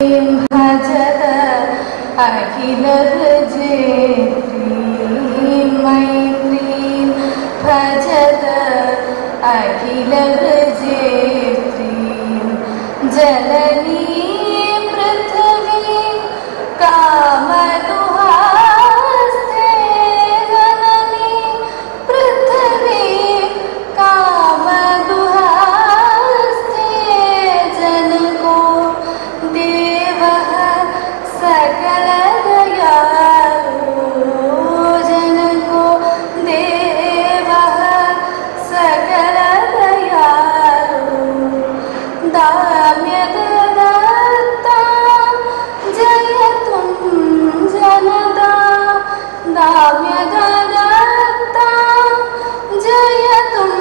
भजत अखिल जेत्री मैत्री भजत अखिल जेत्री जननी पृथ्वी कामदुहास्ते जननी पृथ्वी कामदुहास्ते जन को देवः सकल दयालु जन को देवः सकल दयालु दाम्यदत्ता जयतुं जनदा दाम्यदत्ता जयतुं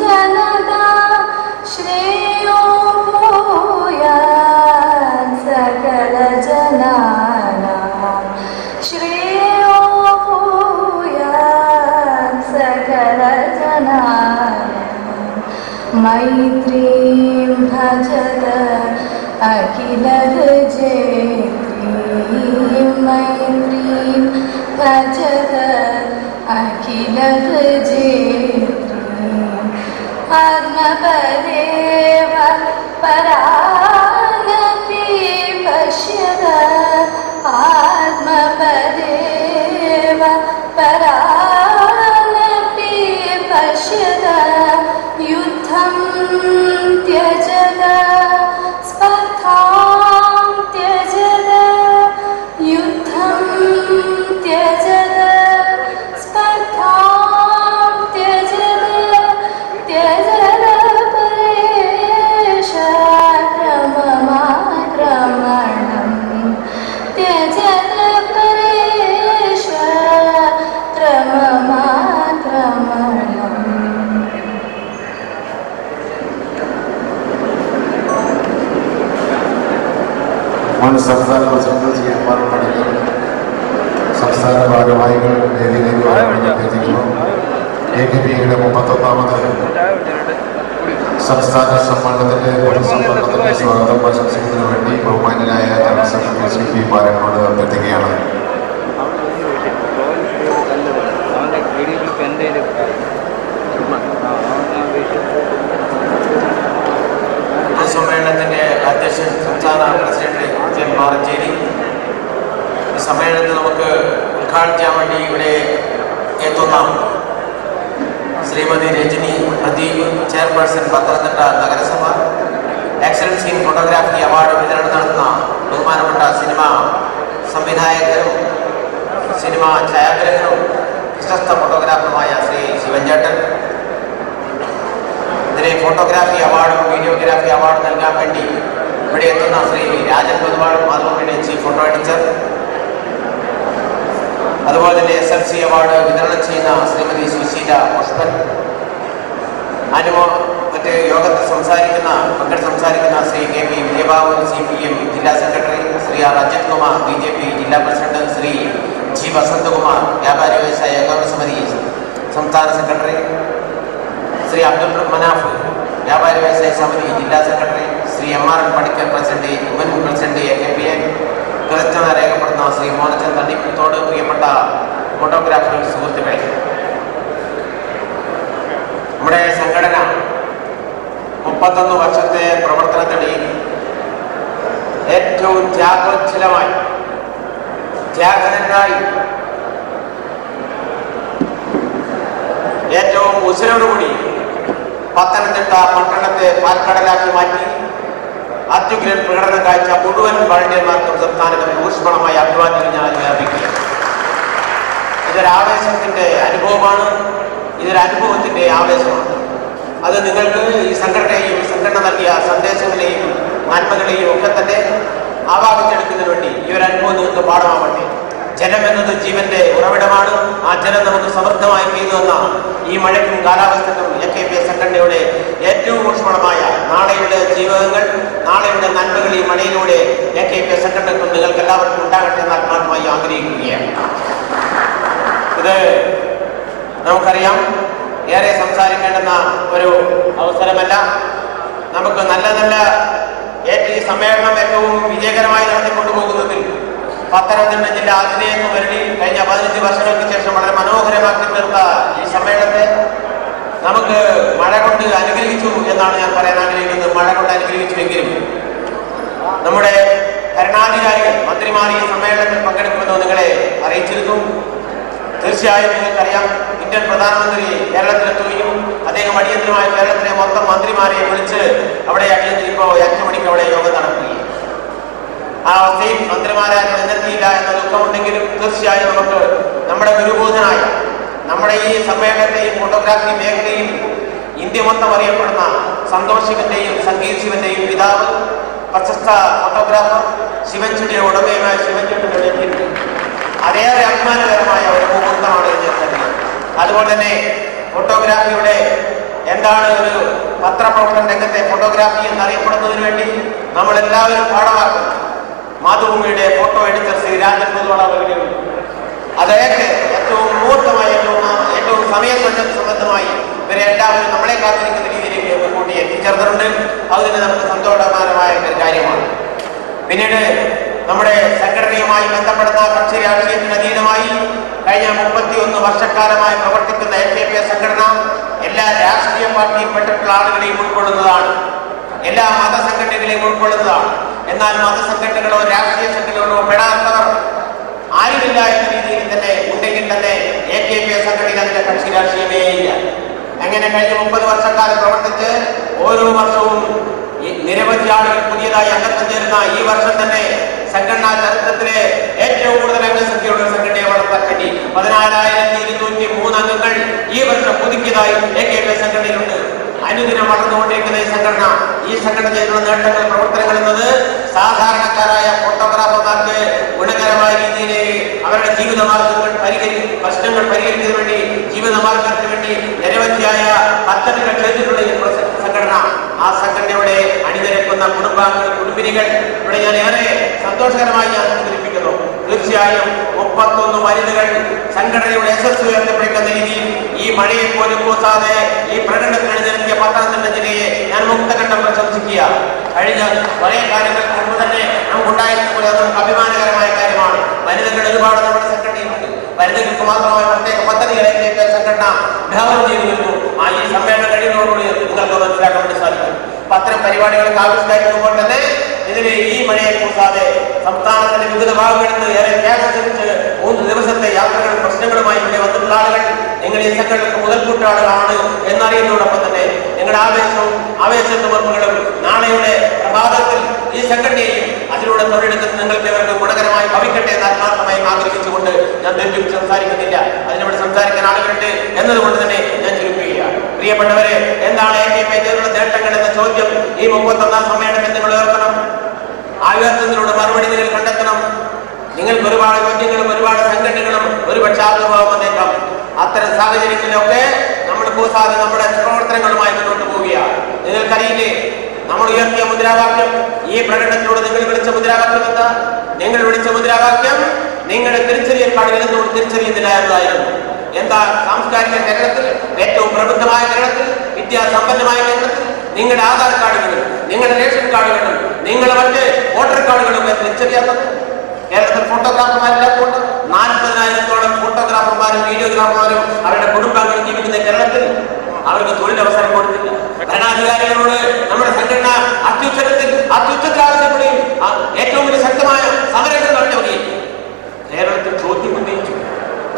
जनदा श्रेयो भूयात् सकल जनानां श्रेयो भूयात् सकल जनानां मैत्रीं भजत अखिल जेत्री मैत्रीं भजत अखिल जेत्री आत्मपदेव परानपि पश्यत आत्मपदेव परानपि पश्यत युद्धं त्यजत स्पर्धां त्यजत युद्धं त्यजत स्पर्धां त्यजत त्यजत परेशाक्रममाक्रमणं त्यजत परेशाक्रममाक्रमणम् സംസ്ഥാന പ്രസിഡന്റ് ശ്രീ എം.ആർ. പണിക്കർ സംസ്ഥാന ഭാരവാഹികൾ വേദിയിലേക്ക് അഭ്യർത്ഥിക്കുന്നു. AKPയുടെ 31ാമത് സംസ്ഥാന സമ്മേളനത്തിന്റെ പൊതുസമ്മേളനത്തിന്റെ സ്വാഗതം ആശംസിക്കുന്നതിന് വേണ്ടി ബഹുമാന്യനായ ജനറൽ സെക്രട്ടറി ശ്രീ പി. ബാലനോട് അഭ്യർത്ഥിക്കുകയാണ്. പൊതുസമ്മേളനത്തിന്റെ അധ്യക്ഷൻ സംസ്ഥാന പ്രസിഡന്റ് മാറഞ്ചേരി ഈ സമ്മേളനത്തിൽ നമുക്ക് ഉദ്ഘാടനം ചെയ്യാൻ വേണ്ടി ഇവിടെ എത്തുന്ന ശ്രീമതി രജനി പ്രദീപ്, ചെയർപേഴ്സൺ പത്തനംതിട്ട നഗരസഭ, എക്സലൻസ് ഇൻ ഫോട്ടോഗ്രാഫി അവാർഡ് വിതരണം നടത്തുന്ന ബഹുമാനപ്പെട്ട സിനിമാ സംവിധായകരും സിനിമാ ഛായാഗ്രഹനും പ്രശസ്ത ഫോട്ടോഗ്രാഫറുമായ ശ്രീ ശിവൻചേട്ടൻ, ഇതിനെ ഫോട്ടോഗ്രാഫി അവാർഡും വീഡിയോഗ്രാഫി അവാർഡും നൽകാൻ വേണ്ടി ഇവിടെ എത്തുന്ന ശ്രീ രാജൻ പൊതുവാൾ, മാതൃഭൂമിയുടെ ചീഫ് ഫോട്ടോ എഡിറ്റർ, അതുപോലെ തന്നെ SLC അവാർഡ് വിതരണം ചെയ്യുന്ന ശ്രീമതി സുശീല പുഷ്പൻ, മറ്റ് യോഗത്തിൽ സംസാരിക്കുന്ന ശ്രീ KP വിജയബാബു, CPM ജില്ലാ secretary, Shri R. Ajith Kumar, BJP ജില്ലാ പ്രസിഡന്റ്, ശ്രീ G. വസന്തകുമാർ, വ്യാപാരി വ്യവസായ ഏകോപന സമിതി സംസ്ഥാന സെക്രട്ടറി, ശ്രീ അബ്ദുൾ മനാഫ്, വ്യാപാരി വ്യവസായ സമിതി ജില്ലാ സെക്രട്ടറി, ശ്രീ M.R. പണിക്കർ, മുൻ പ്രസിഡന്റ് AKPA, കൃതജ്ഞത രേഖപ്പെടുത്തുന്ന ശ്രീ മോനച്ചൻ തണ്ണിക്കുളത്തോട്, പ്രിയപ്പെട്ട ഫോട്ടോഗ്രാഫർ സുഹൃത്തുക്കളെ, നമ്മുടെ സംഘടന 31 വർഷത്തെ പ്രവർത്തനത്തിനിടയിൽ ഏറ്റവും ത്യാഗോജ്ജലമായി ത്യാഗനായി ഏറ്റവും ഉശിരോടുകൂടി പത്തനംതിട്ട പട്ടണത്തെ പാൽക്കടലാക്കി മാറ്റി അത്യുഗ്രൻ പ്രകടനം കാഴ്ച മുഴുവൻ വളണ്ടിയർമാർക്കും സംസ്ഥാനത്ത് ഊഷ്മളമായ അഭിവാദ്യം ഞാൻ വ്യാപിക്കുകയാണ്. ഇതൊരാവേശത്തിന്റെ അനുഭവമാണ്, ഇതൊരനുഭവത്തിന്റെ ആവേശമാണ്. അത് നിങ്ങൾക്ക് ഈ സംഘടനയെയും സംഘടന നൽകിയ സന്ദേശങ്ങളെയും നന്മകളെയും ഒക്കെ തന്നെ ആവാഹിച്ചെടുക്കുന്നതിന് വേണ്ടി ഈ ഒരു അനുഭവം നിങ്ങൾക്ക് പാഠമാവട്ടെ. ജലം എന്നത് ജീവന്റെ ഉറവിടമാണ്. ആ ജലം നമുക്ക് സമൃദ്ധമായി പെയ്തു തന്ന ഈ മഴയ്ക്കും കാലാവസ്ഥയ്ക്കും AKPA സംഘടനയുടെ ഏറ്റവും ഊഷ്മളമായ നാളെയുടെ ജീവിതങ്ങൾ, നാളെയുടെ നന്മകൾ ഈ മഴയിലൂടെ AKPA സംഘടനക്കും നിങ്ങൾക്ക് എല്ലാവർക്കും ഉണ്ടാകട്ടെ എന്ന് ആത്മാർത്ഥമായി ആഗ്രഹിക്കുകയാണ്. ഇത് നമുക്കറിയാം, ഏറെ സംസാരിക്കേണ്ടുന്ന ഒരു അവസരമല്ല. നമുക്ക് നല്ല നല്ല ഈ സമ്മേളനം ഏറ്റവും വിജയകരമായി പത്തനംതിട്ട ജില്ല അതിലേക്ക് വരടി കഴിഞ്ഞ 15 വർഷങ്ങൾക്ക് ശേഷം വളരെ മനോഹരമാക്കി തീർത്ത ഈ സമ്മേളനത്തെ നമുക്ക് മഴ കൊണ്ട് അനുഗ്രഹിച്ചു എന്നാണ് ഞാൻ പറയാൻ ആഗ്രഹിക്കുന്നത്. മഴ കൊണ്ട് അനുഗ്രഹിച്ചുവെങ്കിലും നമ്മുടെ ഭരണാധികാരികൾ മന്ത്രിമാർ ഈ സമ്മേളനത്തിൽ പങ്കെടുക്കുമെന്ന് നിങ്ങളെ അറിയിച്ചിരുന്നു. തീർച്ചയായും നിങ്ങൾക്കറിയാം, ഇന്ത്യൻ പ്രധാനമന്ത്രി കേരളത്തിലെത്തുകയും അദ്ദേഹം അടിയന്തരമായി കേരളത്തിലെ മൊത്തം മന്ത്രിമാരെ വിളിച്ച് അവിടെ ഇപ്പോൾ 5 മണിക്ക് അവിടെ യോഗം നടക്കുകയും ആ അവസ്ഥയിൽ മന്ത്രിമാരായി നിന്നെത്തിയില്ല എന്ന ദുഃഖമുണ്ടെങ്കിലും തീർച്ചയായും നമുക്ക് നമ്മുടെ ഗുരുബോധനായ നമ്മുടെ ഈ സമ്മേളനത്തെയും ഫോട്ടോഗ്രാഫി മേഖലയിൽ ഇന്ത്യ മൊത്തം അറിയപ്പെടുന്ന സന്തോഷ് ശിവന്റെയും സംഗീത് ശിവന്റെയും പിതാവ്, പ്രശസ്ത ഫോട്ടോഗ്രാഫർ ശിവൻചുടിയുടെ ഉടമയുമായ ശിവൻചുട്ടിയുടെ വ്യക്തിത്വം അതേറെ അഭിമാനകരമായ ഒരു മുഹൂർത്തമാണ് എന്ന് കരുതുന്നത്. അതുപോലെ തന്നെ ഫോട്ടോഗ്രാഫിയുടെ എന്താണ് ഒരു പത്രപ്രവർത്തന രംഗത്തെ ഫോട്ടോഗ്രാഫി എന്നറിയപ്പെടുന്നതിന് വേണ്ടി നമ്മളെല്ലാവരും പാഠമാക്കുന്നു. മാതൃഭൂമിയുടെ ഫോട്ടോ എഡിറ്റർ ശ്രീ രാജൻ പൊതുവാള അവരുടെയുണ്ട്. അദ്ദേഹത്തെ ഏറ്റവും മുഹൂർത്തമായി ഏറ്റവും സമയബന്ധമായി ഇവരെ എല്ലാവരും നമ്മളെ കാത്തിരിക്കുന്ന രീതിയിലേക്ക് മുൻകൂട്ടി എത്തിച്ചേർന്നിട്ടുണ്ട്. അതുതന്നെ നമുക്ക് സന്തോഷകരമായ ഒരു കാര്യമാണ്. പിന്നീട് നമ്മുടെ സംഘടനയുമായി ബന്ധപ്പെടുന്ന കക്ഷി രാഷ്ട്രീയത്തിന് അതീതമായി കഴിഞ്ഞ 31 വർഷക്കാലമായി പ്രവർത്തിക്കുന്ന AKP സംഘടന എല്ലാ രാഷ്ട്രീയ പാർട്ടിയിൽപ്പെട്ടിട്ടുള്ള ആളുകളെയും ഉൾക്കൊള്ളുന്നതാണ്, എല്ലാ മതസംഘടനകളെയും ഉൾക്കൊള്ളുന്നതാണ്. എന്നാൽ മതസംഘടനകളോ രാഷ്ട്രീയ സംഘടനകളോ പെടാത്തവർ ആരുമില്ല എന്ന രീതിയിൽ തന്നെ ഉണ്ടെങ്കിൽ തന്നെ AKP സംഘടനയിൽ അതിന്റെ കക്ഷി രാഷ്ട്രീയമേ ഇല്ല. അങ്ങനെ കഴിഞ്ഞ 30 വർഷക്കാലം പ്രവർത്തിച്ച് ഓരോ വർഷവും നിരവധി ആളുകൾ പുതിയതായി അംഗത്വം ചേരുന്ന ഈ വർഷം തന്നെ സംഘടനാ ചരിത്രത്തിലെ ഏറ്റവും കൂടുതൽ അംഗസംഖ്യയുള്ള സംഘടനയെ വളർത്താൻ വേണ്ടി 14,203 അംഗങ്ങൾ ഈ വർഷം പുതുക്കിയതായി AKP സംഘടനയിലുണ്ട്. അനുദിനം വളർന്നുകൊണ്ടിരിക്കുന്ന ഈ സംഘടന ചെയ്തുള്ള നേട്ടങ്ങൾ, പ്രവർത്തനങ്ങൾ എന്നത് സാധാരണക്കാരായ ഫോട്ടോഗ്രാഫർമാർക്ക് ഗുണകരമായ രീതിയിൽ അവരുടെ ജീവിതമാർഗങ്ങൾ പ്രശ്നങ്ങൾ പരിഹരിക്കുന്നതിന് വേണ്ടി ജീവിതമാർഗത്തിന് വേണ്ടി നിരവധിയായ പദ്ധതികൾ ചെയ്തിട്ടുള്ള ഈ സംഘടന, ആ സംഘടനയുടെ അണിനിരക്കുന്ന കുടുംബിനികൾ ഇവിടെ ഞാൻ ഏറെ സന്തോഷകരമായി ഞാൻ സൂചിപ്പിക്കുന്നു. തീർച്ചയായും 31 വനിതകൾ സംഘടനയുടെ യശസ് ഉയർത്തപ്പെടുന്ന രീതിയിൽ ഈ മഴയെ പോലും കൂസാതെ ഈ പ്രകടനത്തിന് അണിനിരത്തിയ പത്തനംതിട്ട ജില്ലയെ ഞാൻ മുക്തകണ്ഠം പ്രശംസിക്കുക. കഴിഞ്ഞ കുറേ കാലങ്ങൾക്ക് മുമ്പ് തന്നെ നമുക്കുണ്ടായിരുന്ന നമുക്ക് അഭിമാനകരമായ കാര്യമാണ്. വനിതകൾ ഒരുപാട് നമ്മുടെ സംഘടനയിലുണ്ട്. വനിതകൾക്ക് മാത്രമായി പ്രത്യേക പദ്ധതികളെ സംഘടന വിഭാവനം ചെയ്തു വരുന്നു. ഈ സമ്മേളനം കഴിയുന്നതോടുകൂടി നിങ്ങൾക്ക് മനസ്സിലാക്കാൻ വേണ്ടി സാധിക്കും. അത്തരം പരിപാടികൾക്ക് ആവിഷ്കരിക്കുമ്പോൾ തന്നെ ഇതിന് ഈ മഴയെ കൂടാതെ സംസ്ഥാനത്തിന്റെ വിവിധ ഭാഗങ്ങളിൽ നിന്ന് ഏറെ ത്യാഗത്തിച്ച് 3 ദിവസത്തെ യാത്രകളും പ്രശ്നങ്ങളുമായി ഇവിടെ വന്നിട്ടുള്ള ആളുകൾ നിങ്ങൾ ഈ സംഘടനക്ക് മുതൽക്കൂട്ടാളുകളാണ് എന്നറിയുന്നതോടൊപ്പം തന്നെ നിങ്ങളുടെ ആവേശത്തുമർപ്പുകളും നാളെയുടെ പ്രഭാതത്തിൽ ഈ സംഘടനയെയും അതിലൂടെ തൊഴിലെടുക്കുന്ന നിങ്ങൾക്ക് ഇവർക്ക് ഗുണകരമായി ഭവിക്കട്ടെ എന്ന് ആത്മാർത്ഥമായി ആഗ്രഹിച്ചുകൊണ്ട് ഞാൻ തെറ്റും സംസാരിക്കുന്നില്ല. അതിനോട് സംസാരിക്കാൻ ആളുകളുണ്ട് എന്നതുകൊണ്ട് തന്നെ ഞാൻ ചുരുക്കുകയാണ്. പ്രിയപ്പെട്ടവരെ, എന്താണ് AKP നേട്ടങ്ങൾ എന്ന ചോദ്യം ഈ 31ാം സമ്മേളനത്തിൽ നിങ്ങൾ ഉയർത്തണം. ആ ഉയർത്തുന്നതിലൂടെ മറുപടി നിങ്ങൾ കണ്ടെത്തണം. നിങ്ങൾക്ക് ഒരുപാട് ചോദ്യങ്ങളും ഒരുപാട് സംഘടനകളും ഒരുപക്ഷെ ആഗ്രഹം വന്നേക്കാം. അത്തരം സാഹചര്യങ്ങളിലൊക്കെ നമ്മൾ കൂസാതെ നമ്മുടെ പ്രവർത്തനങ്ങളുമായി മുന്നോട്ട് പോവുകയാണ്. നിങ്ങൾക്കറിയില്ലേ, നമ്മൾ ഉയർത്തിയ മുദ്രാവാക്യം, ഈ പ്രകടനത്തിലൂടെ നിങ്ങൾ വിളിച്ച മുദ്രാവാക്യം എന്താ? നിങ്ങൾ വിളിച്ച മുദ്രാവാക്യം നിങ്ങളുടെ തിരിച്ചറിയൽ കാർഡുകൾ എന്തുകൊണ്ട് തിരിച്ചറിയുന്നില്ല എന്നതായിരുന്നു. എന്താ? സാംസ്കാരിക കേരളത്തിൽ, ഏറ്റവും പ്രബുദ്ധമായ കേരളത്തിൽ, വിദ്യാസമ്പന്നമായ കേരളത്തിൽ നിങ്ങളുടെ ആധാർ കാർഡുകളും നിങ്ങളുടെ റേഷൻ കാർഡുകളും നിങ്ങളുടെ മറ്റ് വോട്ടർ കാർഡുകളും തിരിച്ചറിയാത്തത്. കേരളത്തിൽ ഫോട്ടോഗ്രാഫർമാരില്ലാത്തതുകൊണ്ട് 40,000-ഓളം ഫോട്ടോഗ്രാഫർമാരും വീഡിയോഗ്രാഫർമാരും അവരുടെ കുടുംബാംഗങ്ങൾ ജീവിക്കുന്ന കേരളത്തിൽ അവർക്ക് തൊഴിലവസരം കൊടുത്തില്ല. ഭരണാധികാരികളോട് നമ്മുടെ സംഘടന അത്യുച്ചത്തിൽ ആവശ്യപ്പെടുകയും ഏറ്റവും വലിയ ശക്തമായ സമരങ്ങൾ നടത്തുകയും കേരളത്തിൽ ചോദ്യം ഉന്നയിച്ചു.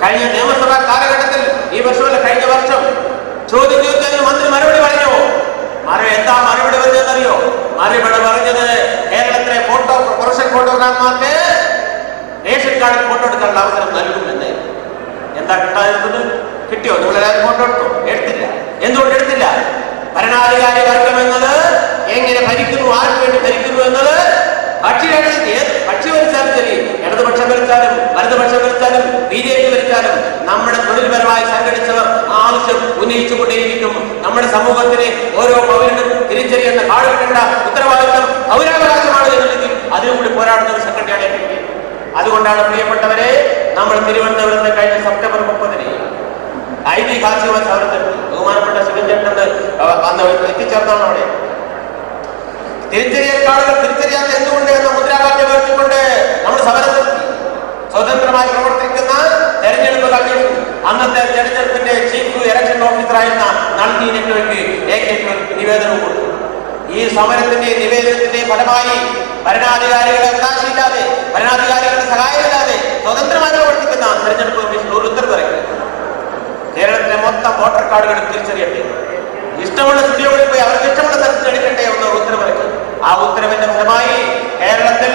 കഴിഞ്ഞ നിയമസഭാ കാലഘട്ടത്തിൽ ഈ വർഷമല്ല, കഴിഞ്ഞ വർഷം ചോദ്യം ചോദിച്ചതിന് മന്ത്രി മറുപടി പറഞ്ഞോ? എന്താ മറുപടി പറഞ്ഞതെന്നറിയോ? മറുപടി പറഞ്ഞത് കേരളത്തിലെ പ്രൊഫഷണൽ ഫോട്ടോഗ്രാഫർമാർക്ക് റേഷൻ കാർഡിൽ ഫോട്ടോ എടുക്കാനുള്ള അവസരം നൽകുമെന്ന്. എന്താ കിട്ടാതിരുന്നത്? കിട്ടിയോ? നിങ്ങളെല്ലാവരും ഫോട്ടോ എടുത്തോ? എടുത്തില്ല. എന്തുകൊണ്ട് എടുത്തില്ല? ഭരണാധികാരി വർഗം എന്നത് എങ്ങനെ ഭരിക്കുന്നു, ആർക്ക് വേണ്ടി ഭരിക്കുന്നു എന്നത് കക്ഷി ഭരിച്ചാലും ശരി, ഇടതുപക്ഷം ഭരിച്ചാലും വലതുപക്ഷം ഭരിച്ചാലും BJP ഭരിച്ചാലും നമ്മുടെ തൊഴിൽപരമായി സംഘടിച്ചവർ ആവശ്യം ഉന്നയിച്ചുകൊണ്ടേയിരിക്കും. നമ്മുടെ സമൂഹത്തിന് ഓരോ പൗരനും തിരിച്ചറിയേണ്ട കാടുകെട്ടേണ്ട ഉത്തരവാദിത്വം പൗരാവകാശമാണ് എന്നുണ്ടെങ്കിൽ അതിനുകൂടി പോരാടുന്ന ഒരു സംഘടനയാണ്. അതുകൊണ്ടാണ് പ്രിയപ്പെട്ടവരെ, നമ്മൾ തിരുവനന്തപുരത്ത് കഴിഞ്ഞ സെപ്റ്റംബർ 30-ന് ഐതിഹാസികമായ സമരത്തിൽ ബഹുമാനപ്പെട്ട ശിവൻചേട്ടൻ അന്ന് എത്തിച്ചേർന്നാണ്. അവിടെ തിരിച്ചറിയൽ കാർഡുകൾ തിരിച്ചറിയാത്ത എന്തുകൊണ്ട് എന്ന മുദ്രാവാക്യം ഉയർത്തിക്കൊണ്ട് നമ്മൾ സമരത്തിൽ സമരത്തിന്റെ നിവേദനത്തിന്റെ ഫലമായി ഭരണാധികാരികളെ അവകാശമില്ലാതെ ഭരണാധികാരികളുടെ സഹായമില്ലാതെ സ്വതന്ത്രമായി പ്രവർത്തിക്കുന്ന തെരഞ്ഞെടുപ്പ് കമ്മീഷൻ ഒരു ഉത്തരവ് ഇറക്കി. കേരളത്തിലെ മൊത്തം വോട്ടർ കാർഡുകൾ തിരിച്ചറിയട്ടെ, ഇഷ്ടമുള്ള സ്റ്റുഡിയോകളിൽ പോയി അവർക്ക് ഇഷ്ടമുള്ള സ്ഥലത്ത് എടുക്കട്ടെ എന്ന ഉത്തരവ് ഇറക്കി. ആ ഉത്തരവിന്റെ ഫലമായി കേരളത്തിൽ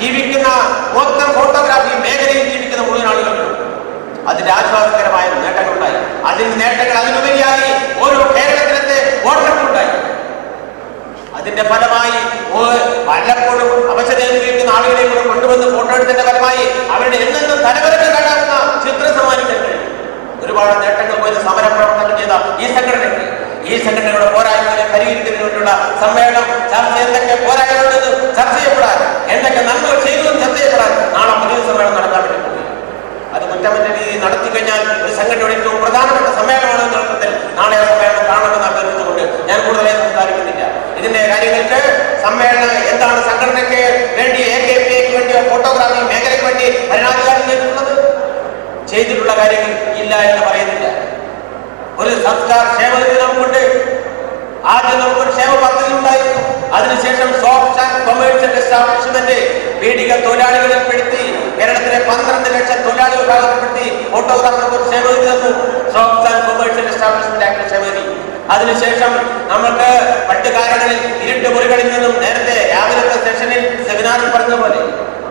ജീവിക്കുന്ന മൊത്തം ഫോട്ടോഗ്രാഫി മേഖലയിൽ ജീവിക്കുന്ന മുഴുവൻ ആളുകൾക്കും അതിന്റെ ആശ്വാസകരമായ നേട്ടങ്ങളുണ്ടായി. അതിന്റെ നേട്ടങ്ങൾ അതിനുപരിയായി ഓരോ കേരളത്തിലത്തെ വോട്ടർക്കുണ്ടായി. അതിന്റെ ഫലമായി പലപ്പോഴും അവശതയിലിരിക്കുന്ന ആളുകളെ കൂടെ കൊണ്ടുവന്ന് ഫോട്ടോ എടുത്തതിന്റെ ഫലമായി അവരുടെ എന്നെന്നും തലവരക്ക് കാണാവുന്ന ചിത്രം സമ്മാനിക്കാൻ കഴിയും. ഒരുപാട് നേട്ടങ്ങൾ പോയി സമരപ്രവർത്തനം ചെയ്ത ഈ സംഘടനകളുടെ പോരായ്മകളെ പരിഹരിക്കുന്നതിന് വേണ്ടിയുള്ള സമ്മേളനം ചർച്ച എന്തൊക്കെ പോരായ്മകളെന്ന് ചർച്ച ചെയ്യപ്പെടാൻ, എന്തൊക്കെ നന്മകൾ ചെയ്തതെന്ന് ചർച്ച ചെയ്യപ്പെടാൻ നാളെ പുതിയ സമ്മേളനം നടത്താൻ വേണ്ടി പോകും. അത് കുറ്റമറ്റ രീതിയിൽ നടത്തി കഴിഞ്ഞാൽ ഒരു സംഘടനയുടെ ഏറ്റവും പ്രധാനപ്പെട്ട സമ്മേളനമാണ് എന്ന അർത്ഥത്തിൽ നാളെ ആ സമ്മേളനം കാണണമെന്ന് അഭ്യർത്ഥിച്ചുകൊണ്ട് ഞാൻ കൂടുതലായി സംസാരിക്കുന്നില്ല. ഇതിന്റെ കാര്യങ്ങൾക്ക് സമ്മേളനം എന്താണ് സംഘടനയ്ക്ക് വേണ്ടി AKPക്ക് വേണ്ടിയോ ഫോട്ടോഗ്രാഫി മേഖലയ്ക്ക് വേണ്ടി ഭരണാധികാരി ചെയ്തിട്ടുള്ള കാര്യങ്ങൾ ഇല്ല എന്ന് പറയുന്നില്ല. ഒരു സർക്കാർ ക്ഷേമനിധി നമുക്കുണ്ട്. ആദ്യം നമുക്കൊരു ക്ഷേമ പദ്ധതി ഉണ്ടായിരുന്നു. അതിനുശേഷം സോഫ്റ്റ് ആൻഡ് കൊമേഴ്സ്യൽ എസ്റ്റാബ്ലിഷ്മെന്റ് പീഡിക തൊഴിലാളികളിൽ പെടുത്തി കേരളത്തിലെ 12 ലക്ഷം തൊഴിലാളി വിഭാഗത്തിൽപ്പെടുത്തി ഫോട്ടോഗ്രാഫർക്ക് ക്ഷേമനിധി തന്നു. Soft and commercial establishment act ക്ഷേമനിധി. അതിനുശേഷം നമുക്ക് പണ്ട് കാലങ്ങളിൽ ഇരുട്ട് മുറികളിൽ നിന്നും നേരത്തെ രാവിലത്തെ സെഷനിൽ സെമിനാറിൽ പറഞ്ഞതുപോലെ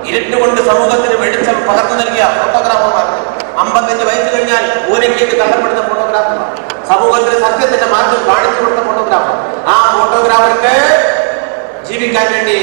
ഇരുട്ടുകൊണ്ട് സമൂഹത്തിന് വെളിച്ചം പകർന്നു നൽകിയ ഫോട്ടോഗ്രാഫർമാർക്ക് 55 വയസ്സ് കഴിഞ്ഞാൽ ഊരക്കേറ്റ് തള്ളപ്പെടുന്ന ഫോട്ടോഗ്രാഫർമാർ, സമൂഹത്തിന് സത്യത്തിന്റെ മാർഗം കാണിച്ചു കൊടുത്ത ഫോട്ടോഗ്രാഫർ. ആ ഫോട്ടോഗ്രാഫർക്ക് ജീവിക്കാൻ വേണ്ടി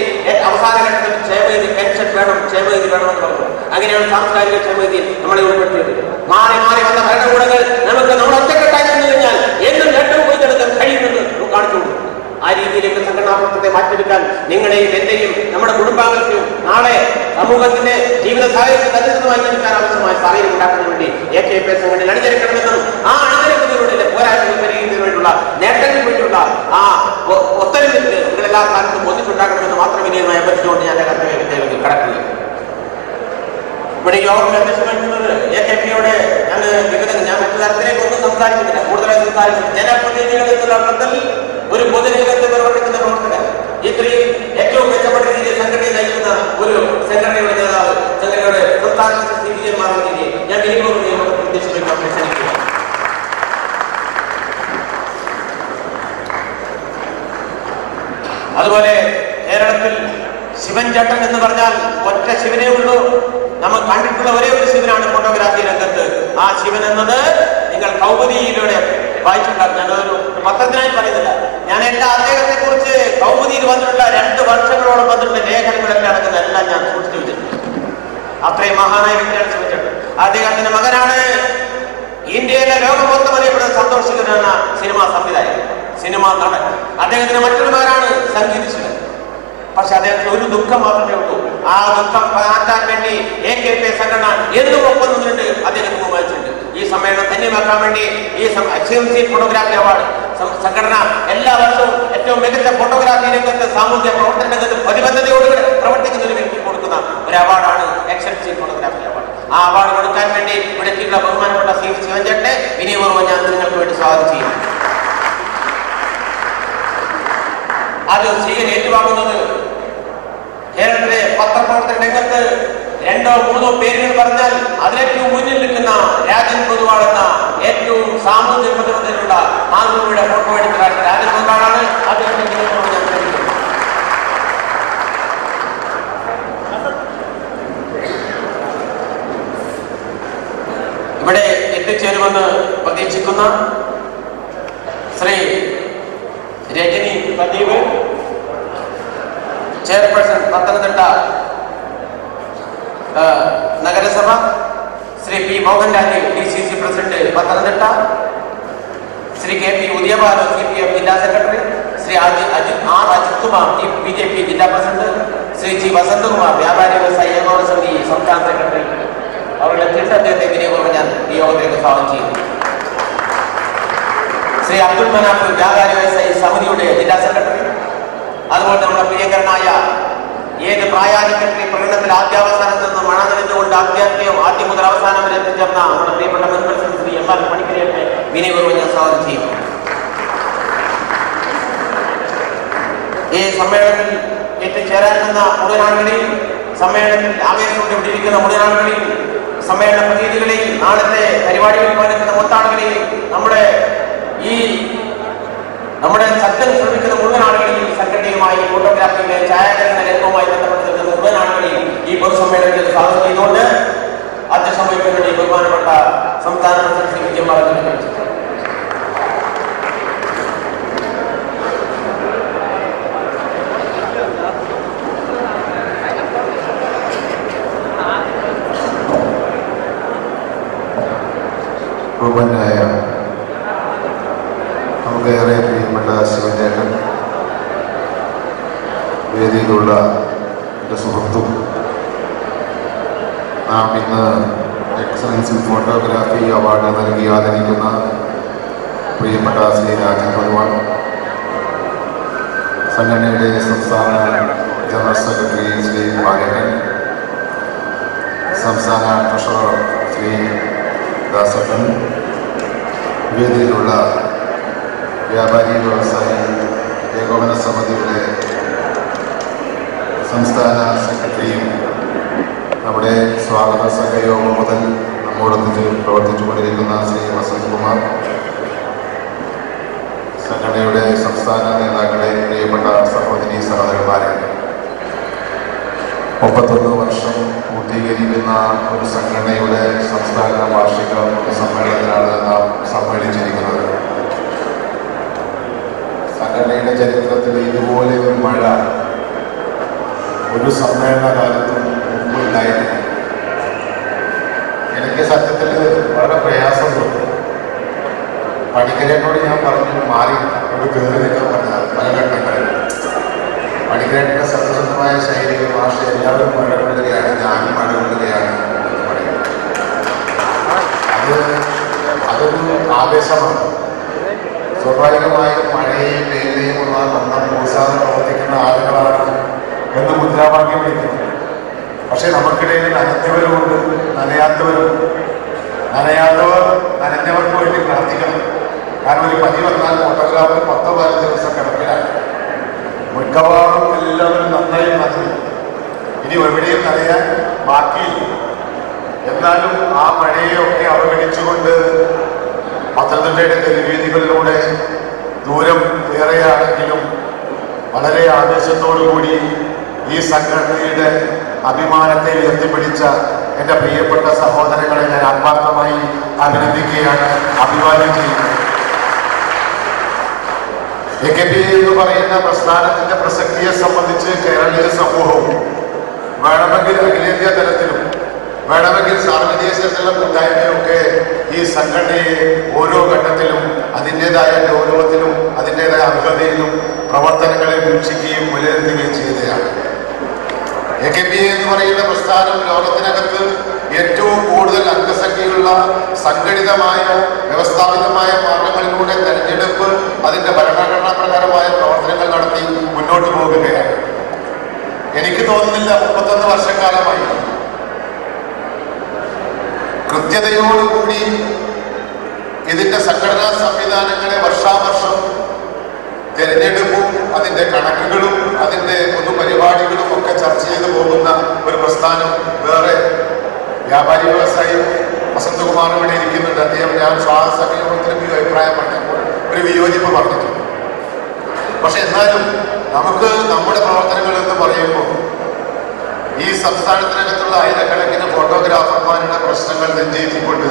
അവസാന ഘട്ടത്തിൽ ക്ഷേമനിധി പെൻഷൻ വേണം, ക്ഷേമനിധി വേണമെന്ന് പറഞ്ഞു. അങ്ങനെയാണ് സാംസ്കാരിക ക്ഷേമനിധി നമ്മളെ ഉൾപ്പെടുത്തിയത്. മാറി മാറി വന്ന ഭരണകൂടങ്ങൾ നമുക്ക് നമ്മൾ ഒറ്റക്കെട്ടായി നിന്ന് കഴിഞ്ഞാൽ എന്നും നേട്ടവും കൊയ്തെടുക്കാൻ കഴിയുമെന്ന് കാണിച്ചു കൊടുക്കും. ആ രീതിയിലേക്ക് സംഘടനാ പ്രവർത്തനത്തെ മാറ്റിയെടുക്കാൻ നിങ്ങളെയും എന്റെയും നമ്മുടെ കുടുംബാംഗങ്ങൾക്കും നാളെ സമൂഹത്തിന്റെ ജീവിത സാഹചര്യത്തിൽ അനുസൃതമായി ജീവിക്കാൻ ആവശ്യമായ സാഹചര്യം ഉണ്ടാക്കുന്നതിന് വേണ്ടി AKP സംഘടനയിൽ അണിനിരക്കണമെന്നും ആ അണിനിരക്കുന്നതിലൂടെ പോരായ്മകൾ പരിഹരിക്കുന്നതിന് വേണ്ടിയുള്ള നേട്ടങ്ങൾക്ക് വേണ്ടിയുള്ള ആ ഒത്തരവിൽ നിങ്ങളെല്ലാ കാലത്തും ഒന്നിച്ചുണ്ടാക്കണമെന്ന് മാത്രം വിനയമായി അഭ്യർത്ഥിച്ചുകൊണ്ട് ഞാൻ കർത്തവ്യത്തിലേക്ക് കടക്കുകയും ഇവിടെ യോഗത്തിൽ അധ്യക്ഷം വഹിക്കുന്നത് AKPയോടെ ഞാൻ മറ്റു തരത്തിലേക്ക് ഒന്നും സംസാരിക്കുന്നില്ല, കൂടുതലായി സംസാരിക്കുന്നു. ജനപ്രതിനിധികൾ എന്നുള്ള അർത്ഥത്തിൽ ഒരു പൊതുരംഗത്ത് പ്രവർത്തിക്കുന്ന പ്രവർത്തകർ ഇത്രയും ഏറ്റവും മെച്ചപ്പെട്ട രീതിയിൽ സംഘടനയെ നയിക്കുന്ന ഒരു സംഘടനയുടെ നേതാവ്, സംഘടനയുടെ സംസ്ഥാന CPM മാറുന്ന ഞാൻ വിനിയോഗം ഉദ്ദേശിക്കാൻ ക്ഷണിക്കുക. അതുപോലെ കേരളത്തിൽ ശിവൻ ചേട്ടൻ എന്ന് പറഞ്ഞാൽ ഒറ്റ ശിവനേ ഉള്ളൂ. നമ്മൾ കണ്ടിട്ടുള്ള ഒരേ ഒരു ശിവനാണ് ഫോട്ടോഗ്രാഫി രംഗത്ത്. ആ ശിവൻ എന്നത് നിങ്ങൾ കൗമുദിയിലൂടെ വായിച്ചിട്ടുണ്ടാകും. ഞാനൊരു പത്രത്തിനായി പറയുന്നില്ല. ഞാൻ എല്ലാ അദ്ദേഹത്തെ കുറിച്ച് കൗമുദിയിൽ വന്നിട്ടുള്ള 2 വർഷങ്ങളോളം വന്നിട്ടുള്ള ലേഖനങ്ങളൊക്കെ അടങ്ങുന്ന എല്ലാം ഞാൻ സൂക്ഷിച്ചു വെച്ചിട്ടുണ്ട്. അത്രയും മഹാനായ വ്യക്തിയാണ് ശിവൻ ചേട്ടൻ. അദ്ദേഹത്തിന്റെ മകനാണ് ഇന്ത്യയിലെ ലോകം മൊത്തം അറിയപ്പെടുന്ന സന്തോഷ് ശിവൻ എന്ന സിനിമാ സംവിധായകൻ, സിനിമാ നടൻ. അദ്ദേഹത്തിന് മറ്റൊരു മകനാണ് സംഗീത് ശിവൻ. പക്ഷെ അദ്ദേഹത്തിന് ഒരു ദുഃഖം മാത്രമേ ഉള്ളൂ. ആ ദുഃഖം മാറ്റാൻ വേണ്ടി AKP സംഘടന എന്നും ഒപ്പം നിന്നിട്ട് അദ്ദേഹത്തിന് മുമ്പിച്ചിട്ടുണ്ട്. ഈ സമ്മേളനം ധന്യമാക്കാൻ വേണ്ടി ഈ HMC ഫോട്ടോഗ്രാഫി അവാർഡ് സംഘടന എല്ലാ വർഷവും ഏറ്റവും മികച്ച ഫോട്ടോഗ്രാഫി രംഗത്ത് സാമൂഹ്യ പ്രവർത്തന രംഗത്ത് പ്രതിബദ്ധതയോടുകൂടി പ്രവർത്തിക്കുന്ന ഒരു വ്യക്തി കൊടുക്കുന്ന ഒരു അവാർഡാണ് HMC ഫോട്ടോഗ്രാഫി അവാർഡ്. ആ അവാർഡ് കൊടുക്കാൻ വേണ്ടി ഇവിടെയുള്ള ബഹുമാനപ്പെട്ട ശിവൻ ചേട്ടനെ വിനയപൂർവ്വം ഞാൻ നിങ്ങൾക്ക് വേണ്ടി സ്വാഗതം ചെയ്യുന്നു. അത് ചെയ്യാൻ ഏറ്റുവാങ്ങുന്നത് കേരളത്തിലെ പത്രപ്രവർത്തന രംഗത്ത് 2-3 പേരുകൾ പറഞ്ഞാൽ അതിലേറ്റവും മുന്നിൽ നിൽക്കുന്ന രാജൻ പൊതുവാൾ എന്ന ഏറ്റവും സാമൂഹ്യ പ്രതിബദ്ധതയുള്ള മാതൃഭൂമിയുടെ ഫോട്ടോ എടുത്ത രാജൻ പൊതുവാളാണ്. അദ്ദേഹത്തിന്റെ ഇവിടെ എത്തിച്ചേരുമെന്ന് പ്രതീക്ഷിക്കുന്ന ശ്രീ രജനി പ്രദീപ്, ചെയർപേഴ്സൺ പത്തനംതിട്ട നഗരസഭ, Shri P. Mohanlal DCC president Pathanamthitta, Shri KP ഉദയബാലു CPM ജില്ലാ സെക്രട്ടറി, ശ്രീ അജിത് കുമാർ BJP ജില്ലാ പ്രസിഡന്റ്, ശ്രീ G. വസന്തകുമാർ വ്യാപാരി വ്യവസായ ഏകോപന സമിതി സംസ്ഥാന സെക്രട്ടറി, അവരുടെ അദ്ദേഹത്തെ വിനിയോഗം ഞാൻ ഈ യോഗത്തിലേക്ക് സ്വാഗതം ചെയ്യുന്നു. ശ്രീ അബ്ദുൽ മനാഫ് വ്യാപാരി വ്യവസായ സമിതിയുടെ ജില്ലാ സെക്രട്ടറി, അതുപോലെ നമ്മുടെ പ്രിയങ്കരനായ ഏത് പ്രായാധിക്യത്തിൽ പ്രകടനത്തിൽ ആദ്യാവസാനം നിന്ന് മണനടിഞ്ഞുകൊണ്ട് ആദ്യം മുതൽ അവസാനം വരെ എത്തിച്ചേർന്ന നമ്മുടെ പ്രിയപ്പെട്ട മുൻ പ്രസിഡന്റ് ശ്രീ MR പണിക്കരയുടെ വിനയപൂർവ്വം ഞാൻ സ്വാഗതം ചെയ്യും. ഈ സമ്മേളനത്തിൽ എത്തിച്ചേരാനെന്ന മുഴുവൻ ആളുകളെയും, സമ്മേളനത്തിൽ ആവേശത്തോടെ ഇവിടെ ഇരിക്കുന്ന മുഴുവൻ ആളുകളെയും, സമ്മേളന പ്രതിനിധികളെയും, നാളത്തെ പരിപാടികളിൽ പങ്കെടുക്കുന്ന മൊത്താളുകളെയും, നമ്മുടെ ശബ്ദം ശ്രമിക്കുന്ന മുഴുവൻ ആളുകളെയും, സംഘടനയുമായി, ഫോട്ടോഗ്രാഫിയുടെ ഛായാഗ്രഹണ രംഗവുമായി ബന്ധപ്പെട്ട് നിൽക്കുന്ന മുഴുവൻ ആളുകളെയും ഈ പൊതുസമ്മേളനത്തിൽ സ്വാഗതം ചെയ്തുകൊണ്ട് അധ്യക്ഷം വഹിക്കുന്ന ബഹുമാനപ്പെട്ട സംസ്ഥാന പ്രസിഡന്റ് ശ്രീ വിജയൻ പറഞ്ഞു. ബഹുമാനായ നമുക്കേറെ പ്രിയപ്പെട്ട ശിവചേട്ടൻ, വേദിയിലുള്ള എൻ്റെ സുഹൃത്തും, നാം ഇന്ന് എക്സലൻസ് ഫോട്ടോഗ്രാഫി അവാർഡ് നൽകി ആദരിക്കുന്ന പ്രിയപ്പെട്ട ശ്രീ രാജൻ ഭഗവാൻ, സംഘടനയുടെ സംസ്ഥാന ജനറൽ സെക്രട്ടറി ശ്രീ ബാലേട്ടൻ, സംസ്ഥാന ട്രഷറർ ശ്രീ ദാസട്ടൻ, വേദിയിലുള്ള വ്യാപാരി വ്യവസായി ഏകോപന സമിതിയുടെ സംസ്ഥാന സെക്രട്ടറിയും നമ്മുടെ സ്വാഗത സഹയോഗം മുതൽ നമ്മോടൊന്നിച്ച് പ്രവർത്തിച്ചുകൊണ്ടിരിക്കുന്ന ശ്രീ വസന്ത് കുമാർ, സംഘടനയുടെ സംസ്ഥാന നേതാക്കളെ, പ്രിയപ്പെട്ട സഹോദരി സഹോദരന്മാരെ, 31 വർഷം പൂർത്തീകരിക്കുന്ന ഒരു സംഘടനയുടെ സംസ്ഥാന വാർഷിക സമ്മേളനത്തിലാണ് നാം സമ്മേളിച്ചിരിക്കുന്നത്. സംഘടനയുടെ ചരിത്രത്തിൽ ഇതുപോലെ ഒരു മഴ ഒരു സമ്മേളന കാലത്തും മുമ്പുണ്ടായിരുന്നു. എനിക്ക് സത്യത്തിൽ വളരെ പ്രയാസം തോന്നി. പണിക്കരേട്ടോട് ഞാൻ പറഞ്ഞു, മാറി ഒരു കയറി നിൽക്കാൻ പറഞ്ഞത് പല ഘട്ടങ്ങളിൽ. പണിക്കരേട്ടൻ്റെ സത്യസന്ധമായ ശൈലിയിൽ ഭാഷ എല്ലാവരും മഴ കൊള്ളുകയാണ്, ഞാനും മഴ കൊള്ളുകയാണ് എന്ന് പറയും. അതൊരു ആവേശമാണ്. സ്വാഭാവികമായും മഴയെയും വെയിലെയും ഉള്ള നന്നായി പൂസാതെ പ്രവർത്തിക്കുന്ന ആളുകളാണ് എന്ന് മുദ്രാവാക്യം വിളിക്കുന്നത്. പക്ഷെ നമുക്കിടയിൽ നനഞ്ഞവരുമുണ്ട്, നനയാത്തവരുമുണ്ട്. നനഞ്ഞവർക്ക് വേണ്ടി പ്രാർത്ഥിക്കണം. കാരണം ഒരു പനി വന്നാൽ ഫോട്ടോഗ്രാഫർ 10-12 ദിവസം കിടപ്പിലാണ്. മിക്കവാറും എല്ലാവരും നന്നായി നനഞ്ഞു. ഇനി എവിടെയും നനയാൻ ബാക്കിയില്ല. എന്നാലും ആ മഴയെയൊക്കെ അവഗണിച്ചുകൊണ്ട് പത്തനംതിട്ടയുടെ തെരുവേദികളിലൂടെ ദൂരം ഏറെയാണെങ്കിലും വളരെ ആവേശത്തോടുകൂടി ഈ സംഘടനയുടെ അഭിമാനത്തെ ഉയർത്തിപ്പിടിച്ച എൻ്റെ പ്രിയപ്പെട്ട സഹോദരങ്ങളെ ഞാൻ ആത്മാർത്ഥമായി അഭിനന്ദിക്കുകയാണ്, അഭിവാദ്യം ചെയ്യുന്നത്. AKP എന്ന് പറയുന്ന പ്രസ്ഥാനത്തിന്റെ പ്രസക്തിയെ സംബന്ധിച്ച് കേരളീയ സമൂഹവും വേണമെങ്കിൽ അഖിലേന്ത്യാ തലത്തിലും വേണമെങ്കിൽ സാർവദേശത്തിലുള്ള കൂട്ടായ്മയൊക്കെ ഈ സംഘടനയെ ഓരോ ഘട്ടത്തിലും അതിൻ്റെതായ ഗൗരവത്തിലും അതിൻ്റെതായ അർഹതയിലും പ്രവർത്തനങ്ങളെ വീക്ഷിക്കുകയും വിലയിരുത്തുകയും ചെയ്തതാണ്. AKP എന്ന് പറയുന്ന പ്രസ്ഥാനം ലോകത്തിനകത്ത് ഏറ്റവും കൂടുതൽ അംഗസംഖ്യയുള്ള സംഘടിതമായ വ്യവസ്ഥാപിതമായ മാർഗങ്ങളിലൂടെ തെരഞ്ഞെടുപ്പ് അതിൻ്റെ ഭരണഘടനാ പ്രകാരമായ പ്രവർത്തനങ്ങൾ നടത്തി മുന്നോട്ട് പോകുകയാണ്. എനിക്ക് തോന്നുന്നില്ല 31 വർഷക്കാലമായി കൃത്യതയോടുകൂടി ഇതിൻ്റെ സംഘടനാ സംവിധാനങ്ങളെ വർഷാവർഷം തെരഞ്ഞെടുപ്പും അതിൻ്റെ കണക്കുകളും അതിൻ്റെ പൊതുപരിപാടികളും ഒക്കെ ചർച്ച ചെയ്തു പോകുന്ന ഒരു പ്രസ്ഥാനം വേറെ. വ്യാപാരി വ്യവസായി വസന്തകുമാർ ഇവിടെ ഇരിക്കുന്നുണ്ട്. അദ്ദേഹം ഞാൻ സ്വാതന്ത്ര്യത്തിന് അഭിപ്രായം പറഞ്ഞപ്പോൾ ഒരു വിയോജിപ്പ് പറഞ്ഞിട്ടുണ്ട്. പക്ഷെ എന്നാലും നമുക്ക് നമ്മുടെ പ്രവർത്തനങ്ങൾ എന്ന് പറയുമ്പോൾ ഈ സംസ്ഥാനത്തിനകത്തുള്ള ആയിരക്കണക്കിന് ഫോട്ടോഗ്രാഫർമാരുടെ പ്രശ്നങ്ങൾ നെഞ്ചേറ്റിക്കൊണ്ട്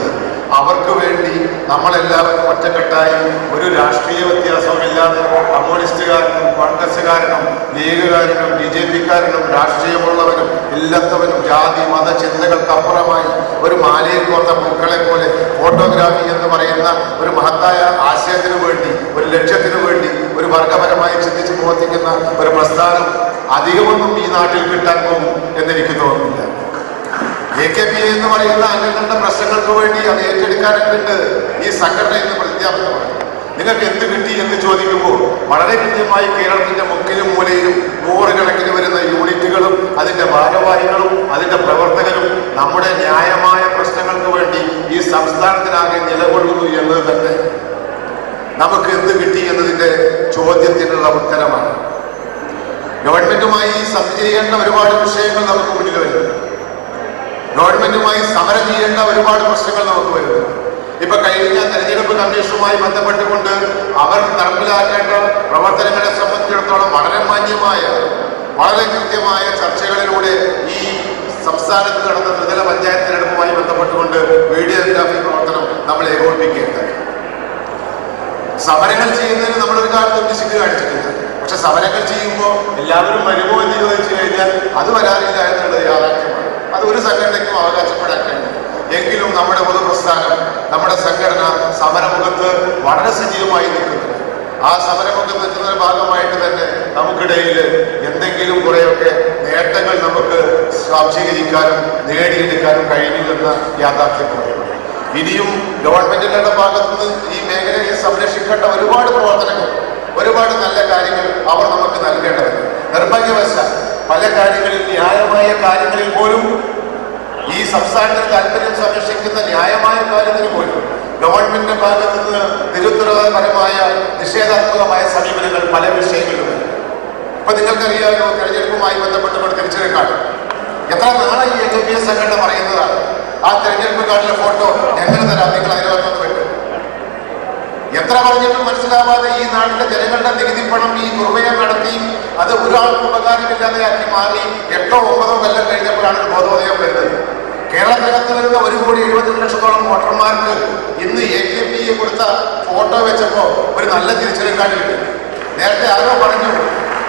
അവർക്ക് വേണ്ടി നമ്മളെല്ലാവരും ഒറ്റക്കെട്ടായി ഒരു രാഷ്ട്രീയ വ്യത്യാസവുമില്ലാതെ കമ്മ്യൂണിസ്റ്റുകാരനും കോൺഗ്രസ്സുകാരനും ലീഗുകാരനും BJP-ക്കാരനും രാഷ്ട്രീയമുള്ളവരും ഇല്ലാത്തവരും ജാതി മത ചിന്തകൾക്കപ്പുറമായി ഒരു മാലയിൽ കോർത്ത പൂക്കളെ പോലെ ഫോട്ടോഗ്രാഫി എന്ന് പറയുന്ന ഒരു മഹത്തായ ആശയത്തിനു വേണ്ടി, ഒരു ലക്ഷ്യത്തിനു വേണ്ടി, ഒരു വർഗപരമായി ചിന്തിച്ച് പ്രവർത്തിക്കുന്ന ഒരു പ്രസ്ഥാനം അധികമൊന്നും ഈ നാട്ടിൽ കിട്ടാൻ പോകും എന്നെനിക്ക് തോന്നുന്നില്ല. AKP എന്ന് പറയുന്ന അംഗങ്ങളുടെ പ്രശ്നങ്ങൾക്ക് വേണ്ടി അത് ഏറ്റെടുക്കാനൊക്കെ ഈ സംഘടന എന്ന് പ്രഖ്യാപിതമാണ്. നിങ്ങൾക്ക് എന്ത് കിട്ടി എന്ന് ചോദിക്കുമ്പോൾ വളരെ കൃത്യമായി കേരളത്തിന്റെ മുക്കിലും മൂലയിലും 100 കണക്കിന് വരുന്ന യൂണിറ്റുകളും അതിന്റെ ഭാരവാഹികളും അതിന്റെ പ്രവർത്തകരും നമ്മുടെ ന്യായമായ പ്രശ്നങ്ങൾക്ക് വേണ്ടി ഈ സംസ്ഥാനത്തിനാകെ നിലകൊള്ളുന്നു എന്നത് തന്നെ നമുക്ക് എന്ത് കിട്ടി എന്നതിന്റെ ചോദ്യത്തിനുള്ള ഉത്തരമാണ്. ഗവൺമെന്റുമായി സന്ധി ചെയ്യേണ്ട ഒരുപാട് വിഷയങ്ങൾ നമുക്ക് മുന്നിൽ വരുന്നു. ഗവൺമെന്റുമായി സമരം ചെയ്യേണ്ട ഒരുപാട് പ്രശ്നങ്ങൾ നമുക്ക് വരുന്നു. ഇപ്പൊ കഴിഞ്ഞ തെരഞ്ഞെടുപ്പ് കമ്മീഷനുമായി ബന്ധപ്പെട്ടുകൊണ്ട് അവർ നടപ്പിലാക്കേണ്ട പ്രവർത്തനങ്ങളെ സംബന്ധിച്ചിടത്തോളം വളരെ മാന്യമായ, വളരെ കൃത്യമായ ചർച്ചകളിലൂടെ ഈ സംസ്ഥാനത്ത് നടന്ന ത്രിതല പഞ്ചായത്ത് തെരഞ്ഞെടുപ്പുമായി ബന്ധപ്പെട്ടുകൊണ്ട് വീഡിയോഗ്രാഫി പ്രവർത്തനം നമ്മൾ ഏകോപിപ്പിക്കേണ്ടത്. സമരങ്ങൾ ചെയ്യുന്നതിന് നമ്മളൊരു കാലത്തും പിശുക്ക് കാണിച്ചിട്ടില്ല. പക്ഷെ സമരങ്ങൾ ചെയ്യുമ്പോൾ എല്ലാവരും വരുമോ എന്ന് ചോദിച്ചു കഴിഞ്ഞാൽ അത് വരാനില്ല എന്നുള്ളത് യാഥാർത്ഥ്യമാണ്. അത് ഒരു സംഘടനയ്ക്കും അവകാശപ്പെടാൻ കഴിയും. എങ്കിലും നമ്മുടെ പൊതുപ്രസ്ഥാനം, നമ്മുടെ സംഘടന സമരമുഖത്ത് വളരെ സജീവമായി നിൽക്കുന്നു. ആ സമരമുഖത്ത് നിൽക്കുന്നതിന്റെ ഭാഗമായിട്ട് തന്നെ നമുക്കിടയിൽ എന്തെങ്കിലും കുറെയൊക്കെ നേട്ടങ്ങൾ നമുക്ക് സ്വാംശീകരിക്കാനും നേടിയെടുക്കാനും കഴിഞ്ഞില്ലെന്ന യാഥാർത്ഥ്യമാണ്. ഇനിയും ഗവൺമെന്റുകളുടെ ഭാഗത്തുനിന്ന് ഈ മേഖലയെ സംരക്ഷിക്കേണ്ട ഒരുപാട് പ്രവർത്തനങ്ങൾ, ഒരുപാട് നല്ല കാര്യങ്ങൾ അവർ നമുക്ക് നൽകേണ്ടതുണ്ട്. നിർഭാഗ്യവശാൽ പല കാര്യങ്ങളിൽ, ന്യായമായ കാര്യങ്ങളിൽ പോലും, ഈ സംസ്ഥാനത്തിന് താല്പര്യം സംരക്ഷിക്കുന്ന ന്യായമായ കാര്യത്തിന് പോലും ഗവൺമെന്റിന്റെ ഭാഗത്തു നിന്ന് നിരുത്തരവാദപരമായ നിഷേധാത്മകമായ സമീപനങ്ങൾ പല വിഷയങ്ങളിലും. ഇപ്പൊ നിങ്ങൾക്കറിയാമല്ലോ, തെരഞ്ഞെടുപ്പുമായി ബന്ധപ്പെട്ടുകൊണ്ട് തിരിച്ചറിയൽ കാർഡ് എത്ര നാളെ ഈ LDF സംഘടന പറയുന്നതാണ്. ആ തെരഞ്ഞെടുപ്പ് കാർഡിലെ ഫോട്ടോ ഞങ്ങൾ തരാം, നിങ്ങൾ അതിനകത്തൊന്ന് വെക്കും. എത്ര പറഞ്ഞിട്ടും മനസ്സിലാവാതെ ഈ നാട്ടിലെ ജനങ്ങളുടെ നികുതി പണം ഈ ദുർവ്യയം നടത്തിയും അത് ഒരാൾക്കും ഉപകാരമില്ലാതെയാക്കി മാറി 8 or 9 കൊല്ലം കഴിഞ്ഞപ്പോഴാണ് ബോധോദയം വരുന്നത്. കേരളത്തിനകത്ത് വരുന്ന 1,70,00,000 വോട്ടർമാർക്ക് ഇന്ന് AKP കൊടുത്ത ഫോട്ടോ വെച്ചപ്പോൾ ഒരു നല്ല തിരിച്ചറിയൽ കാർഡ് കിട്ടി. നേരത്തെ ആരോ പറഞ്ഞു,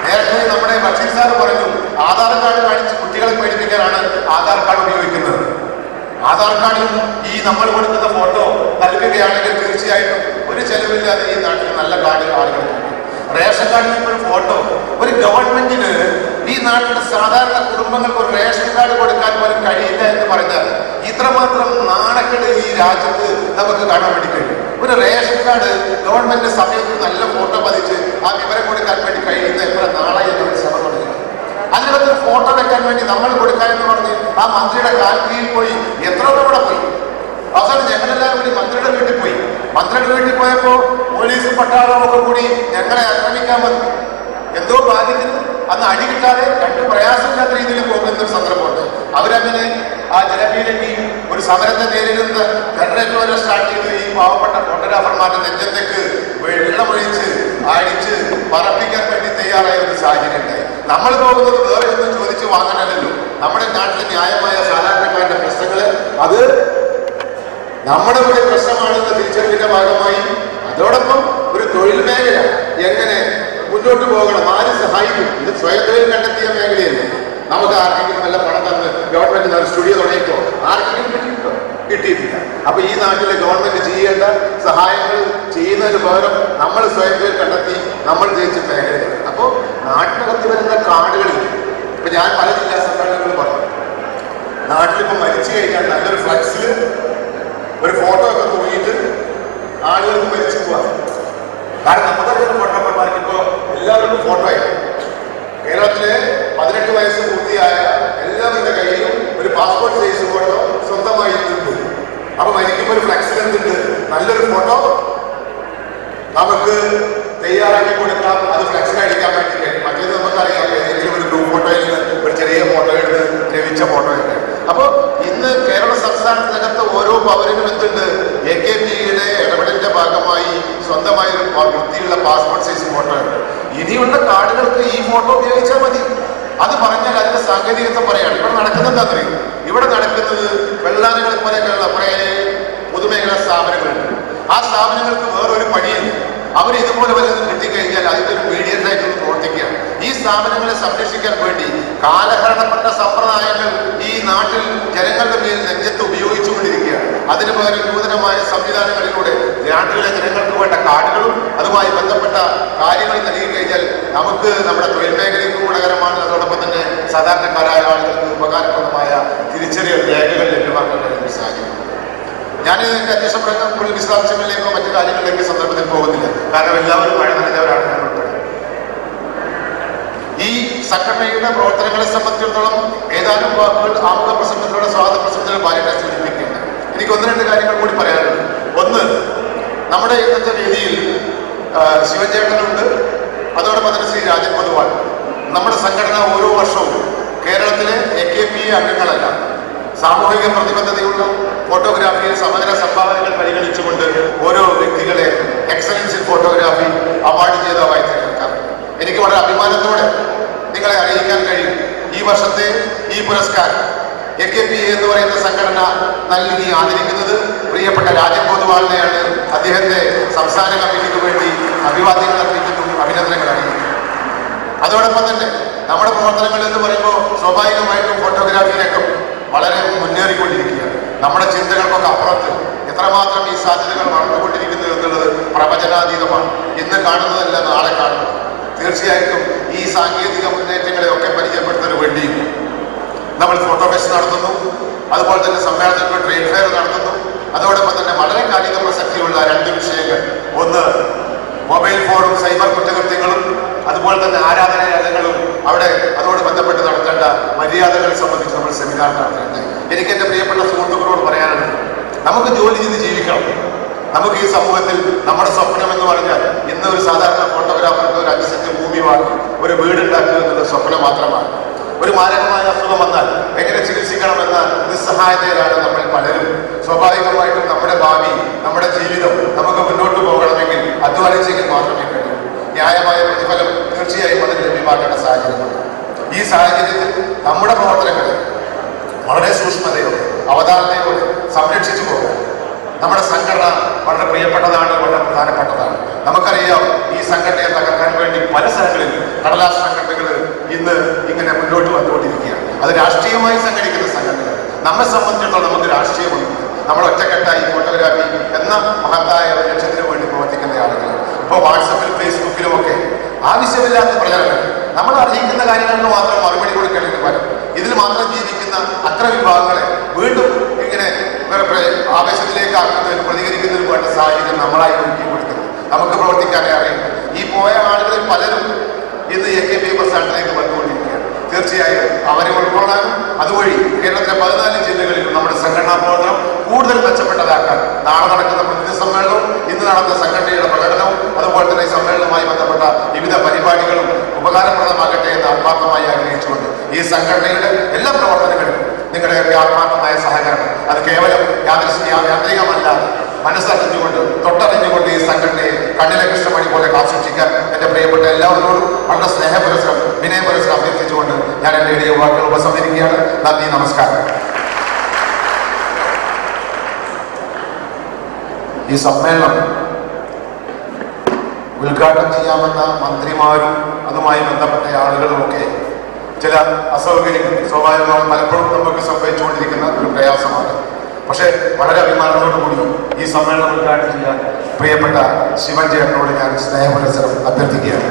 നേരത്തെ നമ്മുടെ ബഷീർ സാറ് പറഞ്ഞു, ആധാർ കാർഡ് കാണിച്ച് കുട്ടികളെ പേടിപ്പിക്കാനാണ് ആധാർ കാർഡ് ഉപയോഗിക്കുന്നത്. ആധാർ കാർഡിൽ ഈ നമ്മൾ കൊടുക്കുന്ന ഫോട്ടോ നൽകുകയാണെങ്കിൽ തീർച്ചയായിട്ടും ഒരു ചെലവില്ലാതെ ഈ നാട്ടിൽ നല്ല കാർഡ് ആളുകൾ കിട്ടും. റേഷൻ കാർഡിൽ ഒരു ഫോട്ടോ, ഒരു ഗവൺമെന്റിന് ഈ നാട്ടിലെ സാധാരണ കുടുംബങ്ങൾക്ക് ഒരു റേഷൻ കാർഡ് കൊടുക്കാൻ പോലും കഴിയില്ല എന്ന് പറഞ്ഞാൽ ഇത്രമാത്രം നാണക്കേട് ഈ രാജ്യത്ത് നമുക്ക് കാണാൻ വേണ്ടി കഴിയും. ഒരു റേഷൻ കാർഡ് ഗവൺമെന്റ് സമയത്ത് നല്ല ഫോട്ടോ പതിച്ച് ആ വിവരം കൊടുക്കാൻ വേണ്ടി കഴിയുന്ന എത്ര നാളായി ശ്രമം തുടങ്ങി. അതിനകത്ത് ഫോട്ടോ വെക്കാൻ വേണ്ടി നമ്മൾ കൊടുക്കാൻ എന്ന് പറഞ്ഞ് ആ മന്ത്രിയുടെ കാൽക്കീഴിൽ പോയി എത്ര തവണ പോയി. അവസാനം ഞങ്ങളെല്ലാവരും കൂടി മന്ത്രിയുടെ വീട്ടിൽ പോയി. മന്ത്രിയുടെ വീട്ടിൽ പോയപ്പോൾ പോലീസും പട്ടാളവും ഒക്കെ കൂടി ഞങ്ങളെ ആക്രമിക്കാൻ വന്നു. എന്തോ ഭാഗ്യത്തിന് അന്ന് അടി കിട്ടാതെ രണ്ടു പ്രയാസമില്ലാത്ത രീതിയിൽ പോകുന്ന സന്ദർഭമുണ്ട്. അവരങ്ങനെ ആ ജനപീഠയ്ക്ക് ഒരു സമരത്തെ നേരിടുന്ന ജനറേറ്റർ വരെ സ്റ്റാർട്ട് ചെയ്ത് ഈ പാവപ്പെട്ട ഫോട്ടോഗ്രാഫർമാരുടെ നെഞ്ചത്തേക്ക് വെള്ളമൊഴിച്ച് അടിച്ച് പറപ്പിക്കാൻ വേണ്ടി തയ്യാറായ ഒരു സാഹചര്യം ഉണ്ടായി. നമ്മൾ പോകുന്നത് വേറെ ഒന്നും ചോദിച്ചു വാങ്ങാനല്ലോ. നമ്മുടെ നാട്ടിലെ ന്യായമായ സാധാരണക്കാരുടെ പ്രശ്നങ്ങള് അത് നമ്മുടെ കൂടെ പ്രശ്നമാണെന്ന് തിരിച്ചറിവിന്റെ ഭാഗമായി അതോടൊപ്പം ഒരു തൊഴിൽ മേഖല എങ്ങനെ മുന്നോട്ട് പോകണം, ആര് സഹായിക്കും, ഇത് സ്വയം തൊഴിൽ കണ്ടെത്തിയ മേഖലയല്ലേ. നമുക്ക് ആർക്കെങ്കിലും വല്ല പണം തന്ന് ഗവൺമെന്റ് സ്റ്റുഡിയോ തുടങ്ങിക്കോ, ആർക്കെങ്കിലും കിട്ടിയിട്ടോ? കിട്ടിയിട്ടില്ല. അപ്പൊ ഈ നാട്ടിലെ ഗവൺമെന്റ് ചെയ്യേണ്ട സഹായങ്ങൾ ചെയ്യുന്നതിന് പകരം നമ്മൾ സ്വയം തൊഴിൽ കണ്ടെത്തി നമ്മൾ ജയിച്ച മേഖലയാണ്. അപ്പോൾ നാട്ടിനകത്ത് വരുന്ന കാർഡുകളിൽ ഇപ്പൊ ഞാൻ പല ജില്ലാ സമ്മേളനങ്ങളും പറഞ്ഞു, നാട്ടിലിപ്പോ മരിച്ചു കഴിഞ്ഞാൽ നല്ലൊരു ഫ്ലക്സിൽ ഒരു ഫോട്ടോ ഒക്കെ തൂങ്ങിയിട്ട് ആളുകൾക്ക് മരിച്ചു പോവാം. കാരണം നമുക്കറിയുന്ന ഫോട്ടോഗ്രാഫർമാർക്ക് ഇപ്പോൾ എല്ലാവർക്കും ഫോട്ടോ ആയി. കേരളത്തിലെ 18 വയസ്സ് പൂർത്തിയായ എല്ലാവരുടെ കയ്യിലും ഒരു പാസ്പോർട്ട് സൈസ് ഫോട്ടോ സ്വന്തമായി ഉണ്ട്. അപ്പൊ മരിക്കുമ്പോൾ ഒരു ഫ്ലക്സിൽ എന്തുണ്ട്, നല്ലൊരു ഫോട്ടോ നമുക്ക് തയ്യാറാക്കി കൊടുക്കാം. അത് ഫ്ലക്സിൽ അടിക്കാൻ വേണ്ടി കഴിയും. മറ്റേത് നമുക്കറിയാം, ഏതെങ്കിലും ഒരു ഗ്രൂപ്പ് ഫോട്ടോയിൽ ഒരു ചെറിയ ഫോട്ടോ എടുത്ത് ലഭിച്ച ഫോട്ടോ ഉണ്ട്. അപ്പോൾ ഇന്ന് കേരള സംസ്ഥാനത്തിനകത്ത് ഓരോ പൗരനും എന്തുണ്ട്, AKPയുടെ ഇടപെടലിന്റെ ഭാഗമായി സ്വന്തമായ ഒരു വൃത്തിയുള്ള പാസ്പോർട്ട് സൈസ് ഫോട്ടോ ഉണ്ട്. ഇനിയുള്ള കാർഡുകൾക്ക് ഈ ഫോട്ടോ ഉപയോഗിച്ചാൽ മതി. അത് പറഞ്ഞാൽ അതിന്റെ സാങ്കേതികത്വം പറയാണ്. ഇവിടെ നടക്കുന്നത് എന്താണെന്നറിയും, ഇവിടെ നടക്കുന്നത് വെള്ളാനകളെ പോലെയൊക്കെയുള്ള കുറേ പൊതുമേഖലാ സ്ഥാപനങ്ങളുണ്ട്. ആ സ്ഥാപനങ്ങൾക്ക് വേറൊരു പണിയുണ്ട്. അവർ ഇതുപോലെ വല്ലതും കിട്ടിക്കഴിഞ്ഞാൽ അതിന്റെ ഒരു മീഡിയറ്റായിട്ട് പ്രവർത്തിക്കുകയാണ്. ഈ സ്ഥാപനങ്ങളെ സംരക്ഷിക്കാൻ വേണ്ടി കാലഹരണപ്പെട്ട സമ്പ്രദായങ്ങൾ ഈ നാട്ടിൽ ജനങ്ങളുടെ മേൽ നെഞ്ചത്ത് ഉപയോഗിച്ചുകൊണ്ടിരിക്കുകയാണ്. അതിന് പകരം നൂതനമായ സംവിധാനങ്ങളിലൂടെ നാട്ടിലെ ജനങ്ങൾക്ക് വേണ്ട കാർഡുകളും അതുമായി ബന്ധപ്പെട്ട കാര്യങ്ങൾ നൽകി കഴിഞ്ഞാൽ നമുക്ക് നമ്മുടെ തൊഴിൽ മേഖലയ്ക്ക് ഗുണകരമാണ്. അതോടൊപ്പം തന്നെ സാധാരണക്കാരായ ആളുകൾക്ക് ഉപകാരപ്രദമായ തിരിച്ചറിയൽ രേഖകൾ ലഭ്യമാക്കാൻ കഴിയുന്ന സാഹചര്യം. ഞാൻ അന്വേഷണ പ്രശ്നം വിശദാംശങ്ങളിലേക്കോ മറ്റു കാര്യങ്ങളിലേക്കോ സന്ദർഭത്തിൽ പോകുന്നില്ല. കാരണം എല്ലാവരും മഴ നനഞ്ഞവരാണ് ഞങ്ങൾ ഉൾപ്പെടെ. ഈ സംഘടനയുടെ പ്രവർത്തനങ്ങളെ സംബന്ധിച്ചിടത്തോളം ഏതാനും വാക്കുകൾ ആമുഖ പ്രസംഗത്തിലൂടെ സ്വാഗത പ്രസംഗത്തിലൂടെ പാലിനെ സൂചിപ്പിക്കുകയാണ്. എനിക്ക് 1-2 കാര്യങ്ങൾ കൂടി പറയാനുണ്ട്. ഒന്ന്, നമ്മുടെ ഇന്നത്തെ വേദിയിൽ ശിവചേട്ടനുണ്ട്, അതോടൊപ്പം തന്നെ ശ്രീ രാജൻ പൊതുവാൾ. നമ്മുടെ സംഘടന ഓരോ വർഷവും കേരളത്തിലെ AKPA അംഗങ്ങളല്ല, സാമൂഹിക പ്രതിബദ്ധതയുള്ള ഫോട്ടോഗ്രാഫിയിൽ സമഗ്ര സംഭാവനകൾ പരിഗണിച്ചുകൊണ്ട് ഓരോ വ്യക്തികളെ എക്സലൻസ് ഇൻ ഫോട്ടോഗ്രാഫി അവാർഡ് ജേതാവായി തിരഞ്ഞെടുക്കാം. എനിക്ക് വളരെ അഭിമാനത്തോടെ നിങ്ങളെ അറിയിക്കാൻ കഴിയും, ഈ വർഷത്തെ ഈ പുരസ്കാരം AKPA എന്ന് പറയുന്ന സംഘടന നൽകി ആദരിക്കുന്നത് പ്രിയപ്പെട്ട രാജൻ പൊതുവാളിനെയാണ്. അദ്ദേഹത്തെ സംസ്ഥാന കമ്മിറ്റിക്ക് വേണ്ടി അഭിവാദ്യങ്ങൾ അർപ്പിക്കുന്നു, അഭിനന്ദനങ്ങൾ അറിയിക്കുന്നു. അതോടൊപ്പം തന്നെ നമ്മുടെ പ്രവർത്തനങ്ങൾ എന്ന് പറയുമ്പോൾ സ്വാഭാവികമായിട്ടും ഫോട്ടോഗ്രാഫി രംഗം വളരെ മുന്നേറിക്കൊണ്ടിരിക്കുകയാണ്. നമ്മുടെ ചിന്തകൾക്കൊക്കെ അപ്പുറത്ത് എത്രമാത്രം ഈ സാധ്യതകൾ വളർന്നുകൊണ്ടിരിക്കുന്നു എന്നുള്ളത് പ്രവചനാതീതമാണ്. ഇന്ന് കാണുന്നതല്ല നാളെ കാണുന്നത്. തീർച്ചയായിട്ടും ഈ സാങ്കേതിക മുന്നേറ്റങ്ങളെ ഒക്കെ പരിചയപ്പെടുത്തുന്നതിന് വേണ്ടി നമ്മൾ ഫോട്ടോ ഫെസ്റ്റ് നടത്തുന്നു, അതുപോലെ തന്നെ സമ്മേളനത്തിൽ ട്രേഡ് ഫെയർ നടത്തുന്നു. അതോടൊപ്പം തന്നെ വളരെ കാലിക പ്രസക്തിയുള്ള 2 വിഷയങ്ങൾ, ഒന്ന് മൊബൈൽ ഫോണും സൈബർ കുറ്റകൃത്യങ്ങളും, അതുപോലെ തന്നെ ആരാധനാലയങ്ങളും അവിടെ അതോട് ബന്ധപ്പെട്ട് നടത്തേണ്ട മര്യാദകളെ സംബന്ധിച്ച് നമ്മൾ സെമിനാർ നടത്തുന്നുണ്ട്. എനിക്ക് എൻ്റെ പ്രിയപ്പെട്ട സുഹൃത്തുക്കളോട് പറയാനുള്ളത്, നമുക്ക് ജോലി ചെയ്ത് ജീവിക്കണം. നമുക്ക് ഈ സമൂഹത്തിൽ നമ്മുടെ സ്വപ്നം എന്ന് പറഞ്ഞാൽ ഇന്ന് ഒരു സാധാരണ ഫോട്ടോഗ്രാഫർക്ക് ഒരു 5 സെന്റ് ഭൂമി വാങ്ങി ഒരു വീടുണ്ടാക്കുക എന്നുള്ള സ്വപ്നം മാത്രമാണ്. ഒരു മാരകമായ അസുഖം വന്നാൽ എങ്ങനെ ചികിത്സിക്കണമെന്ന നിസ്സഹായതയിലാണ് നമ്മൾ പലരും. സ്വാഭാവികമായിട്ടും നമ്മുടെ ഭാവി, നമ്മുടെ ജീവിതം നമുക്ക് മുന്നോട്ട് പോകണമെങ്കിൽ അധ്വാനിച്ചെങ്കിൽ മാത്രമേ കഴിയൂ. ന്യായമായ പ്രതിഫലം തീർച്ചയായും അതിന് ലഭ്യമാക്കേണ്ട സാഹചര്യമാണ്. ഈ സാഹചര്യത്തിൽ നമ്മുടെ പ്രവർത്തനങ്ങളെ വളരെ സൂക്ഷ്മതയോടെ അവധാനതയോടെ സംരക്ഷിച്ചു പോകാൻ നമ്മുടെ സംഘടന വളരെ പ്രിയപ്പെട്ടതാണ്, വളരെ പ്രധാനപ്പെട്ടതാണ്. നമുക്കറിയാം, ഈ സംഘടനയെ തകർക്കാൻ വേണ്ടി പല സ്ഥലങ്ങളിൽ കടലാസ് സംഘടനകൾ ഇന്ന് ഇങ്ങനെ മുന്നോട്ട് വന്നുകൊണ്ടിരിക്കുകയാണ്. അത് രാഷ്ട്രീയമായി സംഘടിക്കുന്ന സംഘടനകൾ. നമ്മെ സംബന്ധിച്ചിടത്തോളം നമുക്ക് രാഷ്ട്രീയമുണ്ട്. നമ്മൾ ഒറ്റക്കെട്ടായി ഫോട്ടോഗ്രാഫി എന്ന മഹത്തായ ഒരു ലക്ഷ്യത്തിന് വേണ്ടി പ്രവർത്തിക്കുന്ന ആളുകളാണ്. ഇപ്പോൾ വാട്സപ്പിലും ഫേസ്ബുക്കിലുമൊക്കെ ആവശ്യമില്ലാത്ത പ്രചരണം, നമ്മൾ അറിയിക്കുന്ന കാര്യങ്ങൾക്ക് മാത്രം മറുപടി കൊടുക്കേണ്ടതിന് പകരം ഇതിൽ മാത്രം ജീവിക്കുന്ന അത്ര വിഭാഗങ്ങളെ വീണ്ടും ഇങ്ങനെ ആവേശത്തിലേക്ക് ആക്കുന്നതിന് പ്രതികരിക്കുന്നതിന് വേണ്ട സാഹചര്യം നമ്മളായി ഒരുക്കി കൊടുക്കുന്നത് നമുക്ക് പ്രവർത്തിക്കാനേ അറിയില്ല. ഈ പോയ ആളുകളിൽ പലരും ഇന്ന് AKPA പ്രസ്ഥാനത്തിലേക്ക് വന്നുകൊണ്ടിരിക്കുകയാണ്. തീർച്ചയായും അവരെ ഉൾക്കൊള്ളാനും അതുവഴി കേരളത്തിലെ 14 ജില്ലകളിലും നമ്മുടെ സംഘടനാ പ്രവർത്തനം കൂടുതൽ മെച്ചപ്പെട്ടതാക്കാൻ നാളെ നടക്കുന്ന പ്രതിനിധി സമ്മേളനവും ഇന്ന് നടന്ന സംഘടനയുടെ പ്രകടനവും അതുപോലെ തന്നെ ഈ സമ്മേളനവുമായി ബന്ധപ്പെട്ട വിവിധ പരിപാടികളും ഉപകാരപ്രദമാകട്ടെ എന്ന് ആത്മാർത്ഥമായി ആഗ്രഹിച്ചുകൊണ്ട് ഈ സംഘടനയുടെ എല്ലാ പ്രവർത്തനങ്ങളും നിങ്ങളുടെയൊക്കെ ആത്മാർത്ഥമായ സഹകരണം അത് കേവലം യാന്ത്രികമല്ലാതെ മനസ്സറിഞ്ഞുകൊണ്ട് തൊട്ടറിഞ്ഞുകൊണ്ട് ഈ സംഘടനയെ കണ്ണിലെ കൃഷ്ണമണി പോലെ കാസൂക്ഷിക്കാൻ എൻ്റെ പ്രിയപ്പെട്ട എല്ലാവരോടും വളരെ സ്നേഹപുരസ്സരം വിനയപുരസ്സരം അഭ്യർത്ഥിച്ചുകൊണ്ട് ഞാൻ എൻ്റെ എളിയ വാക്കുകൾ ഉപസംഹരിക്കുകയാണ്. നന്ദി, നമസ്കാരം. ഈ സമ്മേളനം ഉദ്ഘാടനം ചെയ്യാമെന്ന മന്ത്രിമാരും അതുമായി ബന്ധപ്പെട്ട ആളുകളുമൊക്കെ ചില അസൗകര്യങ്ങൾ സ്വാഭാവികമായി പലപ്പോഴും നമുക്ക് സംഭവിച്ചുകൊണ്ടിരിക്കുന്ന ഒരു പ്രയാസമാണ്. പക്ഷേ വളരെ അഭിമാനത്തോടുകൂടി ഈ സമ്മേളനം ഉദ്ഘാടനം ചെയ്യാൻ പ്രിയപ്പെട്ട ശിവൻ ചേട്ടനോട് ഞാൻ സ്നേഹപുരസ്സരം അഭ്യർത്ഥിക്കുകയാണ്.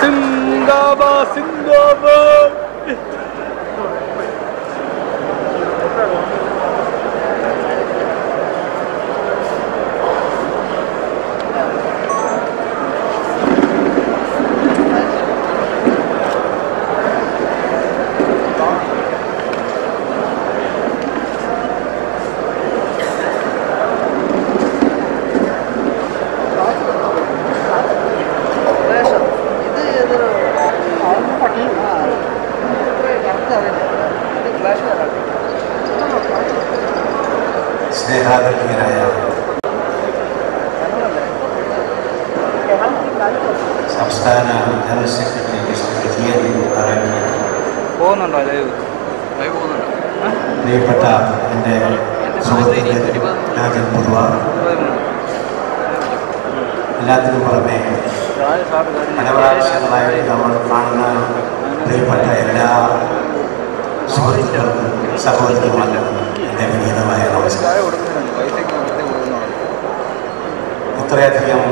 Sindabad, Sindabad. വിദ്യാർത്ഥിനിയരായ സംസ്ഥാന ജനറൽ സെക്രട്ടറി പ്രിയപ്പെട്ട എൻ്റെ സുഹൃത്തുക്കളെ രാജൻ പൊതുവ, എല്ലാത്തിനും പുറമെ പല പ്രാവശ്യങ്ങളായി നമ്മൾ കാണുന്ന പ്രിയപ്പെട്ട എല്ലാ സുഹൃത്തുക്കൾക്കും സഹോദരിമാർക്കും എൻ്റെ വിനീതമായ നമസ്കാരം. ഇത്രയധികം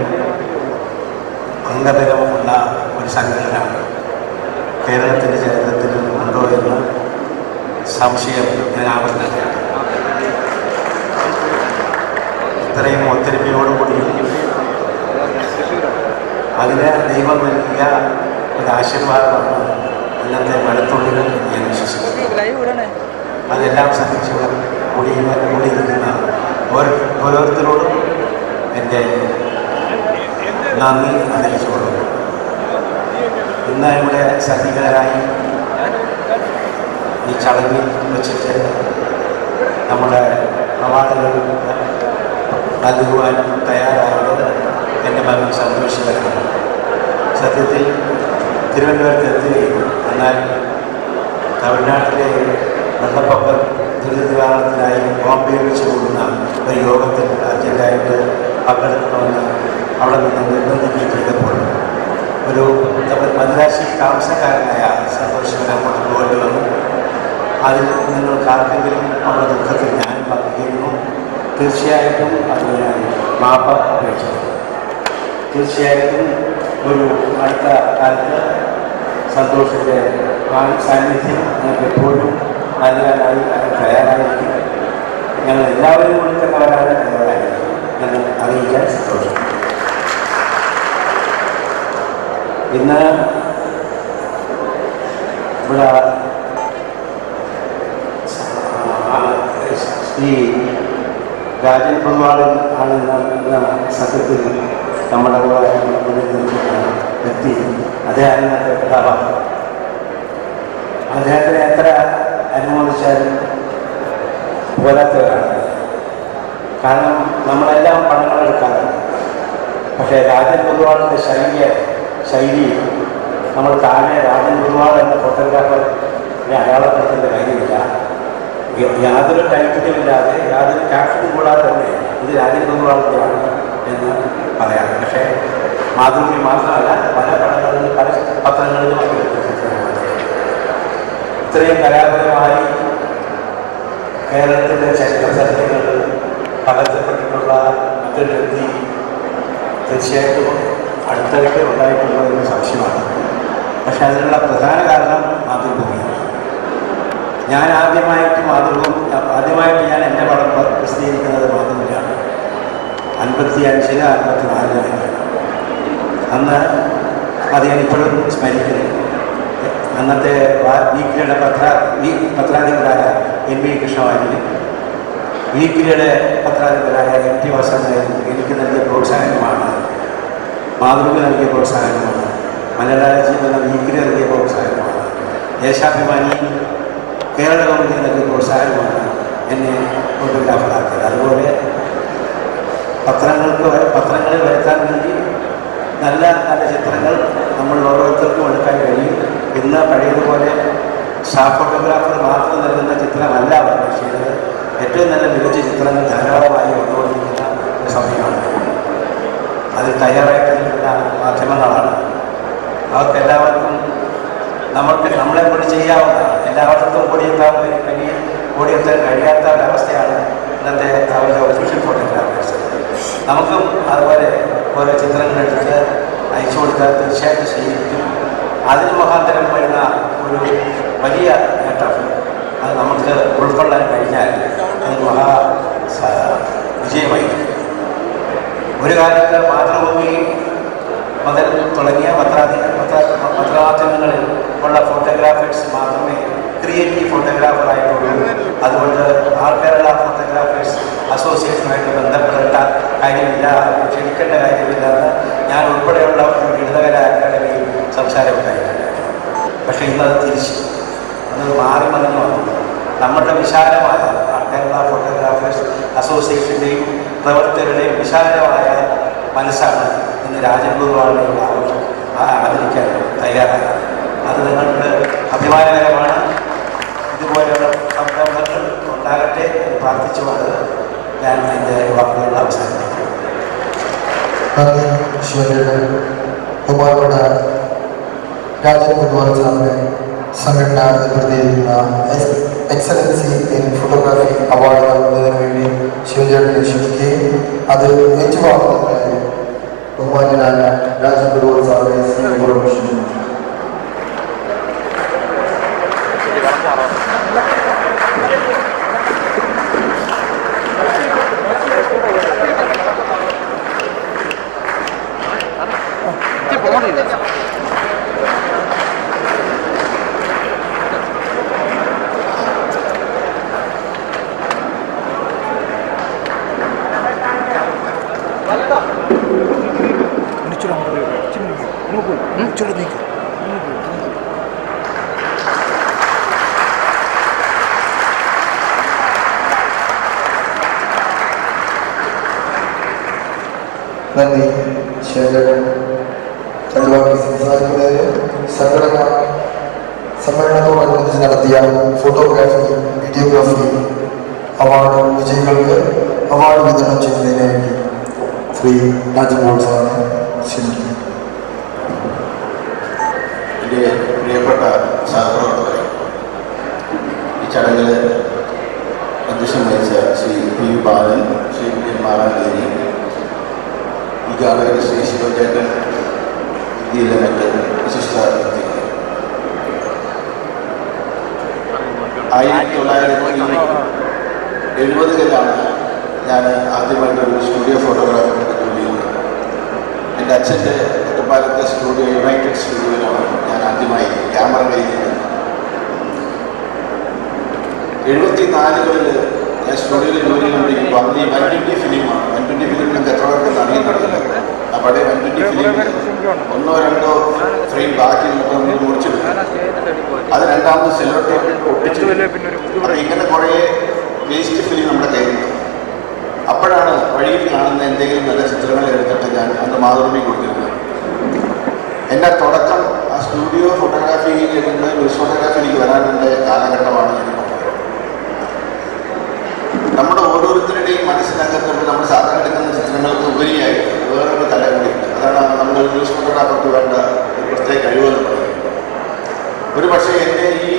അംഗബലമുള്ള ഒരു സംഘടന കേരളത്തിൻ്റെ ചരിത്രത്തിൽ ഉണ്ടോ എന്ന് സംശയം ഞാൻ ആവർത്തിക്കുകയാണ്. ഇത്രയും ഒത്തൊരുമയോടുകൂടി അതിന് ദൈവം നൽകിയ ഒരു ആശീർവാദമാണ് ഇന്നത്തെ വെളുത്തുള്ളികൾ ഞാൻ വിശ്വസിക്കുന്നു. അതെല്ലാം സഹിച്ചു കൂടിയിരിക്കുന്ന ഓരോരുത്തരോടും എൻ്റെ നന്ദി അറിയിച്ചുകൊള്ളുന്നു. ഇന്ന് ഇവിടെ സന്നിഹിതരായി ഈ ചടങ്ങിൽ വെച്ചിട്ട് നമ്മുടെ അവാർഡുകൾ നൽകുവാൻ തയ്യാറായത് എൻ്റെ മകൻ സന്തോഷിതരാണ്. സത്യത്തിൽ തിരുവനന്തപുരത്ത് എത്തുകയും എന്നാൽ തമിഴ്നാട്ടിലെ വെള്ളപ്പൊക്ക ദുരിതനിവാരണത്തിനായി ബോംബെയിൽ വെച്ച് കൂടുന്ന ഒരു യോഗത്തിൽ അർജന്റായിട്ട് പങ്കെടുക്കണമെന്ന് അവിടെ നിന്ന് നിർബന്ധിക്കുകയും ചെയ്തപ്പോൾ ഒരു മദ്രാശി താമസക്കാരനായ സന്തോഷത്തിന് അങ്ങോട്ട് പോകേണ്ടി വന്നു. അതിൽ നിങ്ങൾക്ക് ആർക്കെങ്കിലും നമ്മുടെ ദുഃഖത്തിൽ ഞാൻ പങ്കുചേരുന്നു. തീർച്ചയായിട്ടും അതിന് ഞാൻ മാപ്പ് അപേക്ഷിക്കുന്നു. തീർച്ചയായിട്ടും ഒരു അടുത്ത കാലത്ത് സന്തോഷത്തിൻ്റെ സാന്നിധ്യം ഞങ്ങൾക്ക് എപ്പോഴും നൽകാനായി തയ്യാറായിരിക്കും. ഞങ്ങൾ എല്ലാവരും കൊടുക്കുന്നവരാണ് എന്നവരായിരിക്കും ഞങ്ങൾ അറിയിക്കാൻ സന്തോഷം. ഇന്ന് ഇവിടെ ശ്രീ രാജൻ പൊതുവാളൻ ആണ് എന്ന സത്യത്തിൽ നമ്മുടെ കൂടെ വ്യക്തി. അദ്ദേഹത്തിൻ്റെ കഥാപാത്രം അദ്ദേഹത്തിനെ എത്ര അനുമോദിച്ചാലും പോരാത്തവരാണ്. കാരണം നമ്മളെല്ലാം പടങ്ങളെടുക്കാറുണ്ട്. പക്ഷേ രാജൻ പൊതുവാളിൻ്റെ ശൈലി നമ്മൾ താഴെ രാജൻ പൊതുവാൾ എന്ന ഫോട്ടോഗ്രാഫറിനെ അടയാളപ്പെടുത്തേണ്ട കാര്യമില്ല. യാതൊരു ടൈറ്റിലുമില്ലാതെ യാതൊരു ക്യാപ്ഷനും കൂടാതെ തന്നെ ഇത് രാജൻ പൊതുവാളിൻ്റെയാണ് എന്ന് പറയാം. പക്ഷേ മാതൃഭൂമി മാത്രമല്ല, പല പടങ്ങളിലും പല പത്രങ്ങളിലും ഇത്രയും കലാപരമായി കേരളത്തിൻ്റെ ചരിത്ര സത്യങ്ങളിൽ പകർത്തപ്പെട്ടിട്ടുള്ള മറ്റൊരു വ്യക്തി തീർച്ചയായിട്ടും അടുത്തടുത്ത് ഉണ്ടായിട്ടുള്ളതെന്ന് സംശയമാണ്. പക്ഷെ അതിനുള്ള പ്രധാന കാരണം മാതൃഭൂമിയാണ്. ഞാൻ ആദ്യമായിട്ട് ഞാൻ എൻ്റെ പടം പ്രസിദ്ധീകരിക്കുന്നത് മാതൃഭൂമിയാണ്. 55 54 അന്ന് അത് ഞാനിപ്പോഴും സ്മരിക്കുന്നു. അന്നത്തെ വീക്കിലിയുടെ പത്രാധിപരായ എൻ വി കൃഷ്ണവാര്യനും വീക്കിലിയുടെ പത്രാധിപരായ എം ടി വാസവനായും എനിക്ക് നൽകിയ പ്രോത്സാഹനമാണ്. മാതൃഭൂമി നൽകിയ പ്രോത്സാഹനമാണ്. മലയാളജീവൻ എന്ന വീക്കിലി നൽകിയ പ്രോത്സാഹനമാണ്. ദേശാഭിമാനി കേരള കൗമുദി നൽകിയ പ്രോത്സാഹനമാണ് എന്നെ ഫോട്ടോഗ്രാഫറാക്കിയത്. അതുപോലെ പത്രങ്ങളിൽ വരുത്താൻ വേണ്ടി നല്ല നല്ല ചിത്രങ്ങൾ നമ്മൾ ഓരോരുത്തർക്കും എടുക്കാൻ കഴിയും. ഇന്ന് പഴയതുപോലെ സ്റ്റാഫ് ഫോട്ടോഗ്രാഫർ മാത്രം നൽകുന്ന ചിത്രമല്ല അവർ ചെയ്യുന്നത്. ഏറ്റവും നല്ല മികച്ച ചിത്രങ്ങൾ ധാരാളമായി വന്നുകൊണ്ടിരിക്കുന്ന ഒരു സമയമാണ്. അതിൽ തയ്യാറായിട്ടിരിക്കുന്ന മാധ്യമങ്ങളാണ്. അവർക്കെല്ലാവർക്കും നമ്മളെ കൊണ്ട് ചെയ്യാവുന്ന എല്ലാവർക്കും ഓടിയെത്താൻ കഴിയാത്ത ഒരവസ്ഥയാണ് ഇന്നത്തെ അവരുടെ ഒഫീഷ്യൽ ഫോട്ടോഗ്രാഫേഴ്സ്. നമുക്കും അതുപോലെ ഓരോ ചിത്രങ്ങളെടുത്ത് അയച്ചു കൊടുത്താൽ തീർച്ചയായിട്ടും സ്വീകരിക്കും. അതിന് മുഖാന്തരം വരുന്ന ഒരു വലിയ നേട്ടം അത് നമുക്ക് ഉൾക്കൊള്ളാൻ കഴിഞ്ഞാൽ അത് വിജയമായി. ഒരു കാലത്ത് മാതൃഭൂമി മുതൽ തുടങ്ങിയ പത്രമാധ്യമങ്ങളിൽ ഉള്ള ഫോട്ടോഗ്രാഫേഴ്സ് മാത്രമേ ക്രിയേറ്റീവ് ഫോട്ടോഗ്രാഫറായിട്ടുള്ളൂ. അതുകൊണ്ട് ആൾ കേരള ഫോട്ടോഗ്രാഫേഴ്സ് അസോസിയേഷനുമായിട്ട് ബന്ധപ്പെട്ട കാര്യമില്ല, ക്ഷണിക്കേണ്ട കാര്യമില്ലെന്ന് ഞാൻ ഉൾപ്പെടെയുള്ള ഒരു ലളിതകല അക്കാദമിയിൽ സംസാരമുണ്ടായിട്ടുണ്ട്. പക്ഷേ ഇന്നത് തിരിച്ച് അത് മാറി മറിഞ്ഞു വന്നു. നമ്മുടെ വിശാലമായ ആൾ കേരള ഫോട്ടോഗ്രാഫേഴ്സ് അസോസിയേഷൻ്റെയും പ്രവർത്തകരുടെയും വിശാലമായ മനസ്സാണ് ഇന്ന് രാജഗുരുവാണ് ആദരിക്കാൻ തയ്യാറായത്. അത് നിങ്ങൾക്ക് അഭിമാനകരമാണ്. ഇതുപോലെയുള്ള സംരംഭങ്ങൾ ഉണ്ടാകട്ടെ എന്ന് പ്രാർത്ഥിച്ചുകൊണ്ട് ഞാൻ എൻ്റെ വാക്കുകൾ അവസാനിപ്പിക്കും. നന്ദി ശിവന്റെ ബഹുമാനപ്പെട്ട രാജൻ ഗുരുവായൂർ സാറിനെ സംഘടന ഏർപ്പെടുത്തിയിരിക്കുന്ന എക്സലൻസി ഇൻ ഫോട്ടോഗ്രാഫി അവാർഡ് നൽകുന്നതിന് വേണ്ടി ശിവചേട്ടനെ ക്ഷണിക്കുകയും അത് ഏറ്റുവാങ്ങുന്നതിനായി ബഹുമാനായ രാജൻ ഗുരുവായൂർ സാറിനെ സ്നേഹപൂർവ്വം ക്ഷണിക്കുന്നു. നന്ദി ശേഖരൻ. അതുപോലെ സംസാരിക്കുന്നതിന് സംഘടന സമ്മേളനത്തോടനുബന്ധിച്ച് നടത്തിയ ഫോട്ടോഗ്രാഫി വീഡിയോഗ്രാഫി അവാർഡ് വിജയികൾക്ക് അവാർഡ് വിതരണം ചെയ്യുന്നതിന് വേണ്ടി ശ്രീ രാജഗോപാൽ സാറിനെ ക്ഷണിക്കുന്നു. എൻ്റെ പ്രിയപ്പെട്ട സഹപ്രവർത്തകരെ, ഈ ചടങ്ങിൽ അധ്യക്ഷം വഹിച്ച ശ്രീ പി ബാലൻ, ശ്രീ മാറാങ്കേരി, ഉദ്ഘാടകർ ശ്രീ ശിവചേട്ടൻ, ഇന്ത്യയിലെ മറ്റ് വിശിഷ്ട വ്യക്തികൾ, 1970-കളിലാണ് ഞാൻ ആദ്യമായിട്ടൊരു സ്റ്റുഡിയോ ഫോട്ടോഗ്രാഫിയുടെ ജോലി ചെയ്യുന്നത്. എൻ്റെ അച്ഛൻ്റെ ഒറ്റപ്പാലത്തെ സ്റ്റുഡിയോ യുണൈറ്റഡ് സ്റ്റുഡിയോയിലാണ് ഞാൻ ആദ്യമായി ക്യാമറ കയ്യിൽ. 74-കളിൽ ഞാൻ സ്റ്റുഡിയോയിൽ ജോലി ചെയ്തുകൊണ്ടിരിക്കുമ്പോൾ അന്ന് ഈ 120 ഫിലിമാണ്. 120 ഫിലിം നിങ്ങൾക്ക് എത്ര പേർക്ക് അറിയുന്നുണ്ടല്ലോ. ആ പഴയ 120 ഫിലിമിൽ 1-2 ഫ്രെയിം ബാക്കി നമ്മൾ മുറിച്ചെടുക്കും. അത് രണ്ടാമത് സെല്ലോ ടേപ്പ് ഒട്ടിച്ചു. അപ്പോൾ ഇങ്ങനെ കുറേ വേസ്റ്റ് ഫിലിം നമ്മുടെ കയ്യിലുണ്ട്. അപ്പോഴാണ് വഴിയിൽ കാണുന്ന എന്തെങ്കിലും നല്ല ചിത്രങ്ങൾ എടുത്തിട്ട് ഞാൻ അന്ന് മാതൃഭൂമി കൊടുത്തിരുന്നത്. എൻ്റെ തുടക്കം ആ സ്റ്റുഡിയോ ഫോട്ടോഗ്രാഫിയിൽ നിന്ന് ന്യൂസ് ഫോട്ടോഗ്രാഫിയിലേക്ക് വരാനുള്ള കാലഘട്ടമാണ് എനിക്ക് പറഞ്ഞത്. നമ്മുടെ ഓരോരുത്തരുടെയും മനസ്സിനകത്ത് നമ്മൾ സാധാരണ എടുക്കുന്ന ചിത്രങ്ങൾക്ക് ഉപരിയായിട്ട് വേറൊരു കല കൂടിയുണ്ട്. അതാണ് നമ്മളൊരു ന്യൂസ് ഫോട്ടോഗ്രാഫർക്ക് വേണ്ട ഒരു പ്രത്യേക കഴിവെന്ന് പറയുന്നത്. ഒരു പക്ഷേ എന്നെ ഈ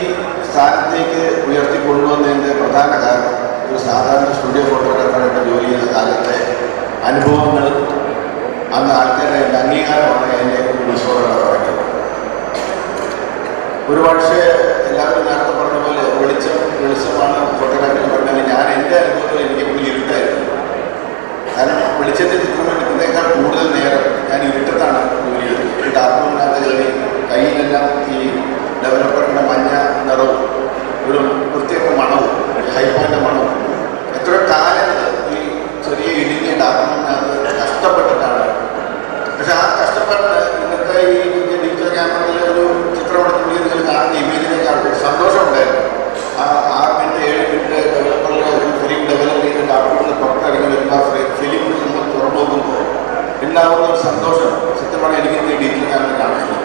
സ്ഥാനത്തേക്ക് ഉയർത്തിക്കൊണ്ടുവന്നതിൻ്റെ പ്രധാന കാരണം ഒരു സാധാരണ സ്റ്റുഡിയോ ഫോട്ടോഗ്രാഫറായിട്ട് ജോലി ചെയ്ത കാലത്തെ അനുഭവങ്ങളും അന്ന് ആൾക്കാരുടെ അംഗീകാരമാണ് എന്നെ ന്യൂസ് ഫോട്ടോഗ്രാഫറാക്കി. ഒരു പക്ഷേ എല്ലാവരും നേരത്തെ പറഞ്ഞ പോലെ വെളിച്ചമാണ് ഫോട്ടോഗ്രാഫി പറഞ്ഞാൽ ഞാൻ എൻ്റെ അനുഭവത്തിൽ എനിക്ക് പുള്ളി ഇരുട്ടായിരുന്നു. കാരണം വെളിച്ചത്തെ ചിത്രം എടുക്കുന്നതിനേക്കാൾ കൂടുതൽ നേരം ഞാൻ ഇരുട്ടത്താണ് ജോലി ചെയ്തത്. ഈ ഡാർക്ക്മൂണിനകത്ത് കയറി കയ്യിലെല്ലാം ഈ ഡെവലപ്പറിൻ്റെ മഞ്ഞ നിറവും ഒരു പ്രത്യേക മണവും ഹൈപ്പോയിൻ്റെ മണവും എത്ര കാലത്ത് ഈ ചെറിയ ഇടുങ്ങിയ ഡാർക്ക്മൂണിനകത്ത് കഷ്ടപ്പെട്ടിട്ടാണ്. പക്ഷെ ആ കഷ്ടപ്പെട്ട് ഇന്നത്തെ ഈ ഡിജിറ്റൽ ക്യാമറയിൽ ഒരു ചിത്രം എടുക്കുമ്പോൾ നിങ്ങൾ കാണുന്ന ഇമേജിനേക്കാൾ സന്തോഷമുണ്ടായിരുന്നു. ആ 6 മിനിറ്റ് 7 മിനിറ്റ് ഡെവലപ്പറിൽ ഒരു ഫിലിം ഡെവലപ്പ് ചെയ്തിട്ട് അവിടെ പുറത്തിറങ്ങി വരുന്ന ഫിലിം നമ്മൾ തുറന്നു നോക്കുമ്പോൾ ഉണ്ടാകുന്ന ഒരു സന്തോഷം സത്യമാണ് എനിക്ക് ഈ ഡിജിറ്റൽ ക്യാമറ കാണുന്നത്.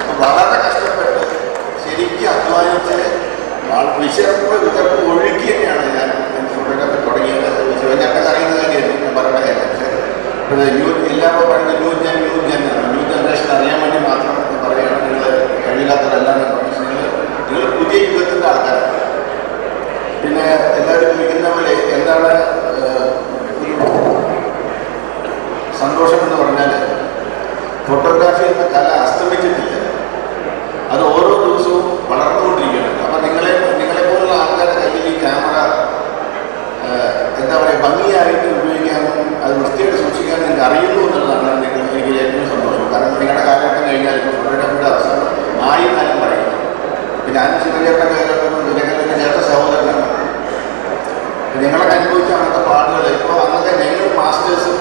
അപ്പോൾ വളരെ കഷ്ടപ്പെട്ട് ശരിക്കും അധ്വാനിച്ച് വിശർപ്പ് ഒഴുക്കി തന്നെയാണ് ഞാൻ ഫോട്ടോഗ്രാഫി തുടങ്ങിയത്. ശിവചേട്ടൻ അറിയുന്ന കാര്യമായിരുന്നു ഞാൻ പറയേണ്ട കാര്യം. പക്ഷേ എല്ലാവരും പറയുന്നത് ന്യൂ ജനറേഷൻ അറിയാൻ വേണ്ടി മാത്രം പറയുകയാണ്. നിങ്ങൾ കഴിയില്ലാത്തവരെല്ലാം നിങ്ങൾ പുതിയ യുഗത്തിൻ്റെ ആൾക്കാരാണ്. പിന്നെ എല്ലാവരും ചോദിക്കുന്ന പോലെ എന്താണ് സന്തോഷം എന്ന് പറഞ്ഞാൽ ഫോട്ടോഗ്രാഫി എന്ന കല അസ്തമിച്ചിട്ടില്ല. അത് ഓരോ ദിവസവും വളർന്നുകൊണ്ടിരിക്കുകയാണ്. അപ്പം നിങ്ങളെപ്പോലുള്ള ആൾക്കാരുടെ കയ്യിൽ ഈ ക്യാമറ എന്താ പറയുക ഭംഗിയായിട്ട് ഉപയോഗിക്കാനും അത് വൃത്തിയായിട്ട് സൂക്ഷിക്കാനും നിങ്ങൾക്ക് അറിയുന്നു എന്നുള്ളതാണ് എനിക്ക് ഏറ്റവും സന്തോഷം. കാരണം നിങ്ങളുടെ കാലഘട്ടം കഴിഞ്ഞാൽ ഇപ്പോൾ ഫോട്ടോഗ്രാഫിയുടെ അവസാനം ആയി കാലം പറയുന്നത്. പിന്നെ ഞാൻ ശിവചേട്ടൻ്റെ കാലഘട്ടം ഇതിനൊക്കെ ചേർത്ത സഹോദരനാണ്. നിങ്ങളൊക്കെ അനുഭവിച്ച അന്നത്തെ പാടുകൾ ഇപ്പോൾ അന്നൊക്കെ ഞങ്ങൾ മാസ്റ്റേഴ്സും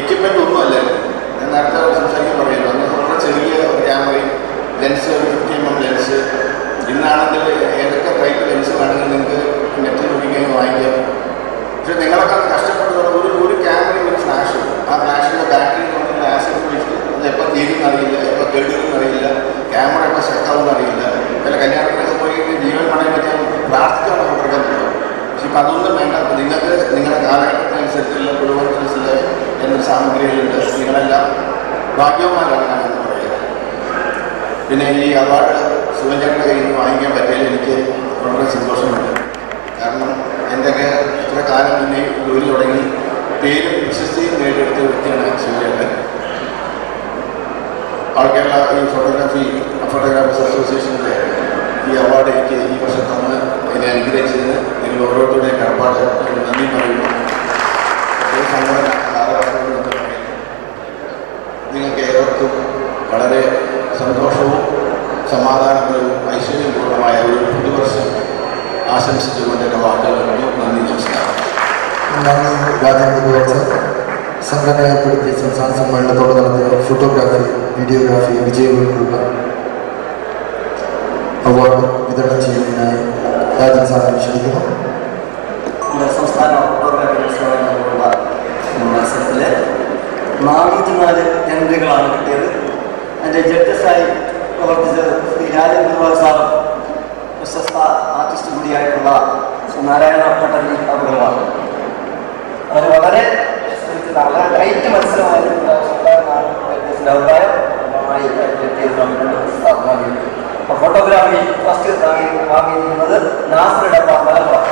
എക്യുപ്മെൻ്റ് ഒന്നും അല്ലായിരുന്നു. ഞാൻ നേരത്തെ സംസാരിക്കാൻ പറയുന്നു. അന്ന് വളരെ ചെറിയ ക്യാമറയും ലെൻസ് 50 mm ലെൻസ്. ഇന്നാണെങ്കിൽ ഏതൊക്കെ ടൈപ്പ് ലെൻസ് വേണമെങ്കിൽ നിങ്ങൾക്ക് നെറ്റിൽ നോക്കിക്കഴിഞ്ഞാൽ വാങ്ങിക്കാം. പക്ഷെ ഭാഗ്യവാന്മാരാണ് ഞാനെന്ന് പറയുന്നത്. പിന്നെ ഈ അവാർഡ് ശിവചേട്ടൻ്റെ കയ്യിൽ നിന്ന് വാങ്ങിക്കാൻ പറ്റിയതിൽ എനിക്ക് വളരെ സന്തോഷമുണ്ട്. കാരണം എൻ്റെയൊക്കെ ഇത്ര കാലം മുന്നേ ജോലി തുടങ്ങി പേരും പ്രശസ്തിയും നേടിയെടുത്ത വ്യക്തിയാണ് ശിവചേട്ടൻ. ഓൾ കേരള ഈ ഫോട്ടോഗ്രാഫേഴ്സ് അസോസിയേഷൻ്റെ ഈ അവാർഡ് എനിക്ക് ഈ വർഷം തന്ന് എന്നെ അനുഗ്രഹിച്ചതിന് നിങ്ങൾ ഓരോരുത്തരുടെയും കടപ്പാട് നന്ദി പറയുന്നു. ഒരു സംഘടന കാലഘട്ടത്തിൽ നിങ്ങൾക്ക് ഏവർക്കും വളരെ സന്തോഷവും സമാധാനപരവും ഐശ്വര്യപൂർണ്ണമായ ഒരു പുതുവർഷം ആശംസിച്ചുകൊണ്ട് എൻ്റെ വാക്കുകൾ നന്ദി നമസ്കാരം. നന്ദി രാജേന്ദ്ര. സംഘടന ഏർപ്പെടുത്തിയ സംസ്ഥാന സമ്മേളനത്തോട് നടത്തിയ ഫോട്ടോഗ്രാഫി വീഡിയോഗ്രാഫി വിജയികൾക്കുള്ള അവാർഡ് വിതരണം ചെയ്യുന്നതിനായി രാജൻ സാറിനെ ക്ഷണിക്കുന്നു. സംസ്ഥാന ഫോട്ടോഗ്രാഫി മത്സരത്തിനുള്ള മത്സരത്തിൽ 404 എൻട്രികളാണ് കിട്ടിയത്. അതിൻ്റെ ജഡ്ജസായി പ്രവർത്തിച്ചത് ശ്രീ രാജേന്ദ്ര സാറും പ്രശസ്ത ആർട്ടിസ്റ്റ് കൂടിയായിട്ടുള്ള ശ്രീ നാരായണ ഭട്ടതിരി അവരുമാണ്. അവർ വളരെ ടൈറ്റ് മത്സരമായിട്ടുള്ള അഭിപ്രായം ഫോട്ടോഗ്രാഫി ഫസ്റ്റ് വാങ്ങിയിരിക്കുന്നത് നാസറുടെ മലപ്പുറം.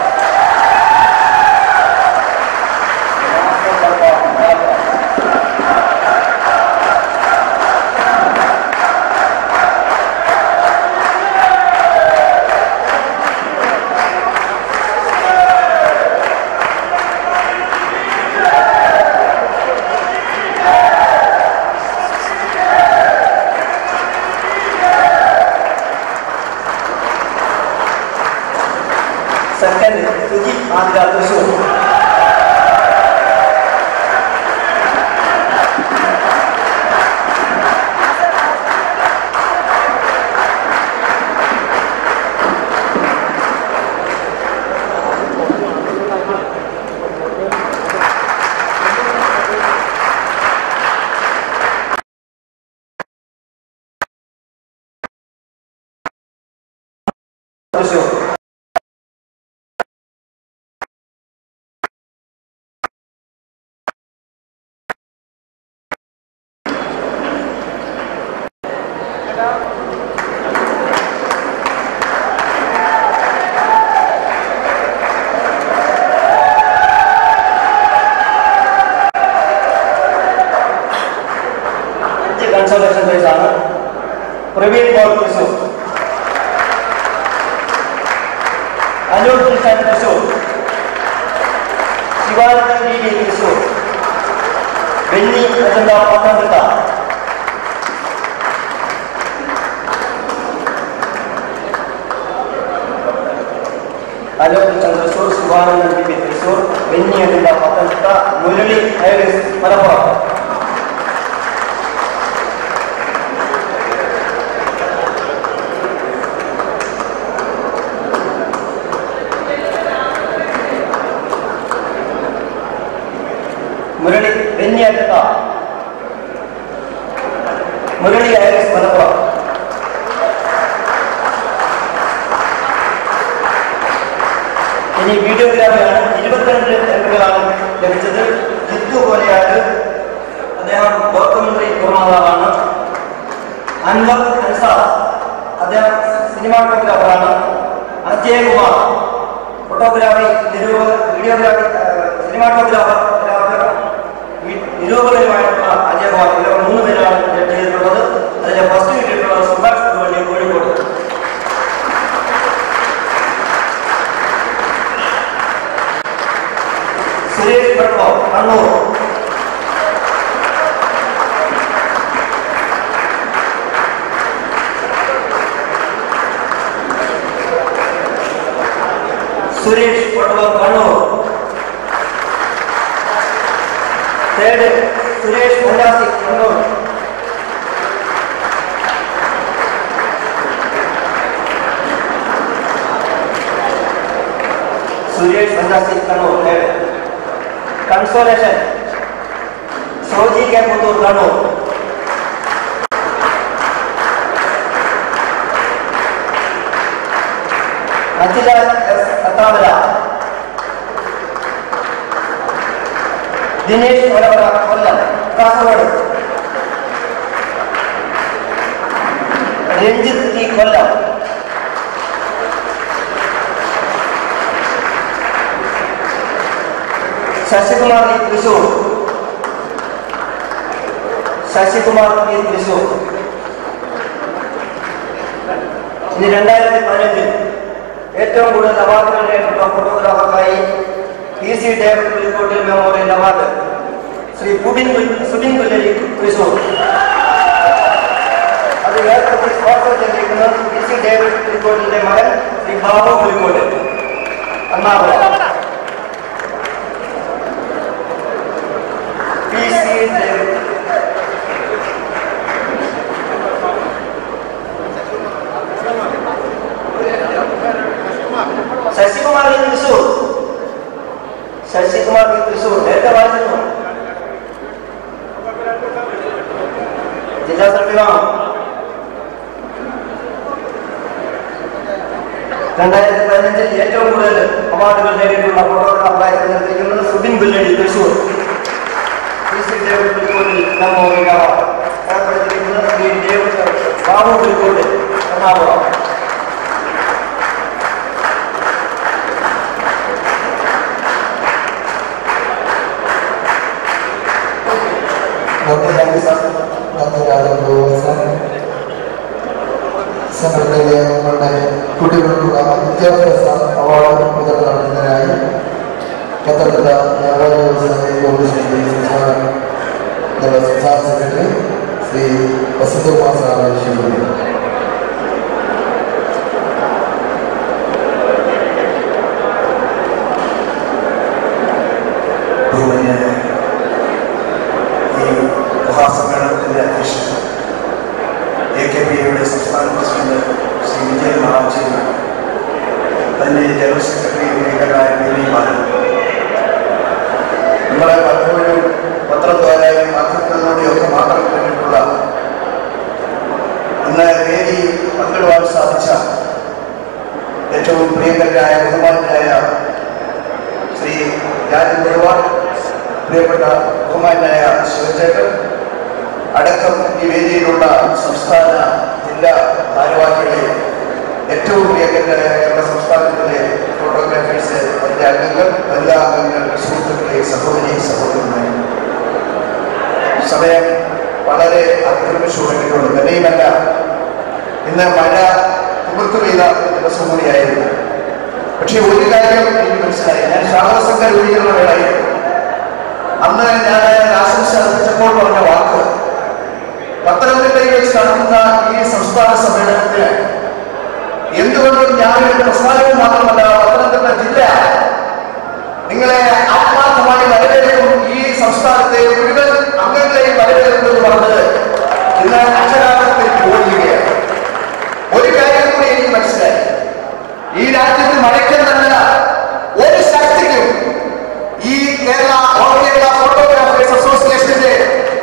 സെക്കൻഡ് സുജി ആതിര തൃശൂർ. കൺസോലേഷൻ പ്രൈസാണ്. Praveen Gol Thrissur, Anoop Krishnan Thrissur, Sivanandan T V Thrissur, Benny Ajantha Pathanamthitta, Anoop Krishnan Thrissur, Sivanandan T V Thrissur, Benny Ajantha Pathanamthitta, Murali Iris Malappuram. Murali Benny Ajantha, Murali Iris Malappuram. ഇനി വീഡിയോഗ്രാഫിയാണ്. 22 എൻട്രികളാണ് ലഭിച്ചത്. ജിത്തു പോലെയാണ്, അദ്ദേഹം ഡോക്യുമെന്ററി നിർമ്മാതാവാണ്. അൻവർ അൻസാർ, അദ്ദേഹം സിനിമാറ്റോഗ്രാഫറാണ്. Ajay Kumar, photography videography cinematographer നിരൂപകരുമായിട്ടുള്ള അജയ് കുമാർ. ഇവർ 3 പേരാണ് ജഡ്ജ് ചെയ്തിട്ടുള്ളത്. അതിലെ ഫസ്റ്റ് കിട്ടിയിട്ടുള്ളത് Subhash Vandi Kozhikode. Suresh Bhatto Kannur, Suresh Bhatto Kannur. Third Suresh Mundasi Kannur. Suresh Mundasi Kannur. Consolation Soji K Puthur Kannur. Akhila S Athamala, Dinesh Olavara Kollam Kasaragod. Ranjith T Kollam, Sasikumar E Thrissur, ഇനി 2015 ഏറ്റവും കൂടുതൽ അവാർഡുകൾ നേടിയിട്ടുള്ള ഫോട്ടോഗ്രാഫർക്കായി PC David Pulikkottil memorial award Shri Subin Pullari Thrissur. അത് ഏർപ്പെടുത്തി സ്പോൺസർ ചെയ്തിരിക്കുന്നത് PC ഡേവിഡ് പുലിക്കോട്ടിന്റെ മകൻ ശ്രീ ബാബു പുലിക്കോട്ട്, എറണാകുളം. PC ഡേവിഡ് ശശികുമാർ തൃശൂർ നേരത്തെ വായിച്ചിരുന്നു. ജില്ലാ സെക്രട്ടറിയാണ്. 2015 ഏറ്റവും കൂടുതൽ അവാർഡുകൾ നേടിയിട്ടുള്ള ഫോട്ടോഗ്രാഫറായി തിരഞ്ഞെടുത്തിരിക്കുന്നത് Subin Pulladi Thrissur. PC David Pulikkottil memorial award ഏർപ്പെടുത്തിയിരിക്കുന്നത് ശ്രീ ബാബു പുലിക്കോട്ട്, എറണാകുളം. സംഘടനയിലെ ഞങ്ങളുടെ കുട്ടികൾക്കുള്ള വിദ്യാഭ്യാസ അവാർഡ് വിതരണം നടത്തുന്നതിനായി പത്തനംതിട്ട വ്യാപാര വ്യവസായ സംസ്ഥാന സെക്രട്ടറി ശ്രീ വസന്തകുമാർ സാറ് ക്ഷണിക്കുന്നു. മഹാസമ്മേളനത്തിൻ്റെ അധ്യക്ഷൻ AKPയുടെ സംസ്ഥാന പ്രസിഡന്റ് ശ്രീ വിജയൻ മഹാജൻ, തന്നെ ജനറൽ സെക്രട്ടറി മേഖലായ മേരി ബാലൻ, നമ്മളെ പലപ്പോഴും പത്രദ്വാരായും മാധ്യമങ്ങളിലൂടെയൊക്കെ മാത്രം കണ്ടിട്ടുള്ള ഇന്ന് വേദി പങ്കിടുവാൻ സാധിച്ച ഏറ്റവും പ്രിയങ്കരായ ബഹുമാനായ ശ്രീ രാജൻ ഒരുപാട് പ്രിയപ്പെട്ട ബഹുമാനായ ശിവചേട്ടൻ അടക്കം ഈ വേദിയിലുള്ള സംസ്ഥാന ജില്ലാ ഭാരവാഹികളെ, ഏറ്റവും പ്രിയങ്കരായ കേരള സംസ്ഥാനത്തിലെ ഫോട്ടോഗ്രാഫേഴ്സ്, അതിൻ്റെ അംഗങ്ങൾ, എല്ലാ അംഗങ്ങൾ, സുഹൃത്തുക്കളെ, സഹോദരന്മാരെ, സമയം വളരെ അതിക്രമിച്ചുകൊണ്ടിരിക്കുന്നു. തന്നെയുമല്ല, ഇന്ന് മഴ തിമിർത്തു പെയ്ത ദിവസം കൂടിയായിരുന്നു. പക്ഷേ ഒരു കാര്യം എനിക്ക് മനസ്സിലായി. ഞാൻ ശാസ്ത്രസംഘ രൂപീകരണ വേളയിൽ അന്ന് ഞാൻ ആശംസ അർപ്പിച്ചപ്പോൾ പറഞ്ഞ വാക്ക്, പത്തനംതിട്ടയിൽ വെച്ച് നടത്തുന്ന ഈ സംസ്ഥാന സമ്മേളനത്തിന് എന്തുകൊണ്ടും ഞാനൊരു പ്രസ്ഥാനവും മാത്രമല്ല, പത്തനംതിട്ട ജില്ല നിങ്ങളെ ആത്മാർത്ഥമായി വരവേൽക്കും, ഈ സംസ്ഥാനത്തെ മുഴുവൻ അംഗങ്ങളെയും വരവേൽക്കുമെന്ന് പറഞ്ഞത് ഇന്ന് അക്ഷരാർത്ഥത്തിൽ പോവുകയാണ്. ഒരു കാര്യം കൂടി എനിക്ക് മനസ്സിലായി. ഈ രാജ്യത്ത് മഴയ്ക്കെന്നല്ല ഒരു ശക്തിക്കും ഈ കേരള ഓൾ കേരള ഫോട്ടോഗ്രാഫേഴ്സ് അസോസിയേഷന്റെ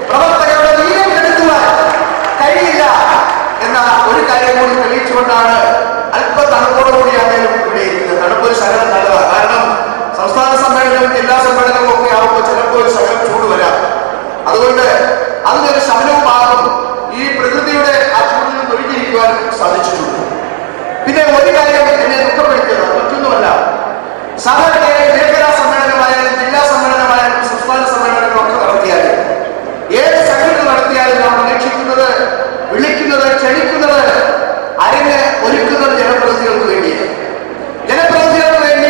പ്രവർത്തകരുടെ വീര്യം കെടുത്തുവാൻ കഴിയില്ല എന്ന ഒരു കാര്യം കൂടി തെളിയിച്ചുകൊണ്ടാണ് അല്പ തണുപ്പോടുകൂടിയാണെങ്കിലും ഇവിടെ ഇരിക്കുന്നത്. തണുപ്പൊരു ശകലം നല്ലതാണ്. കാരണം സംസ്ഥാന സമ്മേളനവും ജില്ലാ സമ്മേളനവും ഒക്കെ ആവുമ്പോൾ ചിലപ്പോൾ ഒരു ശകലം ചൂട് വരാം. അതുകൊണ്ട് അതിനൊരു ശമനവുമാകും ഈ പ്രകൃതിയുടെ ആ ചൂടിൽ നിന്ന് ഒഴുകിയിരിക്കുവാൻ സാധിച്ചിട്ടുണ്ട്. പിന്നെ ഒരു കാര്യം എന്നെ ദുഃഖപ്പെടുത്തുന്നത് മറ്റൊന്നുമല്ല, സാധാരണ മേഖലാ സമ്മേളനമായാലും ജില്ലാ സമ്മേളനമായാലും സംസ്ഥാന സമ്മേളനങ്ങളൊക്കെ നടത്തിയാലും ഏത് സംഘടന നടത്തിയാലും നാം അന്വേഷിക്കുന്നത്, വിളിക്കുന്നത്, ക്ഷണിക്കുന്നത്, അരങ്ങ് ഒരുക്കുന്നത് ജനപ്രതിനിധികൾക്ക് വേണ്ടിയാണ്. ജനപ്രതിനിധികൾക്ക് വേണ്ടി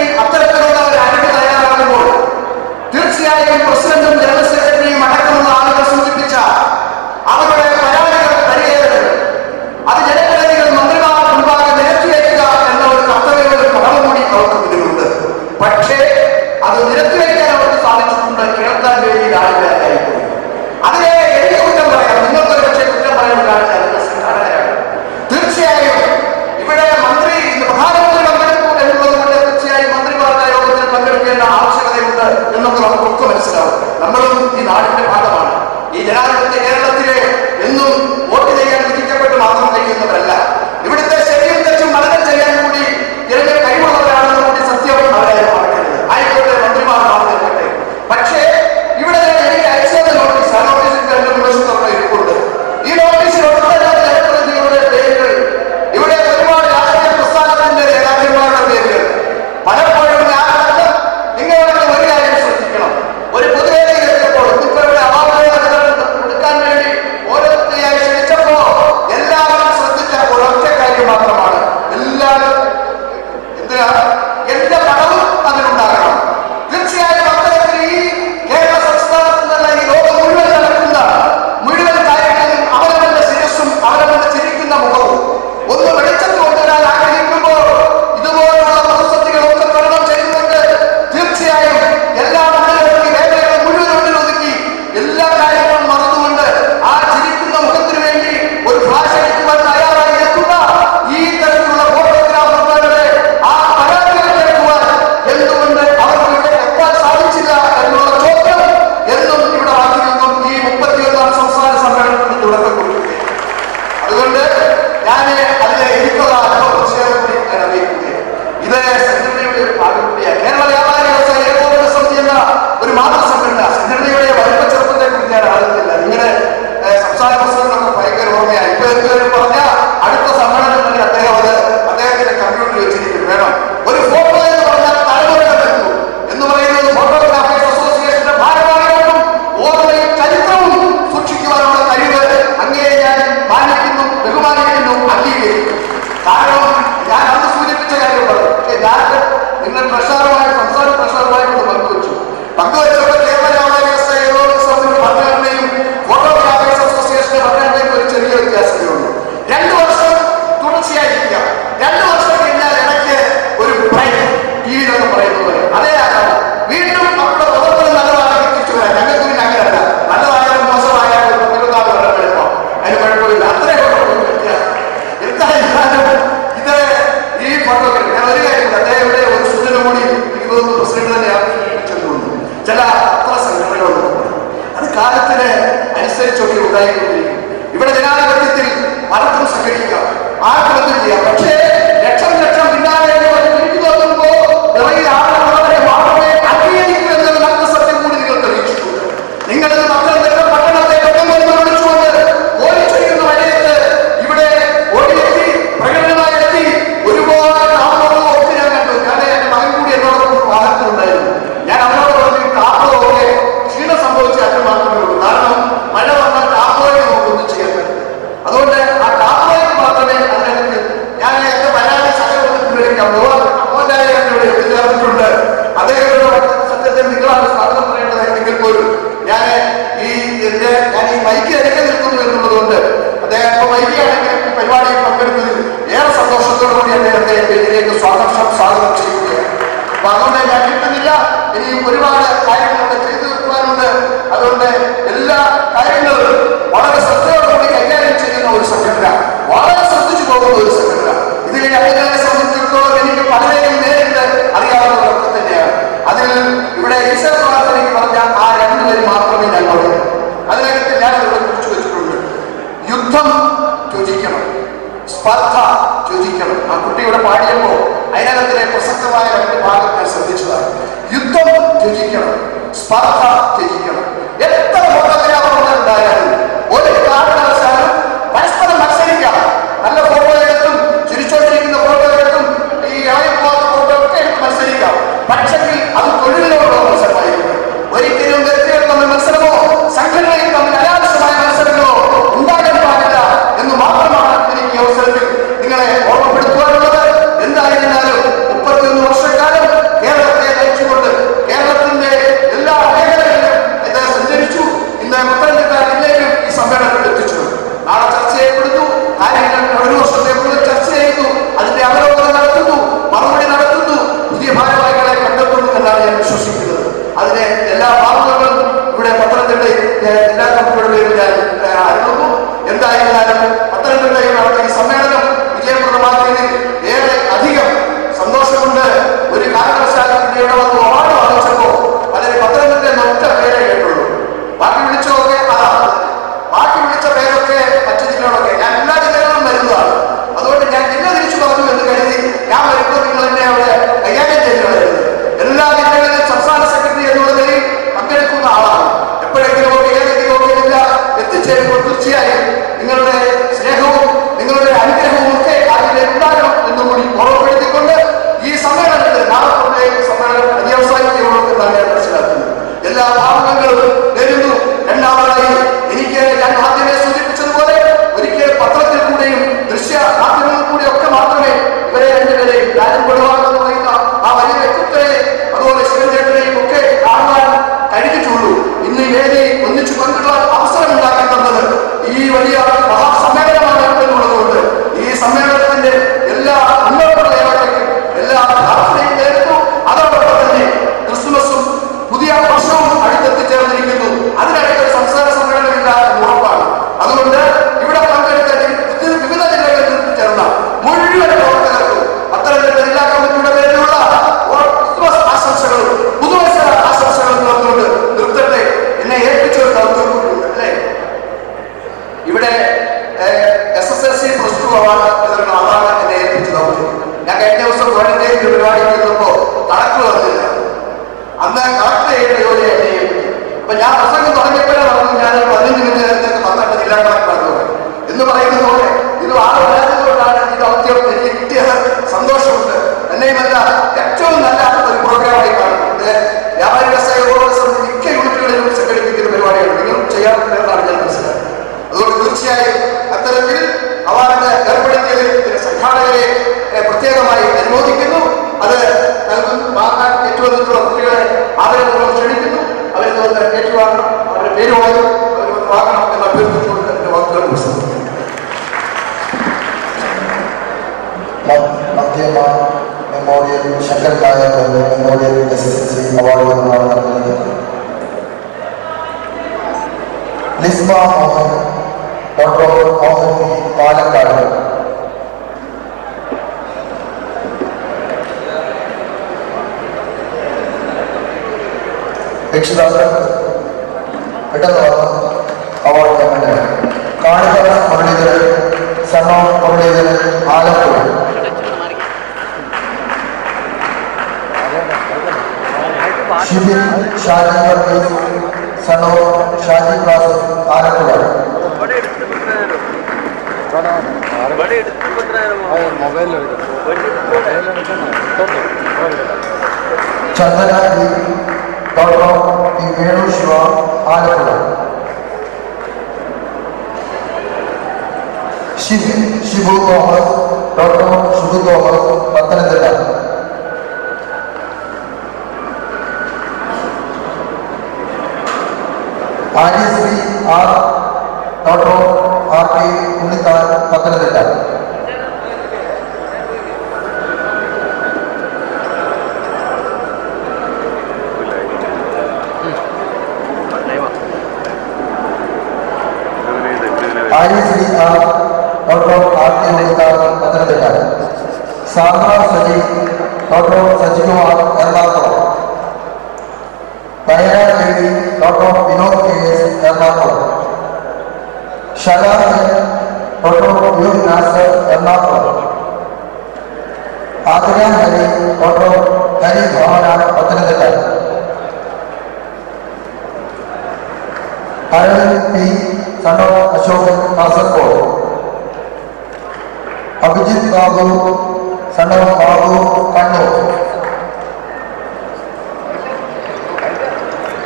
ഞാൻ അതിലെ എനിക്കുള്ള അനുഭവ വിഷയം കൂടി ഞാൻ അറിയിക്കുകയാണ്. ഇത് സംഘടനയുടെ ഒരു ഭാഗം കൂടിയാണ്. കേരള വ്യാപാരി വ്യവസായ ഏകോപന സമിതി എന്ന ഒരു മാതൃസംഘടന സംഘടനയുടെ വലിപ്പ ചെറുപ്പത്തെ കുറിച്ച് ഞാൻ അറിയുന്നില്ല. നിങ്ങളുടെ സംസ്ഥാന പ്രസിഡന്റൊക്കെ ഭയങ്കര ഓർമ്മയാണ്. ഇപ്പൊ എന്തെങ്കിലും പറഞ്ഞാൽ അടുത്ത സമ്മേളനം തന്നെ അദ്ദേഹത്തിന്റെ കമ്പ്യൂട്ടറിൽ വെച്ചിരിക്കും. വേണം ഒരു ഫോട്ടോ എന്ന് പറഞ്ഞാൽ തലമുറകൾ നിൽക്കൂ എന്ന് പറയുന്നത് ഫോട്ടോഗ്രാഫേഴ്സ് അസോസിയേഷന്റെ ഭാരവാഹികൾക്കും ഓർമ്മയും ചരിത്രവും സൂക്ഷിക്കുവാനുള്ള കഴിവ് അങ്ങേ ഞാൻ മാനിക്കുന്നു, ബഹുമാനിക്കുന്നു, അംഗീകരിക്കുന്നു. കാരണം ഞാൻ അന്ന് സൂചിപ്പിച്ച കാര്യം പറഞ്ഞു. പക്ഷേ ഞാൻ നിങ്ങൾ ട്രഷറുമായി സംസ്ഥാന ട്രഷറുമായി പങ്കുവെച്ചപ്പോൾ കേരള വ്യാപാരി വ്യവസായ ഏകോപന സമിതിയുടെ ഭരണഘടനയും ഫോട്ടോഗ്രാഫേഴ്സ് അസോസിയേഷന്റെ ഭരണഘടനയും ഒരു ചെറിയ വ്യത്യാസമേ ഉള്ളൂ. 2 വർഷം തുടർച്ചയായിരിക്കുക. 2 വർഷം കഴിഞ്ഞാൽ ഇടയ്ക്ക് ഒരു ബ്രേക്ക്, TV എന്നൊക്കെ പറയുന്നത് പോലെ അതേ ആകാം. വീണ്ടും നമ്മുടെ പ്രവർത്തനം നല്ലതാണെങ്കിൽ തിരിച്ചു വരാം. ഞങ്ങൾക്ക് പിന്നെ അങ്ങനെയല്ല. നല്ലതായാലും മോശമായാലും 14 വരെ എളുപ്പം, അതിന് കുഴപ്പമില്ല. അത്രയും വ്യത്യാസം. എന്തായാലും ഇത് ഈ ഫോട്ടോഗ്രാഫി ഞാൻ ഒരു കാര്യം അദ്ദേഹത്തിന്റെ ഒരു സൂചന കൂടി എനിക്ക് തോന്നുന്നു പ്രസിഡന്റ് തന്നെയാണ് ചെന്നുകൊണ്ട് ചില അത്ര സംഘടനകളുണ്ട്. അത് കാലത്തിന് അനുസരിച്ചൊക്കെ ഉണ്ടായിക്കൊണ്ടിരിക്കും. ഇവിടെ ജനാധിപത്യത്തിൽ പലർക്കും സംഘടിക്കാം, ആർക്കും എന്തും ചെയ്യാം. പക്ഷേ ലക്ഷം പിന്നാലെ തിരിച്ചു നോക്കുമ്പോൾ നിറയെ ആളുകളെ മാത്രമേ അംഗീകരിക്കൂ എന്നൊരു നല്ല സത്യം കൂടി നിങ്ങൾ തെളിയിച്ചിട്ടുണ്ട്. നിങ്ങൾ പത്തനംതിട്ട പട്ടണത്തെ വിളിച്ചുകൊണ്ട് പോലീസ് ചെയ്യുന്ന വഴിയത്ത് ഇവിടെ ഓടിയെത്തി പ്രകടനമായി എത്തി ഒരുപാട് താമസവും ഒക്കെ ഞാൻ കണ്ടു. കാരണം എന്റെ മകൻ കൂടി എന്നോടൊപ്പം വാഹനത്തിലുണ്ടായിരുന്നു. ഞാൻ അവരോട് പറഞ്ഞു ടാപ്പോയൊക്കെ ക്ഷീണം സംഭവിച്ച അറ്റം മാത്രമേ ഉള്ളൂ. കാരണം മഴ വന്നാൽ ടാപ്പോയെ നമുക്കൊന്നും ചെയ്യാൻ പറ്റും. അതുകൊണ്ട് ആ ടാപ്പോയ്ക്ക് മാത്രമേ അതിനകത്ത് ഞാൻ എന്റെ പരാതി സഹകരണം പിൻവലിക്കാം. മോഹൻലാൽ ഇവിടെ എത്തിച്ചേർന്നിട്ടുണ്ട്. അദ്ദേഹത്തോട് സത്യത്തിൽ നിങ്ങളാണ് സ്വാഗതം പറയേണ്ടതെങ്കിൽ പോലും ഞാൻ ഈ മൈക്ക് അരികെ നിൽക്കുന്നു എന്നുള്ളതുകൊണ്ട് അദ്ദേഹം ഇപ്പൊ മൈക്കിയാണെങ്കിൽ ഈ പരിപാടിയിൽ പങ്കെടുത്തതിൽ ഏറെ സന്തോഷത്തോടു കൂടി അദ്ദേഹത്തെ ഇതിലേക്ക് സ്വാഗതം ചെയ്യുകയാണ്. അപ്പൊ അതുകൊണ്ട് ഞാൻ കിട്ടുന്നില്ല. ഇനിയും ഒരുപാട് കാര്യങ്ങളൊക്കെ ചെയ്തു വെക്കുവാനുണ്ട്. അതുകൊണ്ട് എല്ലാ കാര്യങ്ങളും വളരെ ശ്രദ്ധയോടുകൂടി കൈകാര്യം ചെയ്യുന്ന ഒരു സംഘടന, വളരെ ശ്രദ്ധിച്ചു പോകുന്ന ഒരു സംഘടന. ഇതിലെ അംഗങ്ങളെ സംബന്ധിച്ചിടത്തോളം എനിക്ക് പലരെയും നേരിട്ട് അറിയാവുന്ന അർത്ഥം തന്നെയാണ്. അതിൽ ഇവിടെ ഈശ്വര പ്രാർത്ഥനയ്ക്ക് പറഞ്ഞ ആ 2 പേര് മാത്രമേ ഞാൻ പറഞ്ഞു. അതിനകത്ത് ഞാൻ ഇവിടെ കുറിച്ചു വെച്ചിട്ടുണ്ട്. യുദ്ധം ത്യജിക്കണം, സ്പർദ്ധ ത്യജിക്കണം. ആ കുട്ടിയുടെ പാടിയപ്പോൾ അതിനകത്തിലെ പ്രസക്തമായ 2 ഭാഗം ഞാൻ ശ്രദ്ധിച്ചതാണ്. യുദ്ധം ത്യജിക്കണം, സ്പർദ്ധ ത്യജിക്കണം. എത്ര ഫോട്ടോഗ്രാഫർമാർ ഉണ്ടായാലും ഒരു കാരണവശാലും പരസ്പരം മത്സരിക്കാം. നല്ല ഫോട്ടോ എടുത്തും ചിരിച്ചോണ്ടിരിക്കുന്ന ഫോട്ടോ എടുത്തും ഈ ഇളയപ്പോകുന്ന ഫോട്ടോ ഒക്കെ എടുത്ത് മത്സരിക്കാം. പക്ഷെങ്കിൽ അത് തൊഴിലിനോടുള്ള മത്സരമായിരിക്കും. ഒരിക്കലും വ്യക്തികൾ തമ്മിൽ മത്സരമോ സംഘടനയിൽ തമ്മിൽ അനാവശ്യമായ മത്സരങ്ങളോ ഉണ്ടാകാൻ പാടില്ല എന്ന് മാത്രമാണ് എനിക്ക് ഈ അവസരത്തിൽ നിങ്ങളെ ഓർമ്മപ്പെടുത്തുവാനുള്ളത്. എന്തായിരുന്നാലും 31 വർഷക്കാലം കേരളത്തെ നയിച്ചുകൊണ്ട് കേരളത്തിന്റെ എല്ലാ മേഖലകളിലും ഇത് സഞ്ചരിച്ചു. യൂസഫ് അവാർഡ് എന്ന അവാർഡ് എന്നെ ഏൽപ്പിച്ചു നോക്കി. ഞാൻ കഴിഞ്ഞ ദിവസം കോഴിക്കോട് പരിപാടി ചെയ്തപ്പോൾ കളക്ടർ വന്നില്ല. അന്ന് കളക്ടർ ചെയ്യേണ്ട ജോലി എന്നെ ഏൽപ്പിച്ചു. അപ്പൊ ഞാൻ പ്രസംഗം തുടങ്ങിയപ്പോഴേ പറഞ്ഞു ഞാൻ 15 മിനിറ്റ് നേരത്തേക്ക് വന്നിട്ട് ജില്ലാ കളക്ടർ എന്ന് പറയുന്നത് പോലെ ഇത് ആളെ വരാത്തതുകൊണ്ടാണ് ഈ ദൗത്യം എനിക്ക് കിട്ടിയത്. സന്തോഷമുണ്ട്. തന്നെയുമല്ല ഏറ്റവും നല്ല ഒരു പ്രോഗ്രാമായി കാണുന്നുണ്ട്. വ്യാപാരി വ്യവസായ ഓരോരുത്തരും മിക്ക യൂണിറ്റുകളിലും സംഘടിപ്പിക്കുന്ന പരിപാടിയാണ്. നിങ്ങളും ചെയ്യാറുണ്ടെന്നാണ് ഞാൻ മനസ്സിലാക്കുന്നത്. അതുകൊണ്ട് തീർച്ചയായും അത്തരത്തിൽ അവാർഡ് ഏർപ്പെടുത്തിയതിന് സംഘാടകരെ പ്രത്യേകമായി അനുമോദിക്കുന്നു. അത് വാങ്ങാൻ ഏറ്റുവന്നിട്ടുള്ള കുട്ടികളെ ആദരപൂർവ്വം ക്ഷണിക്കുന്നു. അവർക്ക് വന്ന് ഏറ്റുവാങ്ങണം, അവരുടെ പേര് വാങ്ങും, അവർ വന്ന് വാങ്ങണം എന്ന് അഭ്യർത്ഥിച്ചുകൊണ്ട് എന്റെ വാക്കുകൾ പുസ്തകം. Madhyama memorial Shankar Nair memorial SSLC അവാർഡുകളാണ് നൽകുന്നത്. Lisma Mohan, doctor Mohan V Palakkad. രക്ഷിതാക്കൾ പെട്ടെന്ന് വന്ന് award committee. Kanika Muraleedharan, son of Muraleedharan, Alappuzha. Shibin Shaji Varghese, son of Shaji class, Alappuzha. Chandana V, doctor P Venu Siva, Alappuzha. Shibu Thomas, doctor Shibu Thomas, Pathanamthitta. Aryasree R, doctor RK Unnithan, Pathanamthitta. Aryasree R, doctor RK Unnithan, Pathanamthitta. Sandra Saji, doctor Sajikumar, Ernakulam. Nayana Devi, doctor Vinod KS, Ernakulam. ഷലാൻ, doctor U Nasar, Ernakulam. Athira Hari, doctor Hari Bhavana, Pathanamthitta. Aravind P, son of Ashokan, Kasaragod. Abhijith Babu, son of Babu, Kannur.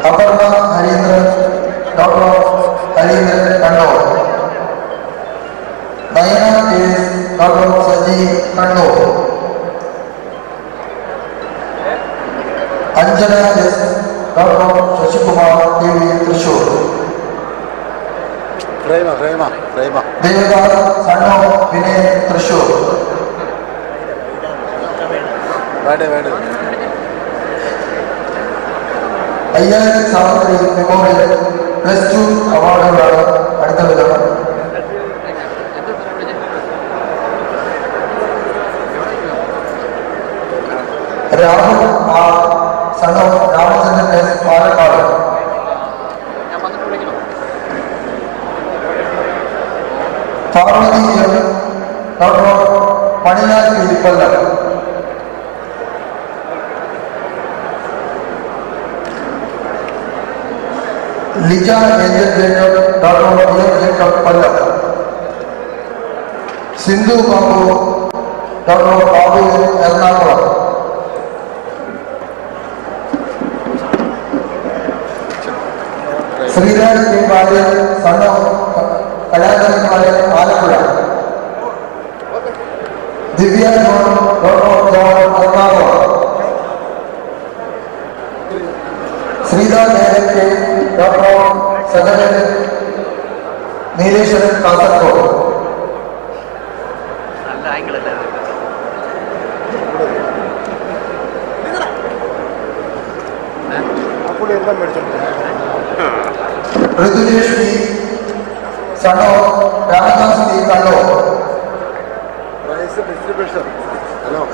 Aparna Harindran, doctor Harindran, Kannur. Nayana KS, doctor Saji, Kannur. Anjana S, doctor Sasikumar, TV, Thrissur. Devadas, son of Vinay, Thrissur. അയ്യായിരം Savithri memorial +2 അവാർഡുകളാണ് അടുത്ത വിതരണം. Rahul R, son of Ramachandran S, Palakkad. Parvathi M, doctor Manilal Thiruppallam. Lija Angel Jacob, doctor Jacob, Kollam. Sindhu Babu, doctor Babu, Ernakulam. Sreeraj K Warrier, son of കലാകാരന്മാരെ, Alappuzha. Divya John, doctor John, Ernakulam. Sreedhar K, doctor Sadanan Neeleswaran, Kasaragod. Rithujesh P, son of Ramadas P, Kannur.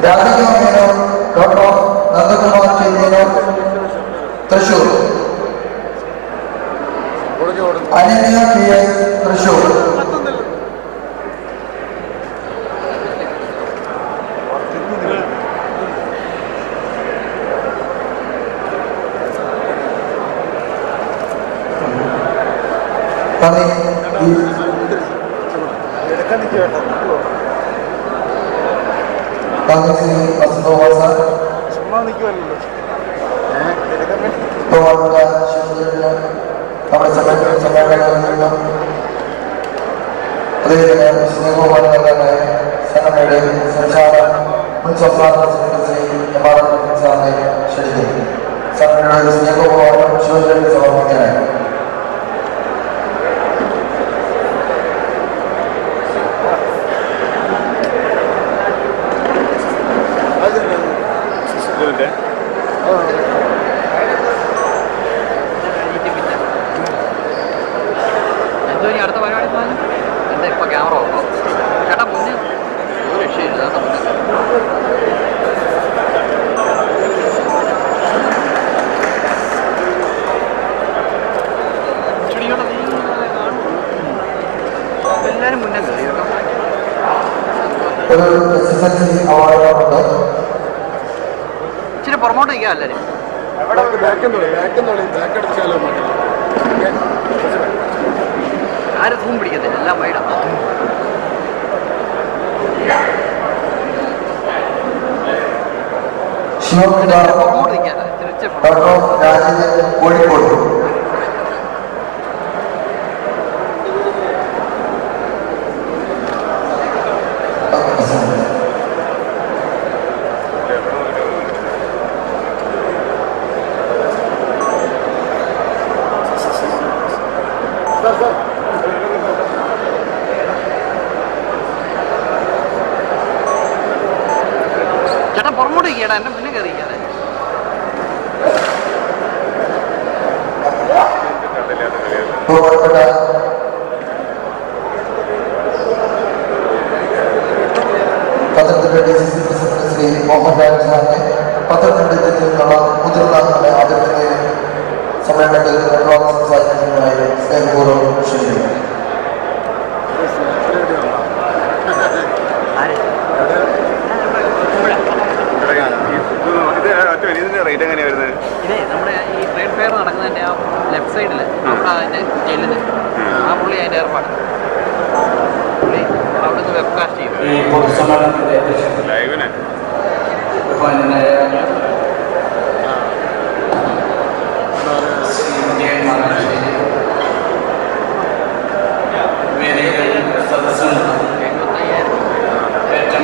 Radhika Menon, doctor Nandakumar T Menon, Thrissur. Ananya PS, Thrissur. നമ്മുടെ സമ്മേളനങ്ങളിൽ നിന്നും അതേപോലെ സ്നേഹബഹുമാനം നൽകാനായി സംഘടനയുടെ സംസ്ഥാന മുൻ സംസ്ഥാന പ്രസിഡന്റ് ശ്രീ എം.ആർ. സാറിനെ ക്ഷണിക്കുന്നു. സംഘടനയുടെ സ്നേഹബഹുമാനം ശിവചന്ദ്രന് സമർപ്പിക്കാനായി. അടുത്ത പരിപാടി എന്താ ഇപ്പൊ ക്യാമറ ഓർമ്മ ചേട്ടാ മുന്നേ ഒരു രക്ഷയില്ല എല്ലാരും മുന്നേ കയറി കേട്ടോ. ഇച്ചിരി പുറമോട്ട് നിൽക്കാം എല്ലാവരും. ആരും സൂം പിടിക്കത്തില്ല, എല്ലാം വൈഡാ. പുറമോട്ട് നിൽക്കാതെ കോഴിക്കോട് ചേട്ടാ പുറമോട്ട് നിൽക്കടാ, എന്റെ മുന്നേ കയറിക്കാതെ. പത്തനംതിട്ട DCC പ്രസിഡന്റ് ശ്രീ മോഹൻലാൽ സാറിനെ പത്തനംതിട്ടയിൽ നിന്നുള്ള മുതിർന്നവരുടെ ആദരവിനെ സമ്മേളനത്തിൽ സംസാരിക്കുന്നതിനായി സ്നേഹപൂർവ്വം ക്ഷണിക്കുന്നു. ഇതേ നമ്മുടെ ഈ ട്രേഡ് ഫെയർ നടക്കുന്നതിൻ്റെ ആ ലെഫ്റ്റ് സൈഡിൽ നമ്മുടെ അതിൻ്റെ ജയിലിൽ ആ പുള്ളി അതിൻ്റെ ഏർപ്പാട് പുള്ളി അവിടെ നിന്ന് വെബ്കാസ്റ്റ് ചെയ്യും. ഈ പൊതുസമ്മേളനത്തിൻ്റെ ഏറ്റവും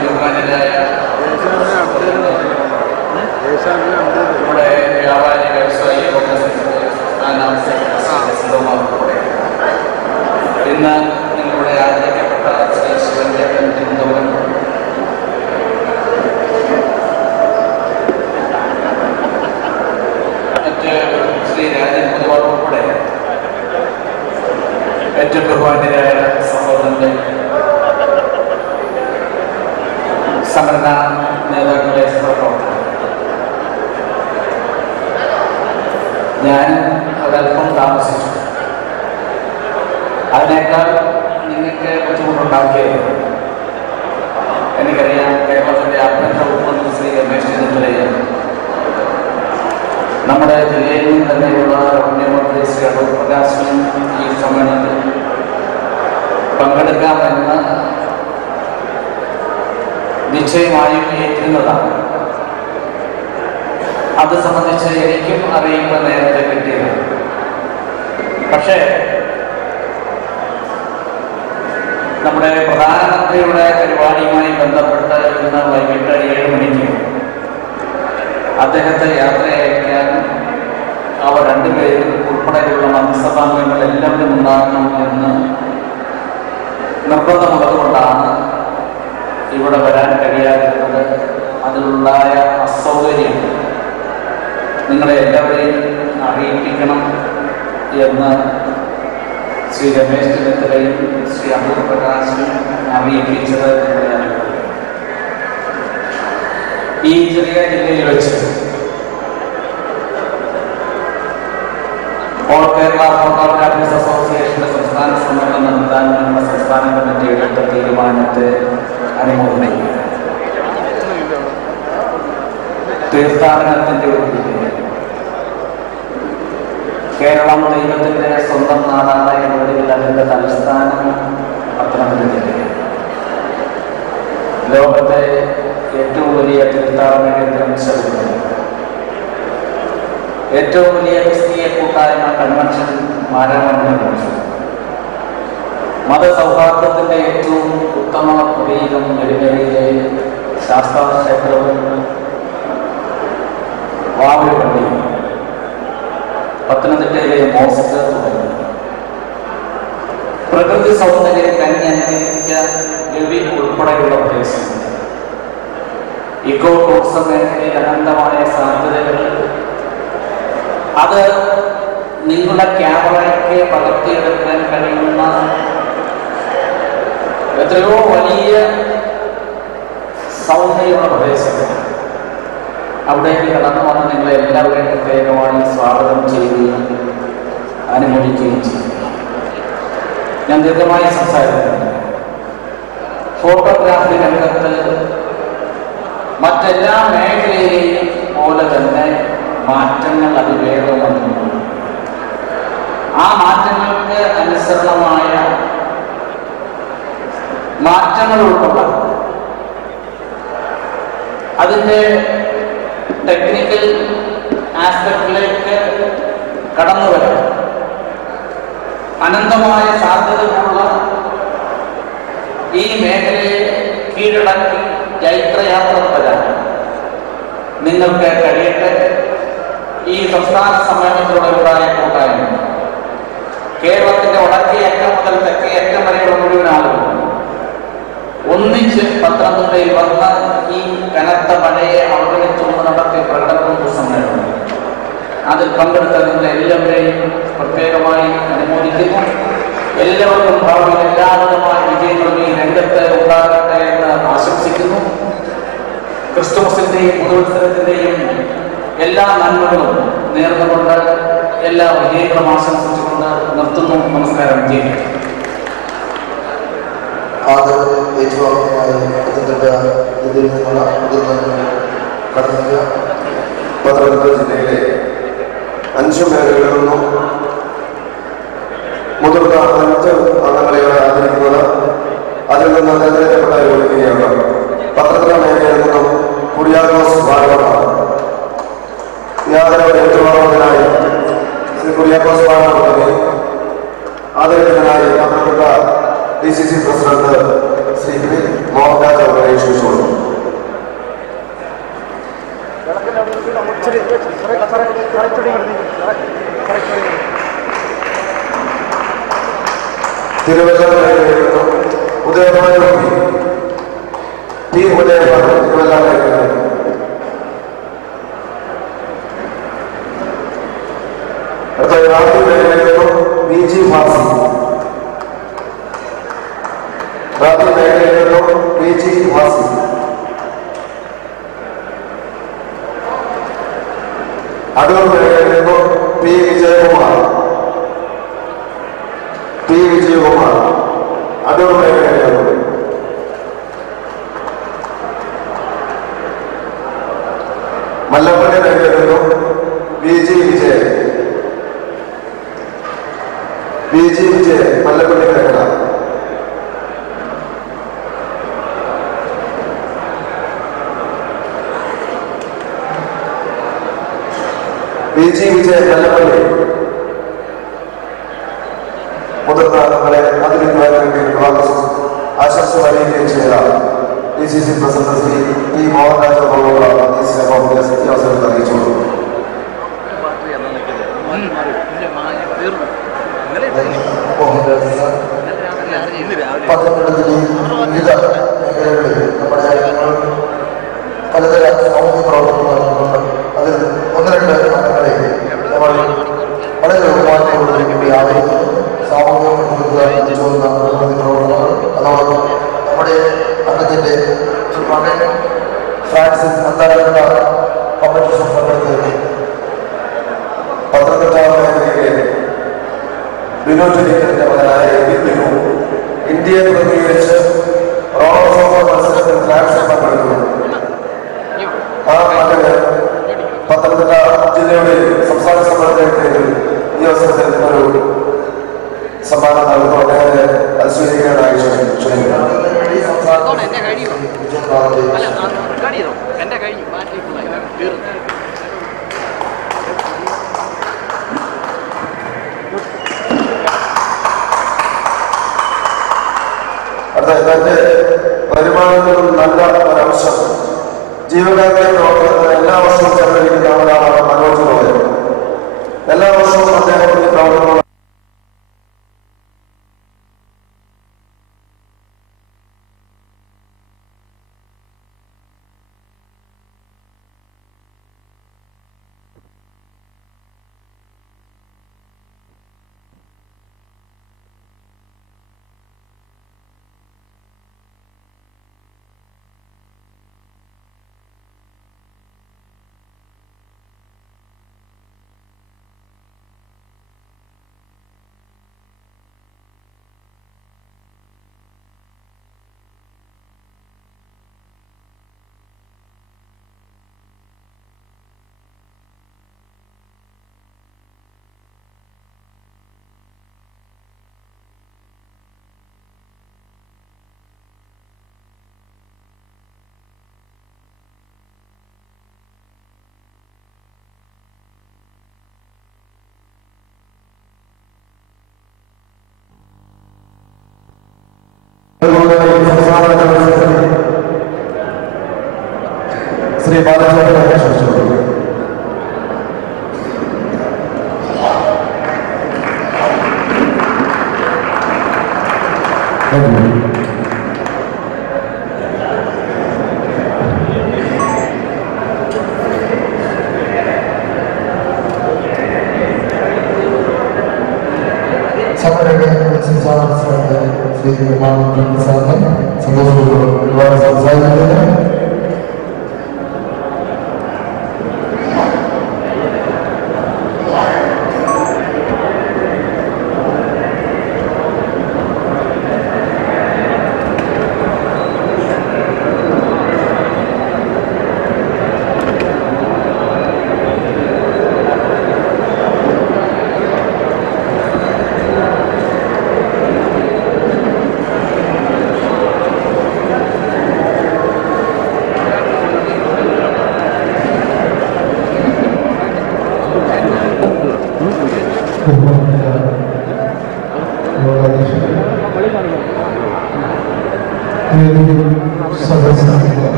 ബഹുമാന്യരായ നമ്മുടെ വ്യാപാരി വ്യവസായി ഇന്ന് നിങ്ങളുടെ ആദരിക്കപ്പെട്ട ശ്രീ ശിവചന്ദ്രൻ തിരുവനന്തപുരം മറ്റ് ശ്രീ രാജൻ പൊതുവാൾ ഉൾപ്പെടെ ഏറ്റവും ബഹുമാന്യരായ സഹോദരന്റെ സംഘടനാ നേതാക്കളെ പ്രവർത്തനം ഞാൻ ഒരല്പം താമസിച്ചു. അതിനേക്കാൾ നിങ്ങൾക്ക് ബുദ്ധിമുട്ടുണ്ടാക്കിയത് എനിക്കറിയാം. കേരളത്തിൻ്റെ ആഭ്യന്തര വകുപ്പ് ശ്രീ രമേശ് ചെന്നിത്തലയാണ്. നമ്മുടെ ജില്ലയിൽ നിന്ന് തന്നെയുള്ള റവന്യൂമന്ത്രി ശ്രീ അടൂർ പ്രകാശിനും ഈ സമ്മേളനത്തിൽ പങ്കെടുക്കാമെന്ന് നിശ്ചയമായും ഏറ്റിരുന്നതാണ്. അത് സംബന്ധിച്ച് എനിക്കും അറിയിപ്പ് നേരത്തെ കിട്ടിയത്. പക്ഷേ നമ്മുടെ പ്രധാനമന്ത്രിയുടെ പരിപാടിയുമായി ബന്ധപ്പെട്ട് ഇന്ന് വൈകിട്ട് 7 മണിക്ക് അദ്ദേഹത്തെ യാത്ര അയക്കാൻ അവർ രണ്ടുപേരും ഉൾപ്പെടെയുള്ള മന്ത്രിസഭാംഗങ്ങൾ എല്ലാവരും ഉണ്ടാകണം എന്ന് നിർബന്ധമുള്ളതുകൊണ്ടാണ് ഇവിടെ വരാൻ കഴിയാതിരുന്നത്. അതിലുണ്ടായ അസൗകര്യം നിങ്ങളെ എല്ലാവരെയും അറിയിപ്പിക്കണം എന്ന് ശ്രീ രമേശ് ചെന്നിത്തലയും ശ്രീ അടൂർ പ്രകാശും അറിയിപ്പിച്ചത് നിങ്ങളെയാണ്. ഈ ചെറിയ ജില്ലയിൽ വെച്ച് ഓൾ കേരള ഫോട്ടോഗ്രാഫി ആർട്ടിസ്റ്റ് അസോസിയേഷന്റെ സംസ്ഥാന സമ്മേളനം നടത്താൻ നമ്മുടെ സംസ്ഥാന കമ്മിറ്റി എടുത്ത തീരുമാനത്തെ അനുമോദിക്കുന്നു. തീർത്ഥാടനത്തിന്റെ ഒരു കേരളം ദൈവത്തിൻ്റെ സ്വന്തം നാടാണ് എന്നതിൽ അതിൻ്റെ തലസ്ഥാനം പത്തനംതിട്ട. ലോകത്തെ ഏറ്റവും വലിയ തീർത്ഥാടന കേന്ദ്രം ശബരിമല, ഏറ്റവും വലിയ ക്രിസ്തീയ കൂട്ടായ്മ കൺവെൻഷൻ മാരാമൺ കൺവെൻഷൻ, മതസൗഹാർദ്ദത്തിൻ്റെ ഏറ്റവും ഉത്തമ പ്രതീകം എരുമേലിയിലെ ശാസ്താ ക്ഷേത്രവും വാവൂർ പള്ളി, പത്തനംതിട്ടയിലെ മോസ്ക് തുടങ്ങി പ്രകൃതി സൗന്ദര്യം കനിഞ്ഞനുകരിച്ച ഗവി ഉൾപ്പെടെയുള്ള പ്രദേശം, ഇക്കോ ടൂറിസം മേഖലയിൽ അനന്തമായ സാധ്യതകൾ, അത് നിങ്ങളുടെ ക്യാമറയ്ക്ക് പകർത്തിയെടുക്കാൻ കഴിയുന്ന എത്രയോ വലിയ സൗന്ദര്യമുള്ള പ്രദേശങ്ങൾ. അവിടേക്ക് കടന്നു വന്ന് നിങ്ങളെ എല്ലാവരെയും പ്രത്യേകമായി സ്വാഗതം ചെയ്യുകയും അനുമോദിക്കുകയും ചെയ്യും. ഞാൻ ദീർഘമായി സംസാരിക്കുന്നു. ഫോട്ടോഗ്രാഫി രംഗത്ത് മറ്റെല്ലാ മേഖലയിലെയും പോലെ തന്നെ മാറ്റങ്ങൾ അതിവേഗം വന്നു. ആ മാറ്റങ്ങൾക്ക് അനുസരണമായ മാറ്റങ്ങൾ ഉൾക്കൊള്ള അതിൻ്റെ ടെക്നിക്കൽ ആസ്പെക്റ്റിലേക്ക് കടന്നു വരാം. അനന്തമായ സാധ്യതകളുള്ള ഈ മേഖലയെ കീഴടക്കി ജൈത്രയാത്ര വരാൻ നിങ്ങൾക്ക് കഴിയട്ടെ. ഈ സംസ്ഥാന സമ്മേളനത്തിലൂടെ ഉണ്ടായ കൂട്ടായ്മ കേരളത്തിന്റെ വടക്കേ അറ്റം മുതൽ തെക്കേ അറ്റം വരെയുള്ള മുഴുവൻ ആളുകൾ ഒന്നിച്ച് പത്തനംതിട്ടയിൽ വന്ന ഈ കനത്ത മഴയെ അവഗണിച്ചുകൊണ്ട് നടത്തിയ പ്രകടന സമ്മേളനം, അതിൽ പങ്കെടുത്ത നിങ്ങളെല്ലാവരെയും പ്രത്യേകമായി അനുമോദിക്കുന്നു. എല്ലാവർക്കും ഭാവിയിൽ എല്ലാവിധമായ വിജയങ്ങളും ഈ രംഗത്ത് ഉണ്ടാകട്ടെ എന്ന് ആശംസിക്കുന്നു. ക്രിസ്തുമസിന്റെയും പുതുവത്സരത്തിന്റെയും എല്ലാ നന്മകളും നേർന്നുകൊണ്ട് എല്ലാ വിജയങ്ങളും ആശംസിച്ചുകൊണ്ട് നിർത്തുന്നു. നമസ്കാരം. ജയ്. ഏറ്റുവാങ്ങുന്നതിനായി പത്തനംതിട്ട ജില്ലയിൽ നിന്നുള്ള കടന്നില്ല. പത്തനംതിട്ട ജില്ലയിലെ 5 മേഖലകളിൽ നിന്നും മുതിർന്ന 5 അംഗങ്ങളെ ആദരിക്കുന്നത്, അതിൽ നിന്ന് തെരഞ്ഞെടുക്കപ്പെട്ട വിളിക്കുകയാണ്. പത്തനംതിട്ട മേഖലയിൽ നിന്നും കുര്യാക്കോസ് ഭാഗവത യാതൊരു ഏറ്റുവാങ്ങുന്നതിനായി ശ്രീ കുര്യാക്കോസ് ഭാഗവതയെ ആദരിക്കുന്നതിനായി പത്തനംതിട്ട DCC പ്രസിഡന്റ് ശ്രീ മോഹൻദാസ് അവരെ ക്ഷണിച്ചുകൊള്ളു. തിരുവല്ല ഉദയഭാനു P. ഉദയഭാനു തിരുവല്ല. അടുത്ത റാത്തി മേഖലയിലും PG ഫാസി, റാത്തി മേഖലയിലും PG ഫാസി. അടൂർ മേഖലയിലും P. വിജയകുമാർ, അടൂർ മേഖലയിലും. മല്ലപ്പള്ളി മേഖലയിലും VG വിജയൻ, മല്ലപ്പള്ളി മേഖല. VG വിജയൻ മല്ലപ്പള്ളി. മുതിർന്ന നമ്മളെ ആദരിക്കുവാൻ വേണ്ടി ആശംസ അറിയിക്കുകയും ചെയ്ത DCC president Shri P. Mohandas പോലുള്ള ഈ അവസരത്തിൽ അറിയിച്ചുകൊണ്ടു. പത്തനംതിട്ട ജില്ലയിൽ വിവിധ മേഖലകളിൽ നമ്മുടെ അംഗങ്ങൾ പലതര സാമൂഹ്യ പ്രവർത്തനങ്ങൾ നടത്തുന്നുണ്ട്. അതിൽ 1-2 അംഗങ്ങളെ നമ്മൾ വളരെ ബഹുമാനത്തോടുകൂടി വേണ്ടി ആദരിക്കുന്നു. സാമൂഹ്യ പ്രവർത്തനങ്ങൾ അതോടൊപ്പം നമ്മുടെ അംഗത്തിൻ്റെ മകൻ ഫ്രാൻസിസ് അന്താരാഷ്ട്ര കോമ്പറ്റീഷൻ പങ്കെടുത്ത് പത്തനംതിട്ട മേഖലയിലെ വിനോദത്തിന്റെ മകനായ ഇന്ത്യയെ പ്രതികരിച്ച് റോളോസോമ മത്സരത്തിൽ ഫ്രാൻസിൽ പങ്കെടുക്കുന്നു. ആ മകന് പത്തനംതിട്ട ജില്ലയുടെ സംസ്ഥാന സമ്മേളനത്തിൽ ഈ പോകണം, എൻ്റെ കഴിയുമോ? അല്ല റെക്കോർഡ് ചെയ്തോ, എൻ്റെ കഴിഞ്ഞു മാറ്റി തീർന്നു. തന്റെ വരുമാനത്തിലും നല്ല ഒരംശം ജീവകാരുണ്യ പ്രവർത്തനത്തിന് എല്ലാ വർഷവും ചെലവഴിക്കുന്ന ഒരാളാണ് മനോജ് ഗോയൽ. എല്ലാ വർഷവും അദ്ദേഹം ഈ പ്രവർത്തനം ശ്രീ ബാലചന്ദ്രനെ ക്ഷണിച്ചു. സംസ്ഥാന പ്രസിഡന്റ് ശ്രീ സാറിനെ സന്തോഷപൂർവ്വം ഒരുപാട് സംസാരിക്കുന്നത്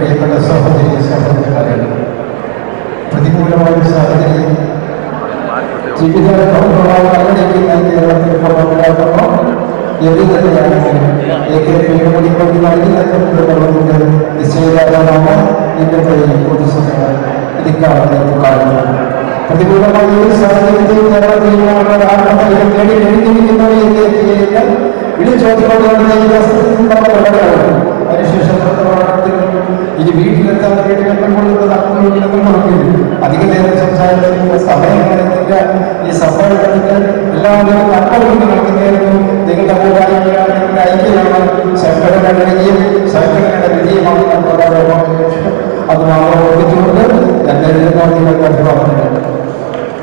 പ്രിയപ്പെട്ട സഹോദരി സഹോദരന്മാരെ, പ്രതികൂലമായ സാഹചര്യം ജീവിത ആഗ്രഹിക്കുന്ന കേരളത്തിൽ ഉണ്ടാകുമ്പോൾ എവിടെ തന്നെയാണെങ്കിലും ഏകദേശം നൽകി നൽകുന്നതിന്റെ നിശ്ചയകാരണമാണ് ഇന്നത്തെ പൊതുസഭ ഇക്കാലത്ത് കാണുന്നത്. പ്രതികൂലമായ ഒരു സാഹചര്യത്തിൽ കേരളത്തിൽ നേടി എഴുതിയിരിക്കുന്നവരെ എത്തിയില്ല വിളിച്ചോദ്യമാണ് അതിനുശേഷം ഇനി വീട്ടിലെത്താൻ അധിക നേരം സംസാരിക്കുന്ന സമയങ്ങളില്ല. ഈ സംഭവങ്ങൾക്ക് എല്ലാവരും നന്മ നൽകുന്നതിനും നിങ്ങളുടെ കൂടായ്മയാണ്, നിങ്ങളുടെ ഐക്യമാണ് സംഘടനകളുടെയും സംഘടനയുടെ വിജയമാണ് അത് മാത്രം ഓർമ്മിച്ചുകൊണ്ട് എന്നെ നിങ്ങൾക്ക് അഭിപ്രായമുണ്ട്.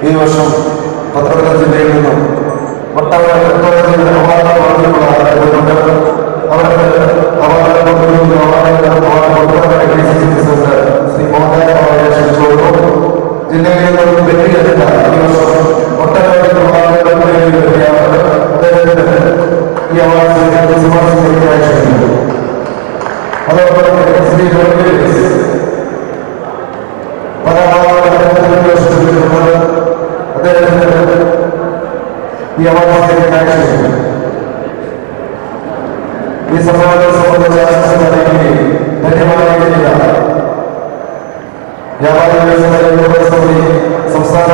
ഈ വർഷം പത്തനംതിട്ട ജില്ലയിൽ നിന്നും ഒട്ടേറെ ശ്രീ മോഹൻ ജില്ലയിൽ നിന്നും വ്യക്തിഗത ഈ വർഷം ഒട്ടേറെ ഈ അവാർഡ് ശുപാർശ. അതോടൊപ്പം ശ്രീ പല ഈ അവാർഡ് ഈ സമ്മേളനം സംബന്ധിച്ച ധന്യമായിരിക്കില്ല. വ്യാപാരി വ്യവസായ സമിതി സംസ്ഥാന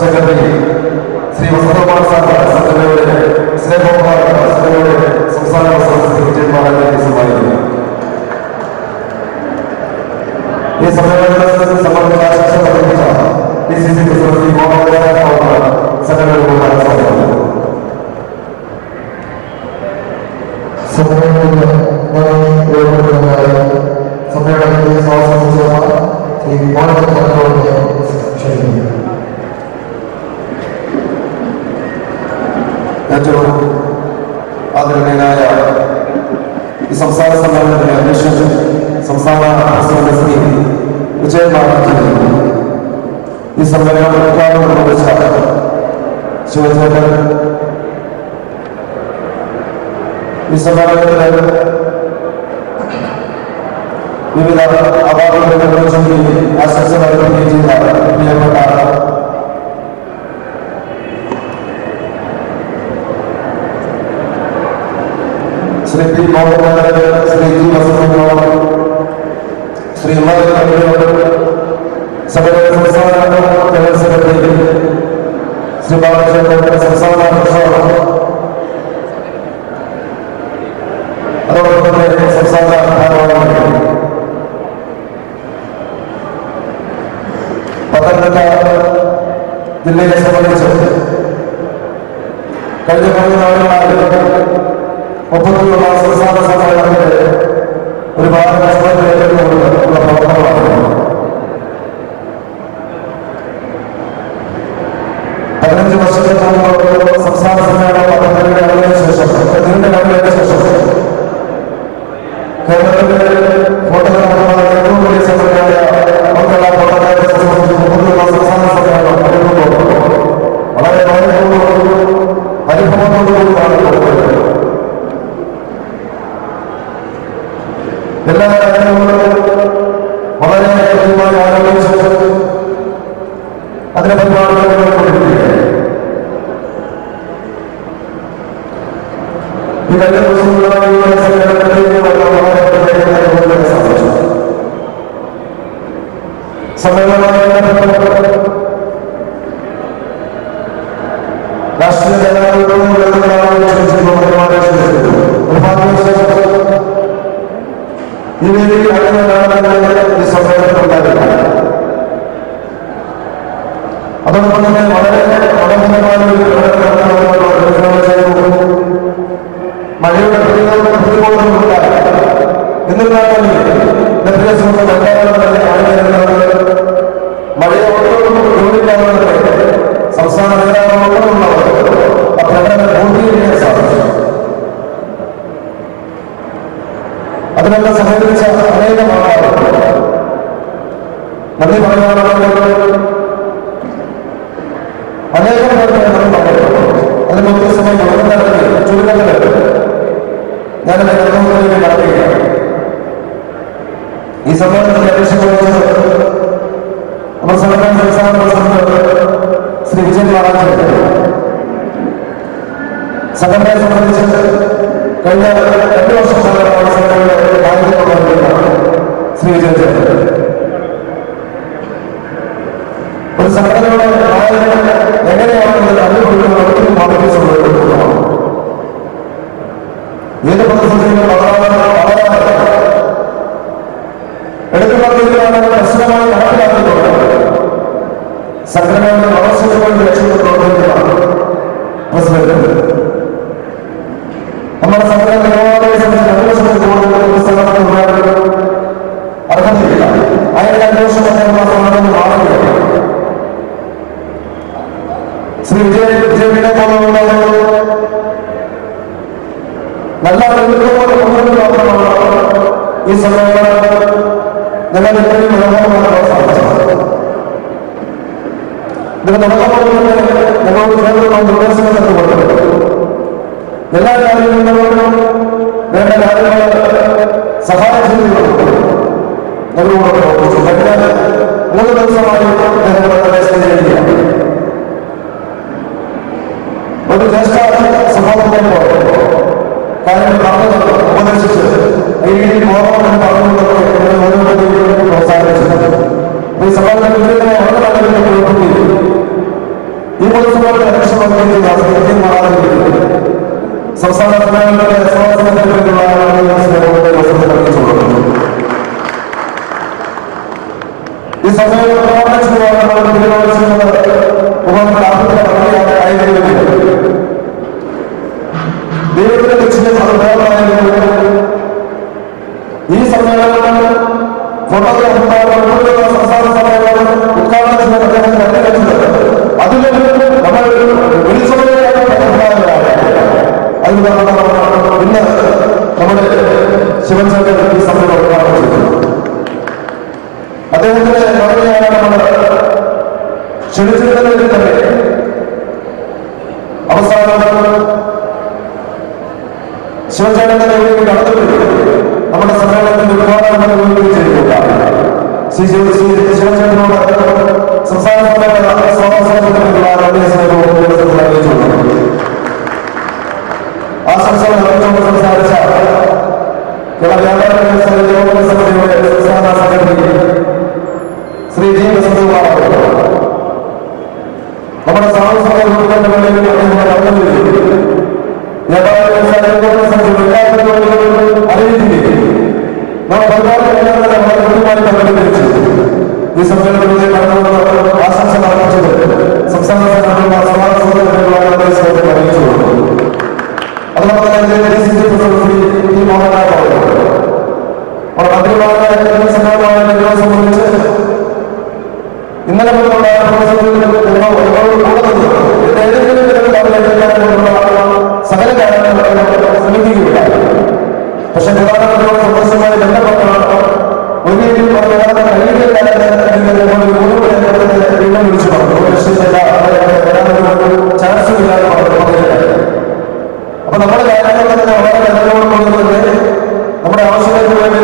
സെക്രട്ടറി ശ്രീ വസന്തകുമാർ സാർ സംഘടനയുടെ സ്നേഹകുമാർ സംഘടനയുടെ സംസ്ഥാന പ്രസിഡന്റ് സമ്മാനിക്കുന്നു. ഈ സമ്മേളനത്തിൽ സംബന്ധിച്ച ആശംസ പ്രകടിപ്പിച്ച DCC പ്രസിഡന്റ് സംഘടനയുടെ സമ്മേളനത്തിൽ സ്വാഗതം ശ്രീ ഏറ്റവും ആദരണീയനായ സമ്മേളനത്തിൽ വിവിധ അവാർഡുകൾ നിർവഹിക്കുകയും ആശംസ നൽകുകയും ചെയ്ത പ്രിയപ്പെട്ട ശ്രീ പി മോഹൻലാൽ, ശ്രീ ജി വസന്തനോട്, ശ്രീ ഉമ്മനോട്, സഭയുടെ സംസ്ഥാന ജനറൽ സെക്രട്ടറി ശ്രീ ബാലകൃഷ്ണൻ, സംസ്ഥാന പ്രസിഡന്റ്, അതോടൊപ്പം തന്നെ സംസ്ഥാന ഭാരവാഹികൾ, പത്തനംതിട്ട ജില്ലയെ സംബന്ധിച്ച് കഴിഞ്ഞ കുറേ നാളുകളായി ഒപ്പത്തിലുള്ള സംസ്ഥാന സമ്മേളനത്തിന്റെ ഒരുപാട് കഷ്ടതകളുള്ള പ്രവർത്തനമാണ്. 15 വർഷത്തിന് മുമ്പ് സംസ്ഥാന സമ്മേളനം നടന്നതിന് ശേഷം നീണ്ട കാലത്തിന് ശേഷം കേരളത്തിലെ ഫോട്ടോഗ്രാഫർമാരുടെ ഏറ്റവും വലിയ സംഘടനയായ മംഗള ഫോട്ടോഗ്രാഫേഴ്സ് അസോസിയേഷൻ ഒപ്പത്തിലുള്ള സംസ്ഥാന സമ്മേളനം നടക്കുമ്പോൾ വളരെ അനുഭവത്തോടുകൂടിയാണ് കൊടുക്കുന്നത്. എല്ലാ കാര്യങ്ങളും വളരെ കൃത്യമായി ആലോചിച്ച് അതിനെ പരിപാടികൾ കൊണ്ടിരിക്കുകയാണ്. ഈ കഴിഞ്ഞ ദിവസങ്ങളിലായി രാഷ്ട്രീയ ജനാധിപത്യവും ഈ വേദിയിൽ ഈ സമ്മേളനത്തിലുണ്ടാകില്ല. അതോടൊപ്പം തന്നെ വളരെ മനോഹരമായ മഴയുടെ പ്രതികരണങ്ങളുണ്ടായി. എന്നിരുന്നാൽ തന്നെ മഴയെ യോജിക്കാവുന്നത് സംസ്ഥാന നേതാക്കളുള്ളവർ ആ പ്രകടനം പൂർത്തീകരിക്കാൻ സാധിച്ചു. അതിനെല്ലാം സഹകരിച്ച അനേകം ആളുകൾ നന്ദി പറയാനുള്ളത് അനേകം പേർക്ക് നന്ദി പറയുന്നു. അതിന് ഒത്തിരി സമയം ചുരുക്കത്തിൽ ഞാനെന്റെ കർമ്മത്തിലേക്ക് നടത്തുകയാണ്. ഈ സമ്മേളനത്തിൽ അപേക്ഷിക്കുന്നത് നമ്മുടെ സർക്കാർ സംസ്ഥാന പ്രസിഡന്റ് ശ്രീ വിജയൻ മഹാരാജൻ, സംഘടനയെ സംബന്ധിച്ച് കഴിഞ്ഞ 2 വർഷം കാലമാണ് സംഘടനയുടെ നായകത്വം ശ്രീ വിജയൻ ചേട്ടൻ. ഒരു സംഘടനയുടെ നായകൻ എങ്ങനെയാണെന്ന് അനുഭവിക്കുന്ന ഒത്തിരി മാർഗീസുള്ളത് ഏത് പ്രതിസന്ധിയിലും വളരെ എടുക്കുന്ന തീരുമാനങ്ങൾ പ്രശ്നമായി നടപ്പിലാക്കിക്കൊണ്ട് സംഘടനയുടെ ആവശ്യങ്ങൾക്ക് ലക്ഷ്യത്തിൽ പ്രവർത്തിക്കുന്നതാണ് പ്രസിഡന്റ്. നമ്മുടെ സംഘടന അർഹതയില്ല. അതിന്റെ അന്വേഷണം സംഘടന മാറുകയാണ്. ശ്രീ വിജയനെ പോലുള്ള നല്ല മാത്രമാണ് ഈ സമ്മേളനം ഞങ്ങൾ ഇത്രയും മനോഹരമാക്കാൻ സാധിച്ചത്. ഇതിന് നടക്കുമ്പോൾ ഞങ്ങളോട് ചേർന്നുള്ള നിർദ്ദേശങ്ങൾ നൽകുന്നുണ്ട്. എല്ലാ കാര്യങ്ങളിലും വേണ്ട കാര്യങ്ങൾ സഹായം ചെയ്യുന്നുണ്ട്. ഞങ്ങളോട് പ്രവർത്തിച്ചു. കഴിഞ്ഞ 3 ദിവസമായി ഞങ്ങളുടെ പ്രദേശത്ത് ചെയ്യുകയാണ്. ഒരു ജ്യേഷ്ഠ സംഭവത്തിനെ പോലെ കാര്യങ്ങൾ പറഞ്ഞത് ഉപദേശിച്ച് ഈ രീതിയിൽ പോകണമെന്ന് പറഞ്ഞുകൊണ്ടൊക്കെ പ്രോത്സാഹിപ്പിച്ചത് ഈ സഭയുടെ പ്രവർത്തിക്കുകയും ഈ പൊതുസഭയുടെ ലക്ഷ്യമാക്കുകയും ചെയ്ത മാറാതിരിക്കുന്നത് സംസ്ഥാന സമ്മേളനത്തിന്റെ സ്വാതന്ത്ര്യത്തിലുള്ള ഈ സമ്മേളനം ദൈവത്തിന്റെ ലക്ഷ്യം ഈ സമ്മേളനം ഫോട്ടോഗ്രാഫർമാർ സംസ്ഥാന സമ്മേളനം ഉദ്ഘാടനം ചെയ്യാൻ അദ്ദേഹം തെരഞ്ഞെടുത്തത് അതിൽ നമ്മൾ വിളിച്ചവരെയാണ് ഇന്ന് നമ്മുടെ ശിവൻചന്ദ്രൻ ഈ സമ്മേളനം ഉദ്ഘാടനം ചെയ്തത്. അദ്ദേഹത്തിന്റെ മറുപടിയാണ് നമ്മൾ ക്ഷണിച്ചിരുന്നതിൽ തന്നെ അവസാനം ശിവചേട്ടന്റെ കടന്നു വരും. നമ്മുടെ സമ്മേളനത്തിന്റെ ഉദ്ഘാടനം നിർവഹിച്ചിരിക്കുക ശ്രീ ശിവചന്ദ്രനോട് സംസ്ഥാന സമ്മേളന സ്വാഗതത്തിനുള്ള അറിയിച്ചുകൊണ്ട് ആശംസകൾ അറിയിച്ചുകൊണ്ട് സംസാരിച്ച കേരള വ്യാപാര വ്യവസായ സമിതിയുടെ സംസ്ഥാന സെക്രട്ടറി ശ്രീ ജി വസന്തകുമാർ നമ്മുടെ സാംസ്കാരിക ഉദ്ഘാടനങ്ങളിൽ വ്യാപാര വ്യവസായ സമിതിയുടെ അറിയിക്കുകയും നാം കൃത്യമായി പ്രകടിപ്പിച്ചു. ഈ സമ്മേളനത്തിലെ കടന്നു ആശംസ അറിയിച്ചത് സംസ്ഥാന അറിയിച്ചു. അതുപോലെ തന്നെ മന്ത്രിമാരുടെ സമ്മേളനത്തെ സംബന്ധിച്ച് ഇന്നലെ സകല കാര്യങ്ങളും ശ്രമിക്കുകയില്ല. പക്ഷെ പ്രധാനമന്ത്രിയോട് സന്ദർശനവുമായി ബന്ധപ്പെട്ടാണ് ഒരു രീതിയിൽ വീണ്ടും വിളിച്ചു പറഞ്ഞു ചാൻസ് ഇല്ലാതെ പറയുകയാണ്. അപ്പൊ നമ്മുടെ കാര്യങ്ങൾ തന്നെ വളരെ ജനങ്ങളോട് തന്നെ നമ്മുടെ ആവശ്യങ്ങൾക്ക് വേണ്ടി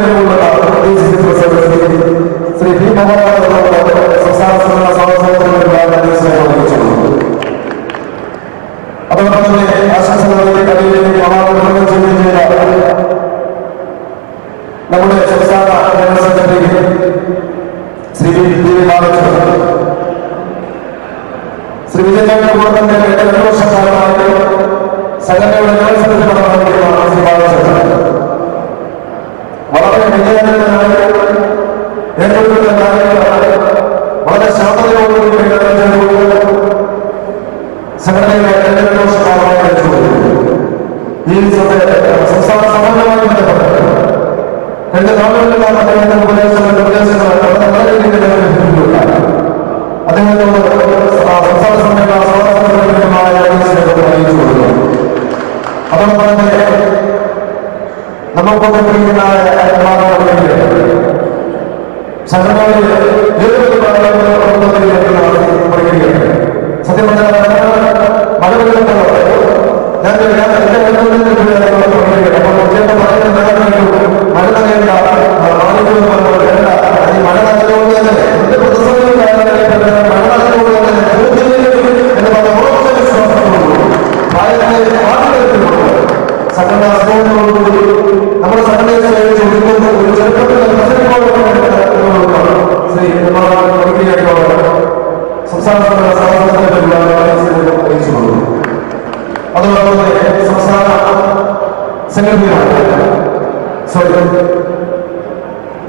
ശ്രീ പി മോഹൻലാൽ സംസ്ഥാന സമ്മേളന സ്വാഗതത്തിനുള്ള അതോടൊപ്പം തന്നെ ആശംസകളുടെ കഥയിലേക്ക് നമ്മുടെ സംസ്ഥാന ജനറൽ സെക്രട്ടറി ശ്രീ ശ്രീ വിജയചന്ദ്ര ഗോർദ്ധന്റെ 2 വർഷക്കാലമായി സംഘടനയുടെ ജനറൽ സെക്രട്ടറി പദവിയാണ് ശ്രീ ബാലചന്ദ്രൻ. വളരെ വിജയകരമായി ഏറ്റെടുക്കുന്ന കാര്യങ്ങളാണ് വളരെ ശാന്തതയോടുകൂടി സംഘടനയുടെ 2 വർഷക്കാലമായി ഈ സംസ്ഥാന സമ്മേളനവുമായി ബന്ധപ്പെട്ട് കഴിഞ്ഞ നാളുകളിലാണ് അദ്ദേഹത്തിന്റെ നിർദ്ദേശങ്ങൾ വളരെ രീതിയിൽ ലഭിച്ചിട്ടുണ്ട്. അദ്ദേഹത്തോട് സംസ്ഥാന സമ്മേളന സ്വാഗതമായ അറിയിച്ചു കൊടുക്കുക. അതോടൊപ്പം തന്നെ നമ്മൾക്കൊക്കെ പ്രിയനായ സംഘടനകളിൽ ഏതൊരു പറയുകയാണ്. സത്യം പറഞ്ഞാൽ മഴവെള്ളങ്ങൾ ഞാൻ മഴ നനയേണ്ട മഴ നനഞ്ഞുകൊണ്ട് തന്നെ എന്റെ പ്രതിസന്ധി മഴ നനഞ്ഞുകൊണ്ട് എന്ന് പറഞ്ഞ ഉറച്ച വിശ്വാസത്തോടുകൂടി പ്രായത്തെ മാറ്റിയെടുത്തുകൊണ്ട് സംഘടനാ സ്നേഹത്തോടുകൂടി നമ്മുടെ സംഘടനയെ ചോദിക്കുന്ന ഒരു ചെറുപ്പത്തിലെ ശ്രീ സംസ്ഥാന സമ്മേളന അറിയിച്ചുകൊണ്ടു. അതോടൊപ്പം തന്നെ സംസ്ഥാന സെക്രട്ടറിമാർ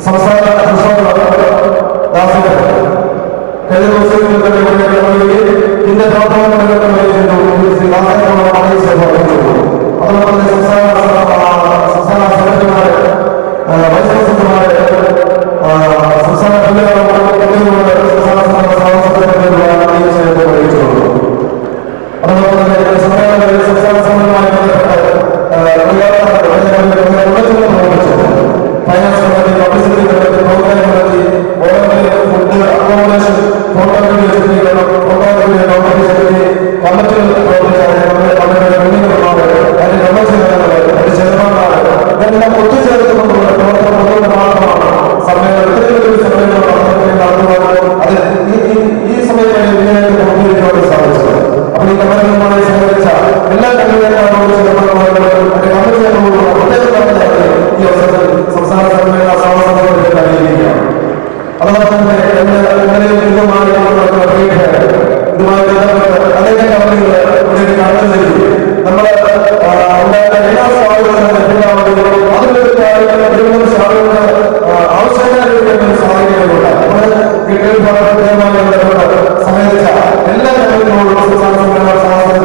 സംസ്ഥാന ദാസകൾ കഴിഞ്ഞ ദിവസങ്ങളിൽ തന്നെ ഇതിന്റെ പ്രവർത്തനം ശ്രീ ദാസനോട് അറിയിച്ചു. അതോടൊപ്പം തന്നെ സംസ്ഥാന സെക്രട്ടറിമാർ വൈസ് പ്രസിഡന്റുമാർ സംസ്ഥാന അതോടൊപ്പം തന്നെ സമ്മേളനങ്ങളിൽ സംസ്ഥാന സമ്മേളനവുമായി finance committee, publicity committee, programme committee, volunteer, food, accommodation, photography executive, photography കമ്മിറ്റികൾ പ്രവർത്തിച്ച അതിന്റെ കമ്മിറ്റി ചെയർമാൻമാർ ഇതെല്ലാം ഒത്തുചേർത്തുകൊണ്ടുള്ള പ്രവർത്തനം മാത്രമാണ് സമ്മേളനം നടത്തുവാൻ അത് ഈ സമയത്ത് പൂർത്തീകരിക്കുവാൻ സാധിച്ചത്. അപ്പോൾ ഈ കമ്മിറ്റികളുമായി സഹകരിച്ച എല്ലാ കമ്മിറ്റികളോടും ഈ അവസരത്തിൽ സംസ്ഥാന സമ്മേളന സ്വാഗതം അറിയിക്കുകയാണ്. അതോടൊപ്പം തന്നെ ഇതുമായി ബന്ധപ്പെട്ട് അനേക കമ്പനികൾ ഇവിടെ കടന്നു വരും. നമ്മൾ ഉണ്ടായിരുന്ന എല്ലാ സ്ഥാപനങ്ങളും അതിലൊരു ആവശ്യമായ സാഹചര്യങ്ങളുണ്ട്. സഹകരിച്ച എല്ലാ കമ്പനികളോടും സംസ്ഥാന സമ്മേളന സ്വാഗതം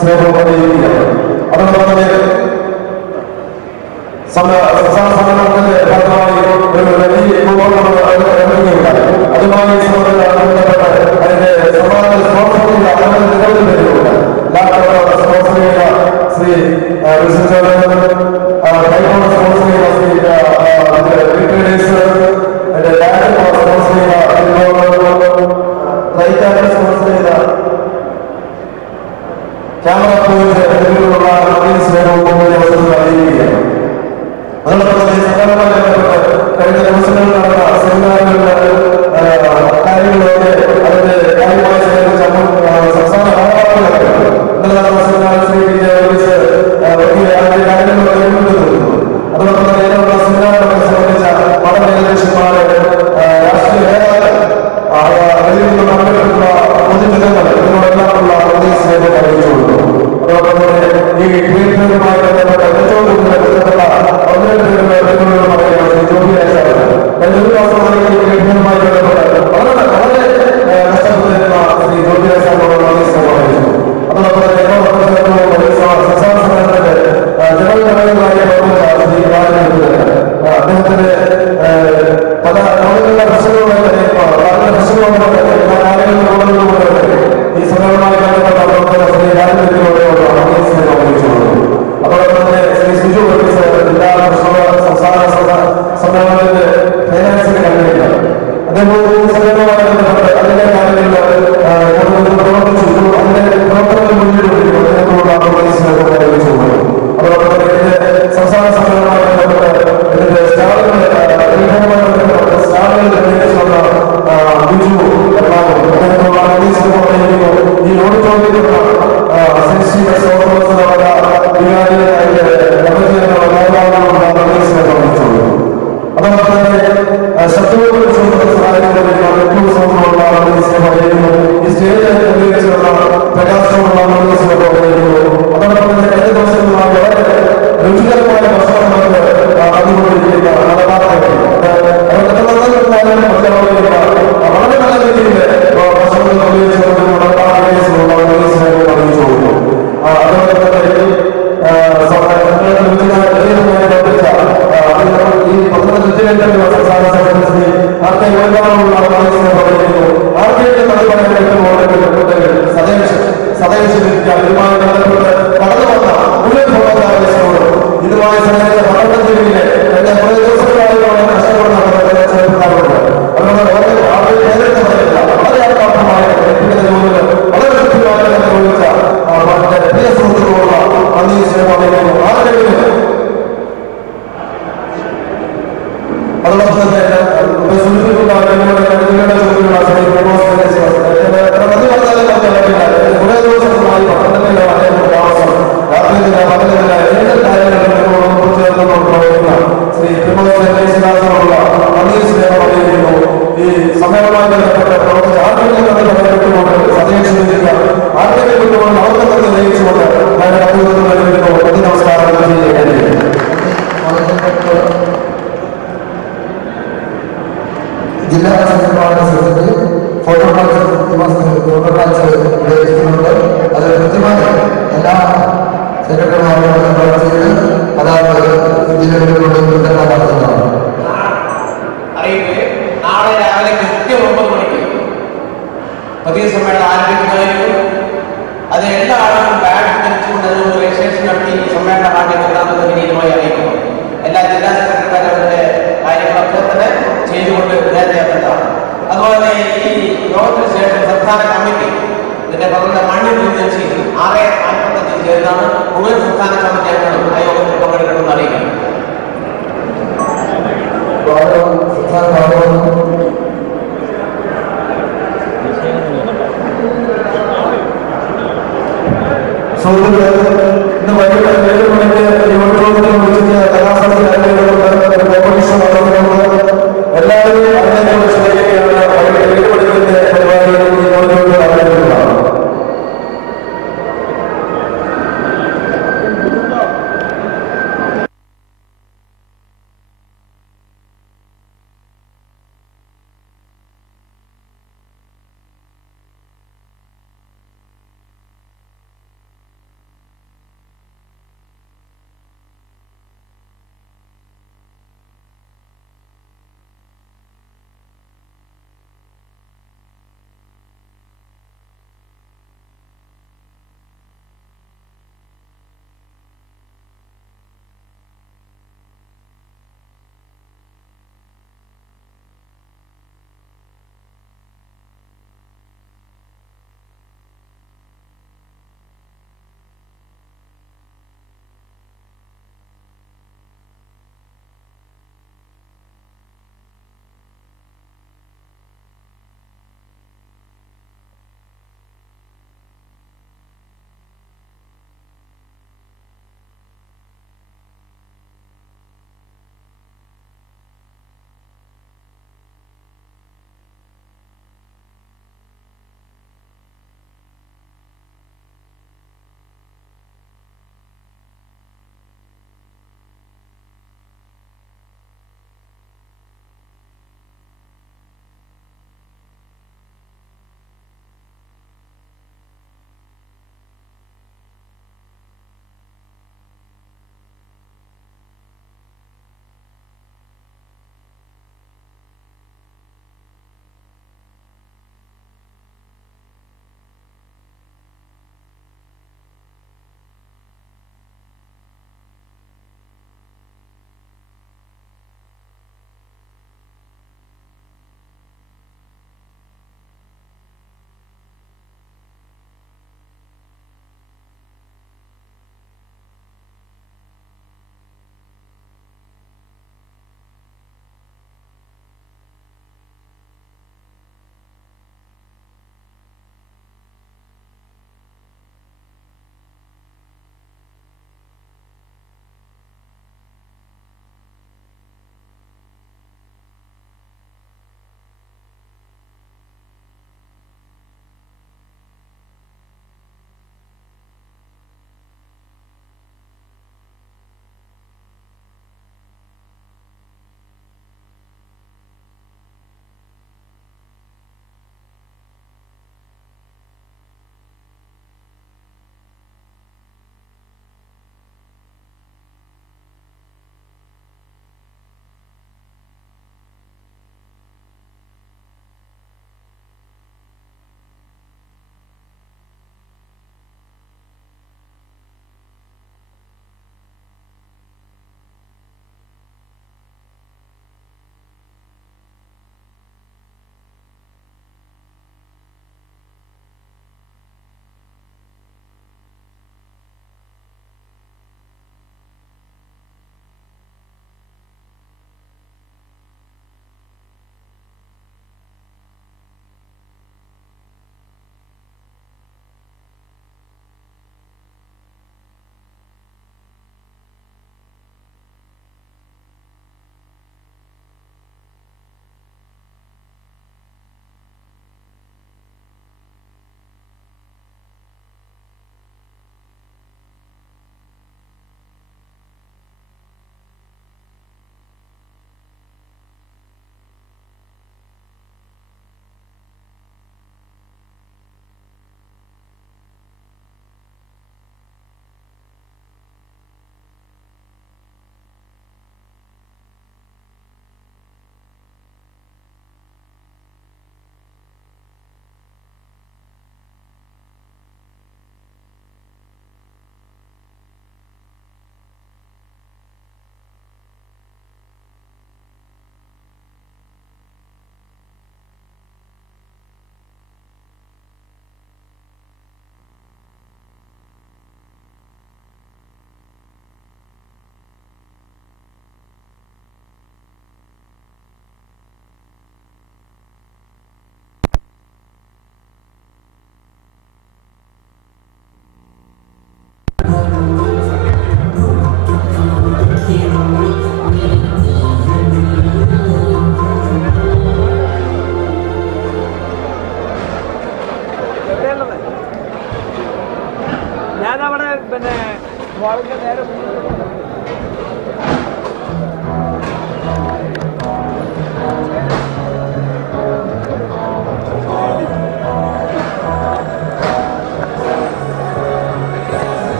സ്നേഹം അറിയിക്കുകയാണ്. അതോടൊപ്പം തന്നെ സംസ്ഥാന സമ്മേളനത്തിന്റെ ഭാഗമായി ഒരു വലിയ അതുമായി ബന്ധപ്പെട്ട് അതിന്റെ സമാന സ്പോൺസർ ചെയ്ത നിരവധി പേരുണ്ട്. ലാപ്ടോപ്പ് സ്പോൺസർ ചെയ്ത ശ്രീ സ്പോൺസർ ചെയ്ത ശ്രീ റീറ്റെയിലേഴ്സ്, സ്പോൺസർ ചെയ്ത റൈറ്റാൻ സ്പോൺസർ ചെയ്ത ക്യാമറ പോയിന്റ് എന്നിവരുള്ള സ്നേഹവും അറിയിക്കുകയാണ്. സംസ്ഥാന കമ്മിറ്റി ഇതിന്റെ പകർന്ന മണ്ണിൽ ഏജൻസി 6:45 ചേർന്നാണ് മുഴുവൻ സംസ്ഥാന കമ്മിറ്റി അംഗങ്ങളും ആ യോഗത്തിൽ പങ്കെടുക്കണമെന്ന് അറിയിക്കുന്നു. ഇന്ന് വൈകിട്ട് 7 മണിക്ക് യുവജനോത്സവം വിളിച്ചിട്ട് കലാസമിതി കോമ്പറ്റീഷൻ നടത്തുന്നത് എല്ലാവരെയും അതിനെ വിശദീകരിക്കുകയാണ്. വൈകിട്ട് 7 മണിക്കിന്റെ പരിപാടിയിൽ യുവജനോത്സവം നടത്തുന്നതാണ്.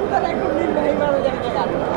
Sudah rekomen bayi baru jadi kan.